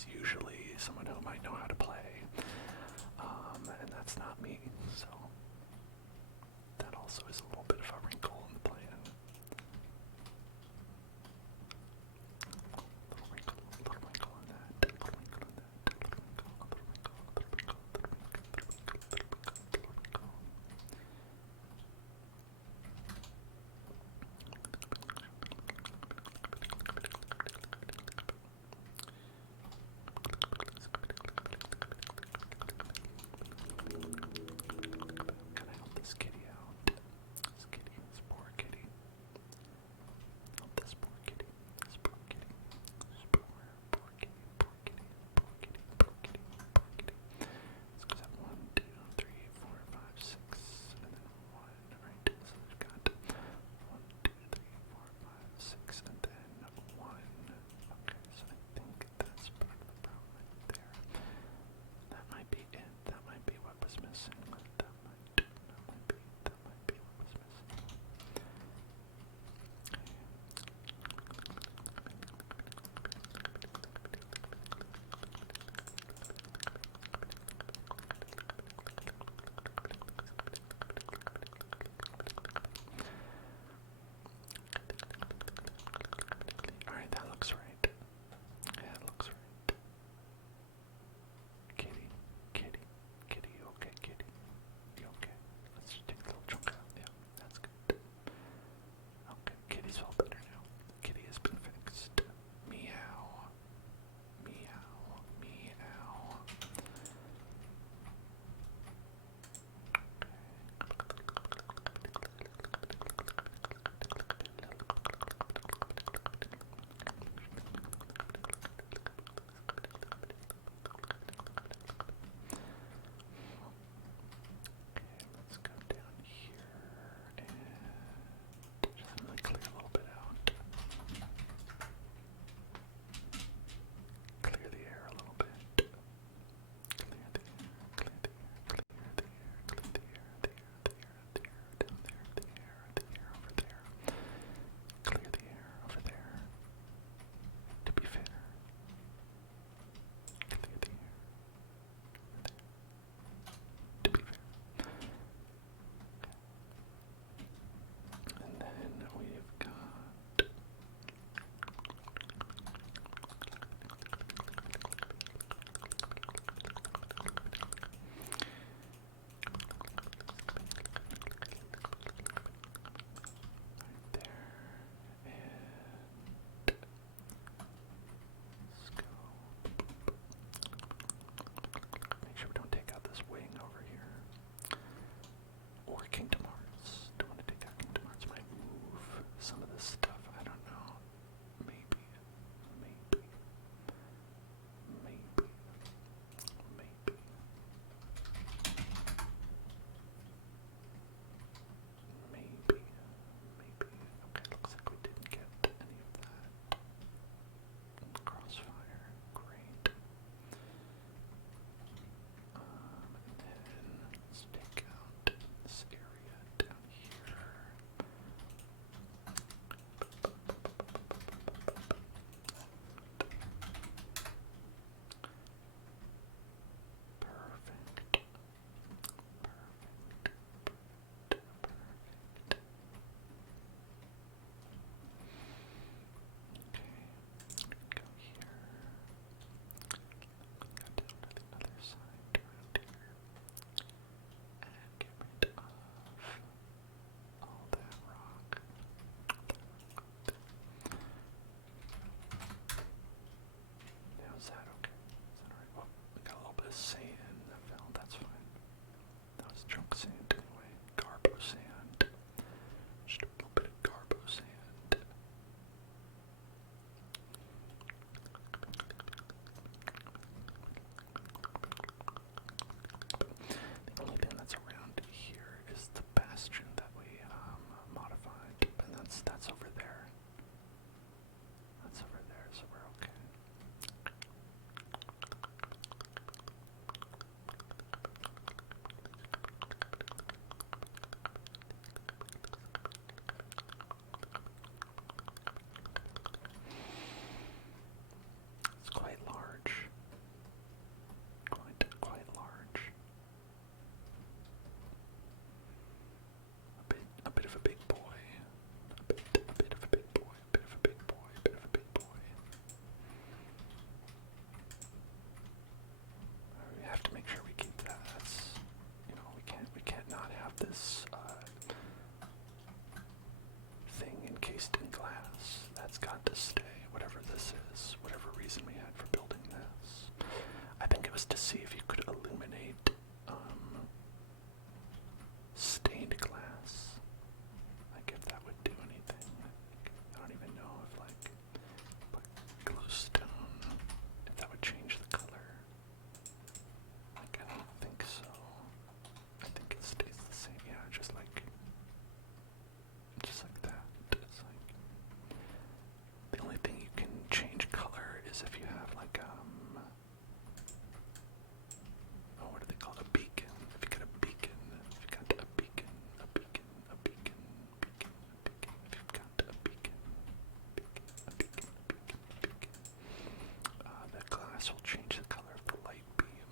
is usually someone who might know how to play. And that's not me, so that also is a little bit of a wrinkle in the plan. Little wrinkle on that, little wrinkle on that, little wrinkle, little wrinkle, little wrinkle, little wrinkle, little wrinkle, little wrinkle, little wrinkle. Can I help this kitty out? this is, whatever reason we had for building this. I think it was to see if you could illuminate stained glass. Like if that would do anything. I don't even know if like glowstone, if that would change the color. Like I don't think so. I think it stays the same. Yeah, just like that. It's like the only thing you can change color is if you have like oh, what do they call it? A beacon. If you got a beacon, if you got a beacon, a beacon, a beacon, beacon, a beacon, if you've got a beacon, beacon, a beacon, a beacon, a beacon, the glass will change the color of the light beam.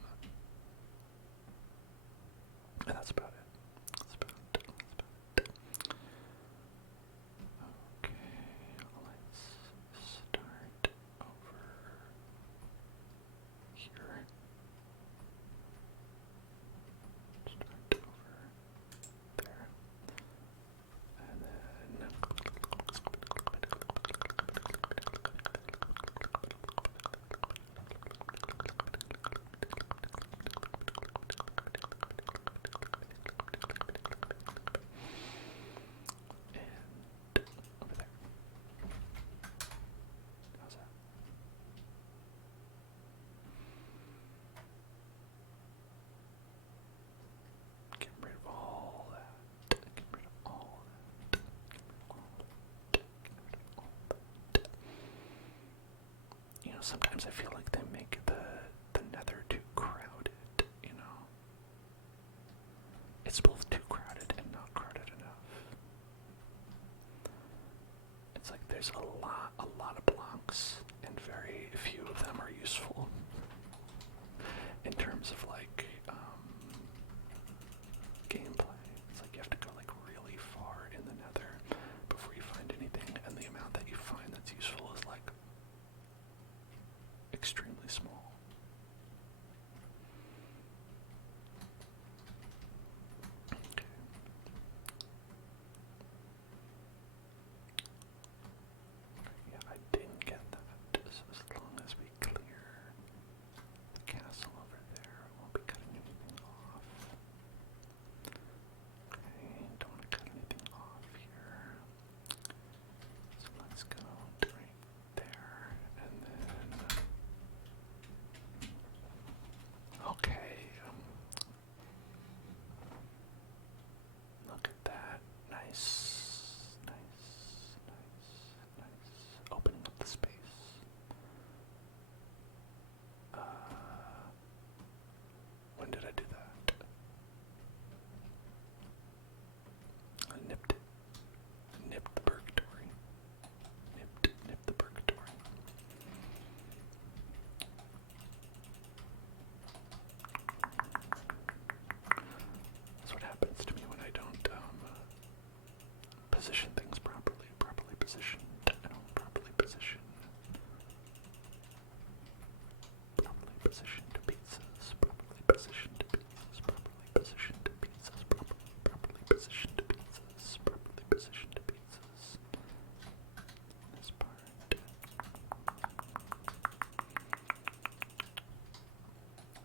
And that's about it. That's about it. That's about it. Okay, let's start over here. Start over there. And then over there. How's that? Get rid of all that. Get rid of all that. Get rid of all that. Get rid of all that. You know, sometimes I feel like they make the nether too crowded, you know? It's both too crowded and not crowded enough. It's like there's a lot of blocks, and very few of them are useful. In terms of like, gameplay. It's like you have to go like really far in the nether before you find anything, and the amount that you find that's useful is like extremely small. Okay. Yeah, I didn't get that. So as long as we clear the castle over there, we won't be cutting anything off. Okay, don't want to cut anything off here. So let's go right there, and then okay. Look at that. Nice, nice, nice, nice. Opening up the space. When did I do that? I nipped it. Nipped the purgatory. Nipped the purgatory. That's what happens to me when I don't position things properly. Properly positioned. I don't properly position. Properly positioned pizzas. Properly positioned pizzas. Properly positioned pizzas. Properly positioned pizzas. Properly positioned pizzas. This part.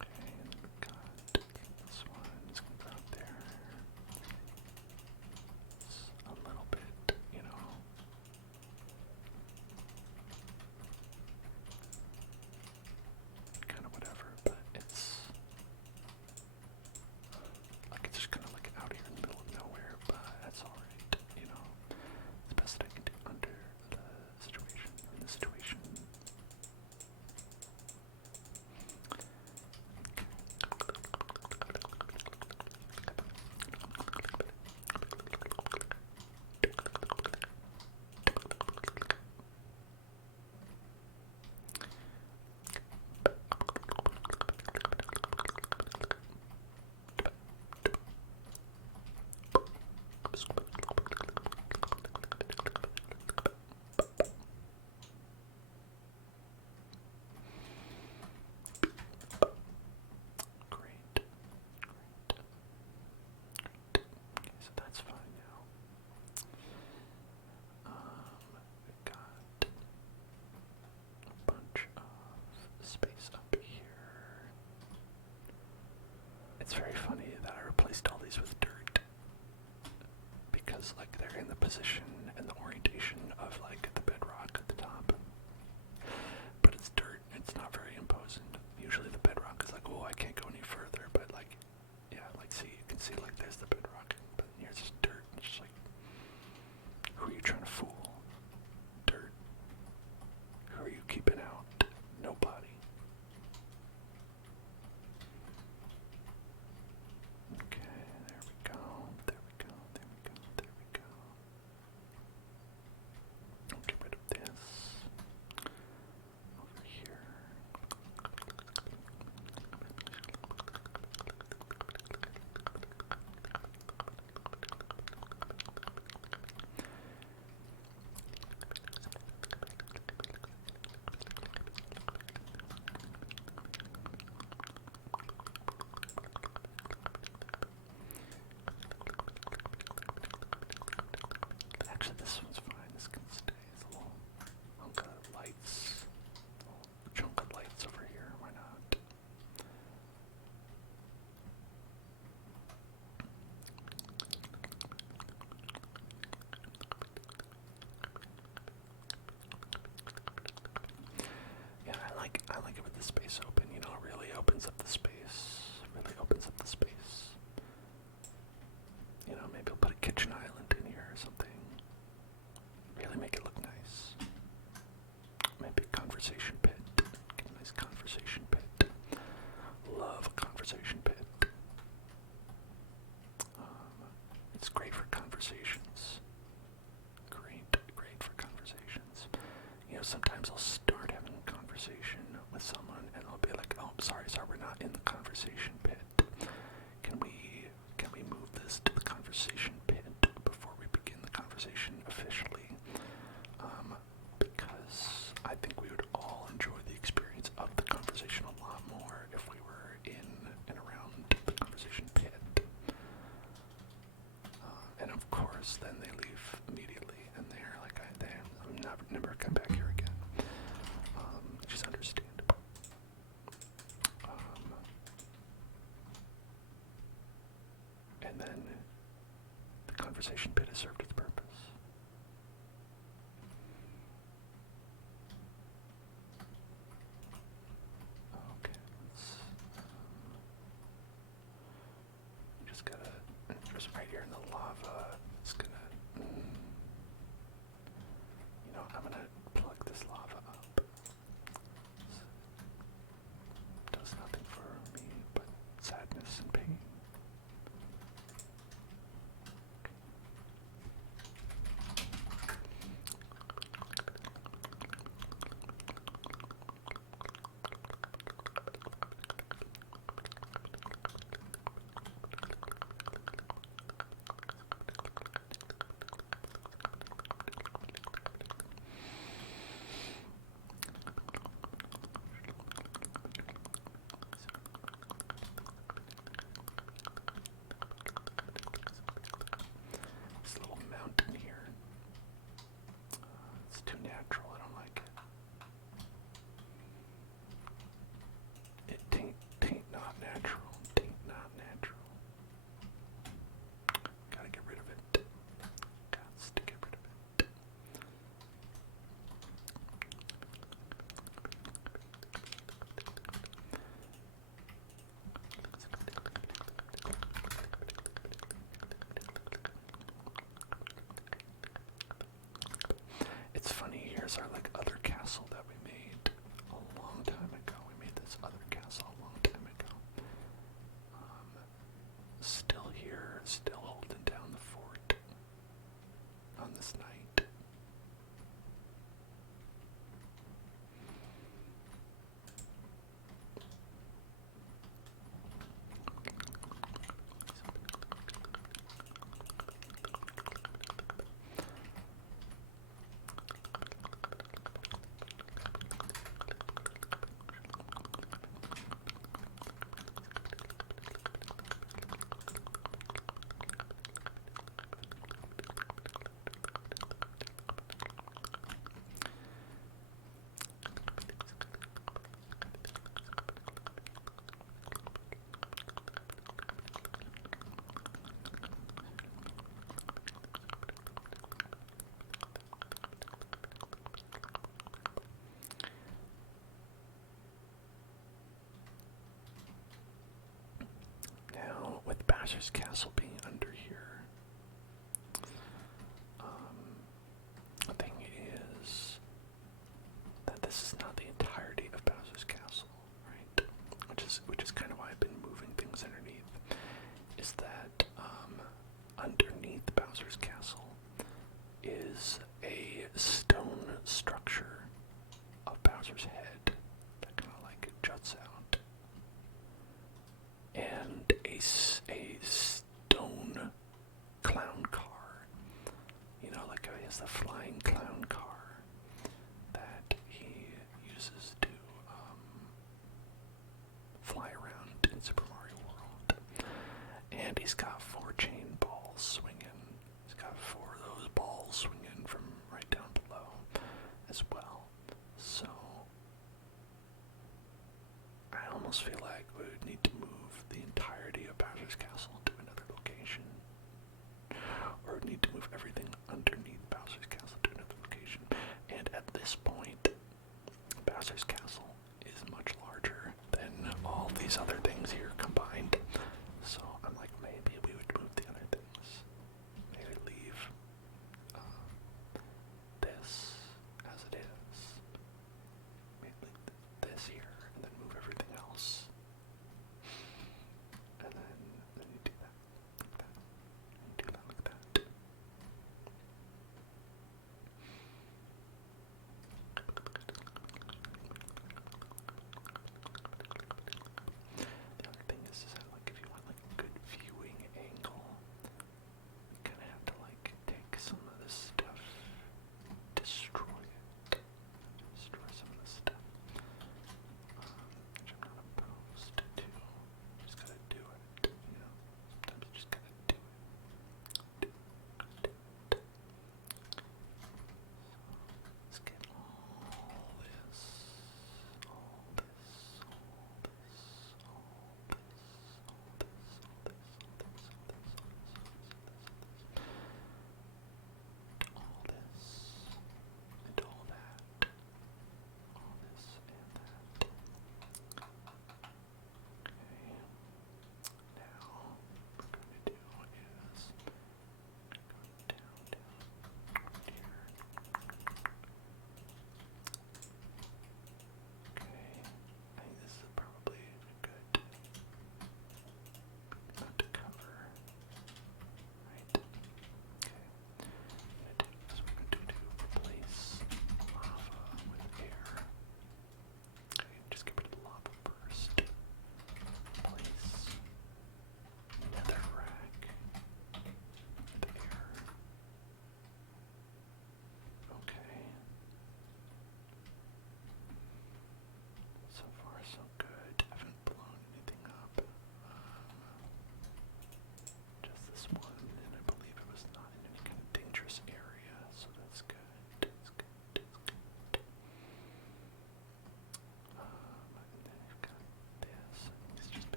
Okay, and we've got this one. It's gonna go out there. It's a little bit, you know. Kind of whatever. It's very funny that I replaced all these with dirt because like they're in the position and the orientation of like the bedrock at the top. But it's dirt, it's not very imposing. Usually the bedrock is like, oh, I can't go any further, but like, yeah, like see, you can see like there's the bedrock, but here's just dirt. It's just like, who are you trying to fool? Dirt. Who are you keeping out? Nobody. Okay, there we go, there we go, there we go, there we go. I'll get rid of this. Over here. Actually, this one's fine. This can stay. It's a little hunk of lights. A little chunk of lights over here. Why not? Yeah, I like it with the space open. You know, it really opens up the space. Really opens up the space. You know, maybe I'll put a kitchen island in here or something. Really make it look nice. Maybe a conversation pit. Get a nice conversation pit. Love a conversation pit. It's great for conversations. Great for conversations. You know, sometimes I'll start having a conversation with someone and I'll be like, oh, sorry, we're not in the conversation pit. Can we move this to the conversation pit before we begin the conversation officially? Because I think we would all enjoy the experience of the conversation a lot more if we were in and around the conversation pit. And of course, then they leave immediately, and they're like, I'm never come back here again. Which is understandable. And then the conversation pit has served its purpose. Okay, just gotta, just right here in the lava, it's gonna, you know, I'm gonna plug this lava up. It does nothing for me but sadness and pain. This little mountain here, it's too natural, I don't like it. It taint not natural, taint not natural. Gotta get rid of it. Gots to get rid of it. It's funny, here's our like other castle that we made a long time ago. We made this other castle a long time ago. Still here, still holding down the fort on this night. Bowser's Castle being under here. The thing is that this is not the entirety of Bowser's Castle, right? Which is kind of why I've been moving things underneath. Is that underneath Bowser's Castle is a stone structure of Bowser's head that kind of like juts out, and a stone clown car. You know, like he has the flying clown car that he uses to fly around in Super Mario World. And he's got 4 chain balls swinging. He's got 4 of those balls swinging from right down below as well. So I almost feel like we would need to move the entirety of Bowser's Castle to another location. Or we'd need to move everything underneath Bowser's Castle to another location. And at this point, Bowser's Castle is much larger than all these other things here combined. So I'm like, maybe we would move the other things. Maybe leave this as it is. Maybe leave this here and then move everything else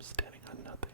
I'm standing on nothing.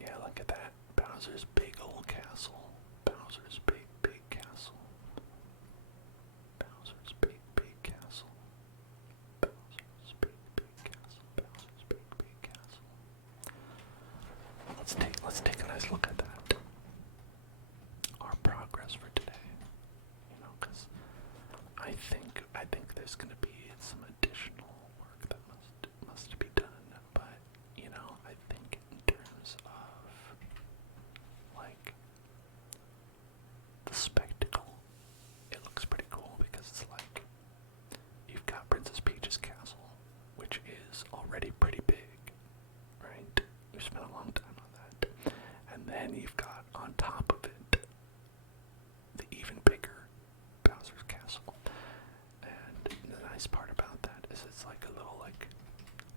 Yeah, look at that. Bowser's big old castle. Bowser's big, big castle. Bowser's big, big castle. Bowser's big, big castle. Bowser's big, big castle. Let's take a nice look at that. Our progress for today. You know, because I think there's gonna be some additional work that must be done, but you know, I think in terms of like the spectacle, it looks pretty cool because it's like you've got Princess Peach's castle, which is already pretty big, right? We've spent a long time on that, and then you've got on top of it the even bigger Bowser's castle. And the nice part about that is it's like a little like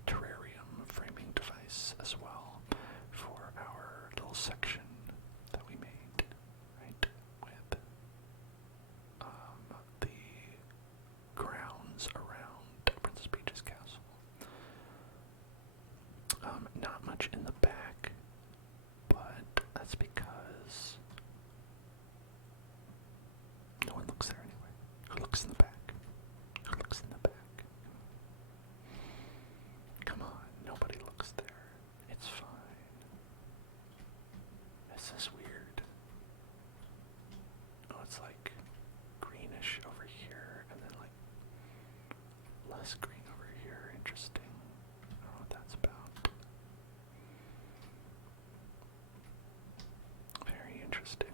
terrarium framing device as well for our little section that we made, right? With the grounds around Princess Peach's castle. Not much in the back, but that's because no one looks there anyway. Who looks in the back? Who looks in the back? Come on, nobody looks there. It's fine. This is weird. Oh, it's like greenish over here, and then like less green over here. Interesting. I don't know what that's about. Very interesting.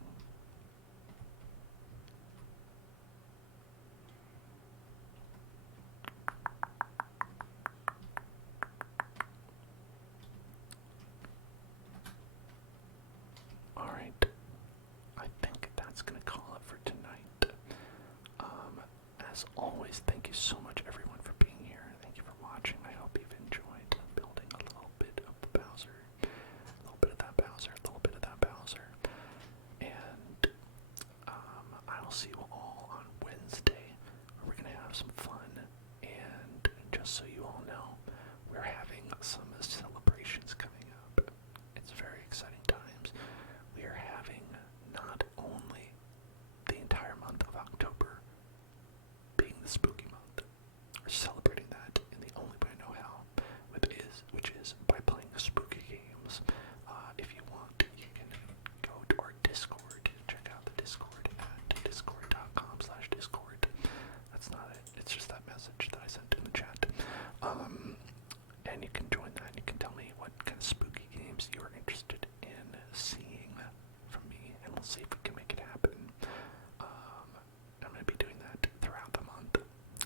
Alright, I think that's going to call it for tonight. As always, thank you so much everyone for being here. Thank you for watching. I hope you've enjoyed building a little bit of Bowser. A little bit of that Bowser, a little bit of that Bowser. And I'll see you all on Wednesday. We're going to have some fun. And just so you all know, we're having some celebrations coming up. It's very exciting times. We are having not only the entire month of October being the spooky month, we're celebrating that in the only way I know how, which is by playing spooky games. If you want, you can go to our Discord, check out the Discord at discord.com/discord. That's not it, it's just that message that I sent in the chat. And you can join that, and you can tell me what kind of spooky games you are interested in seeing from me, and we'll see if we can make it happen. I'm going to be doing that throughout the month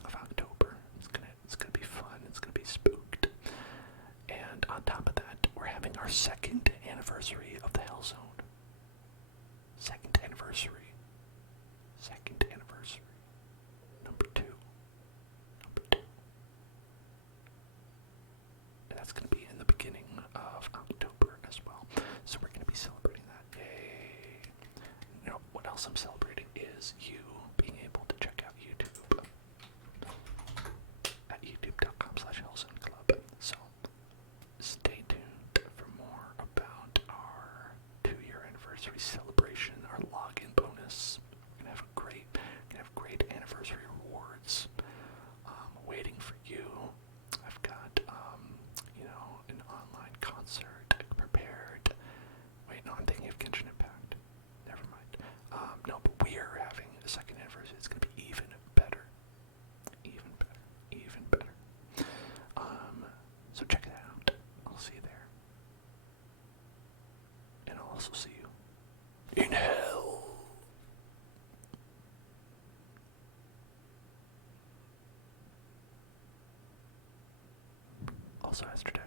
of October. It's gonna be fun. It's gonna be spooked. And on top of that, we're having our 2nd anniversary of the Hell Zone. 2nd anniversary. 2nd anniversary. Number 2. And that's going to be in the beginning of October as well. So we're going to be celebrating that. Yay! You know, what else I'm celebrating is you being able to check out YouTube. also has text.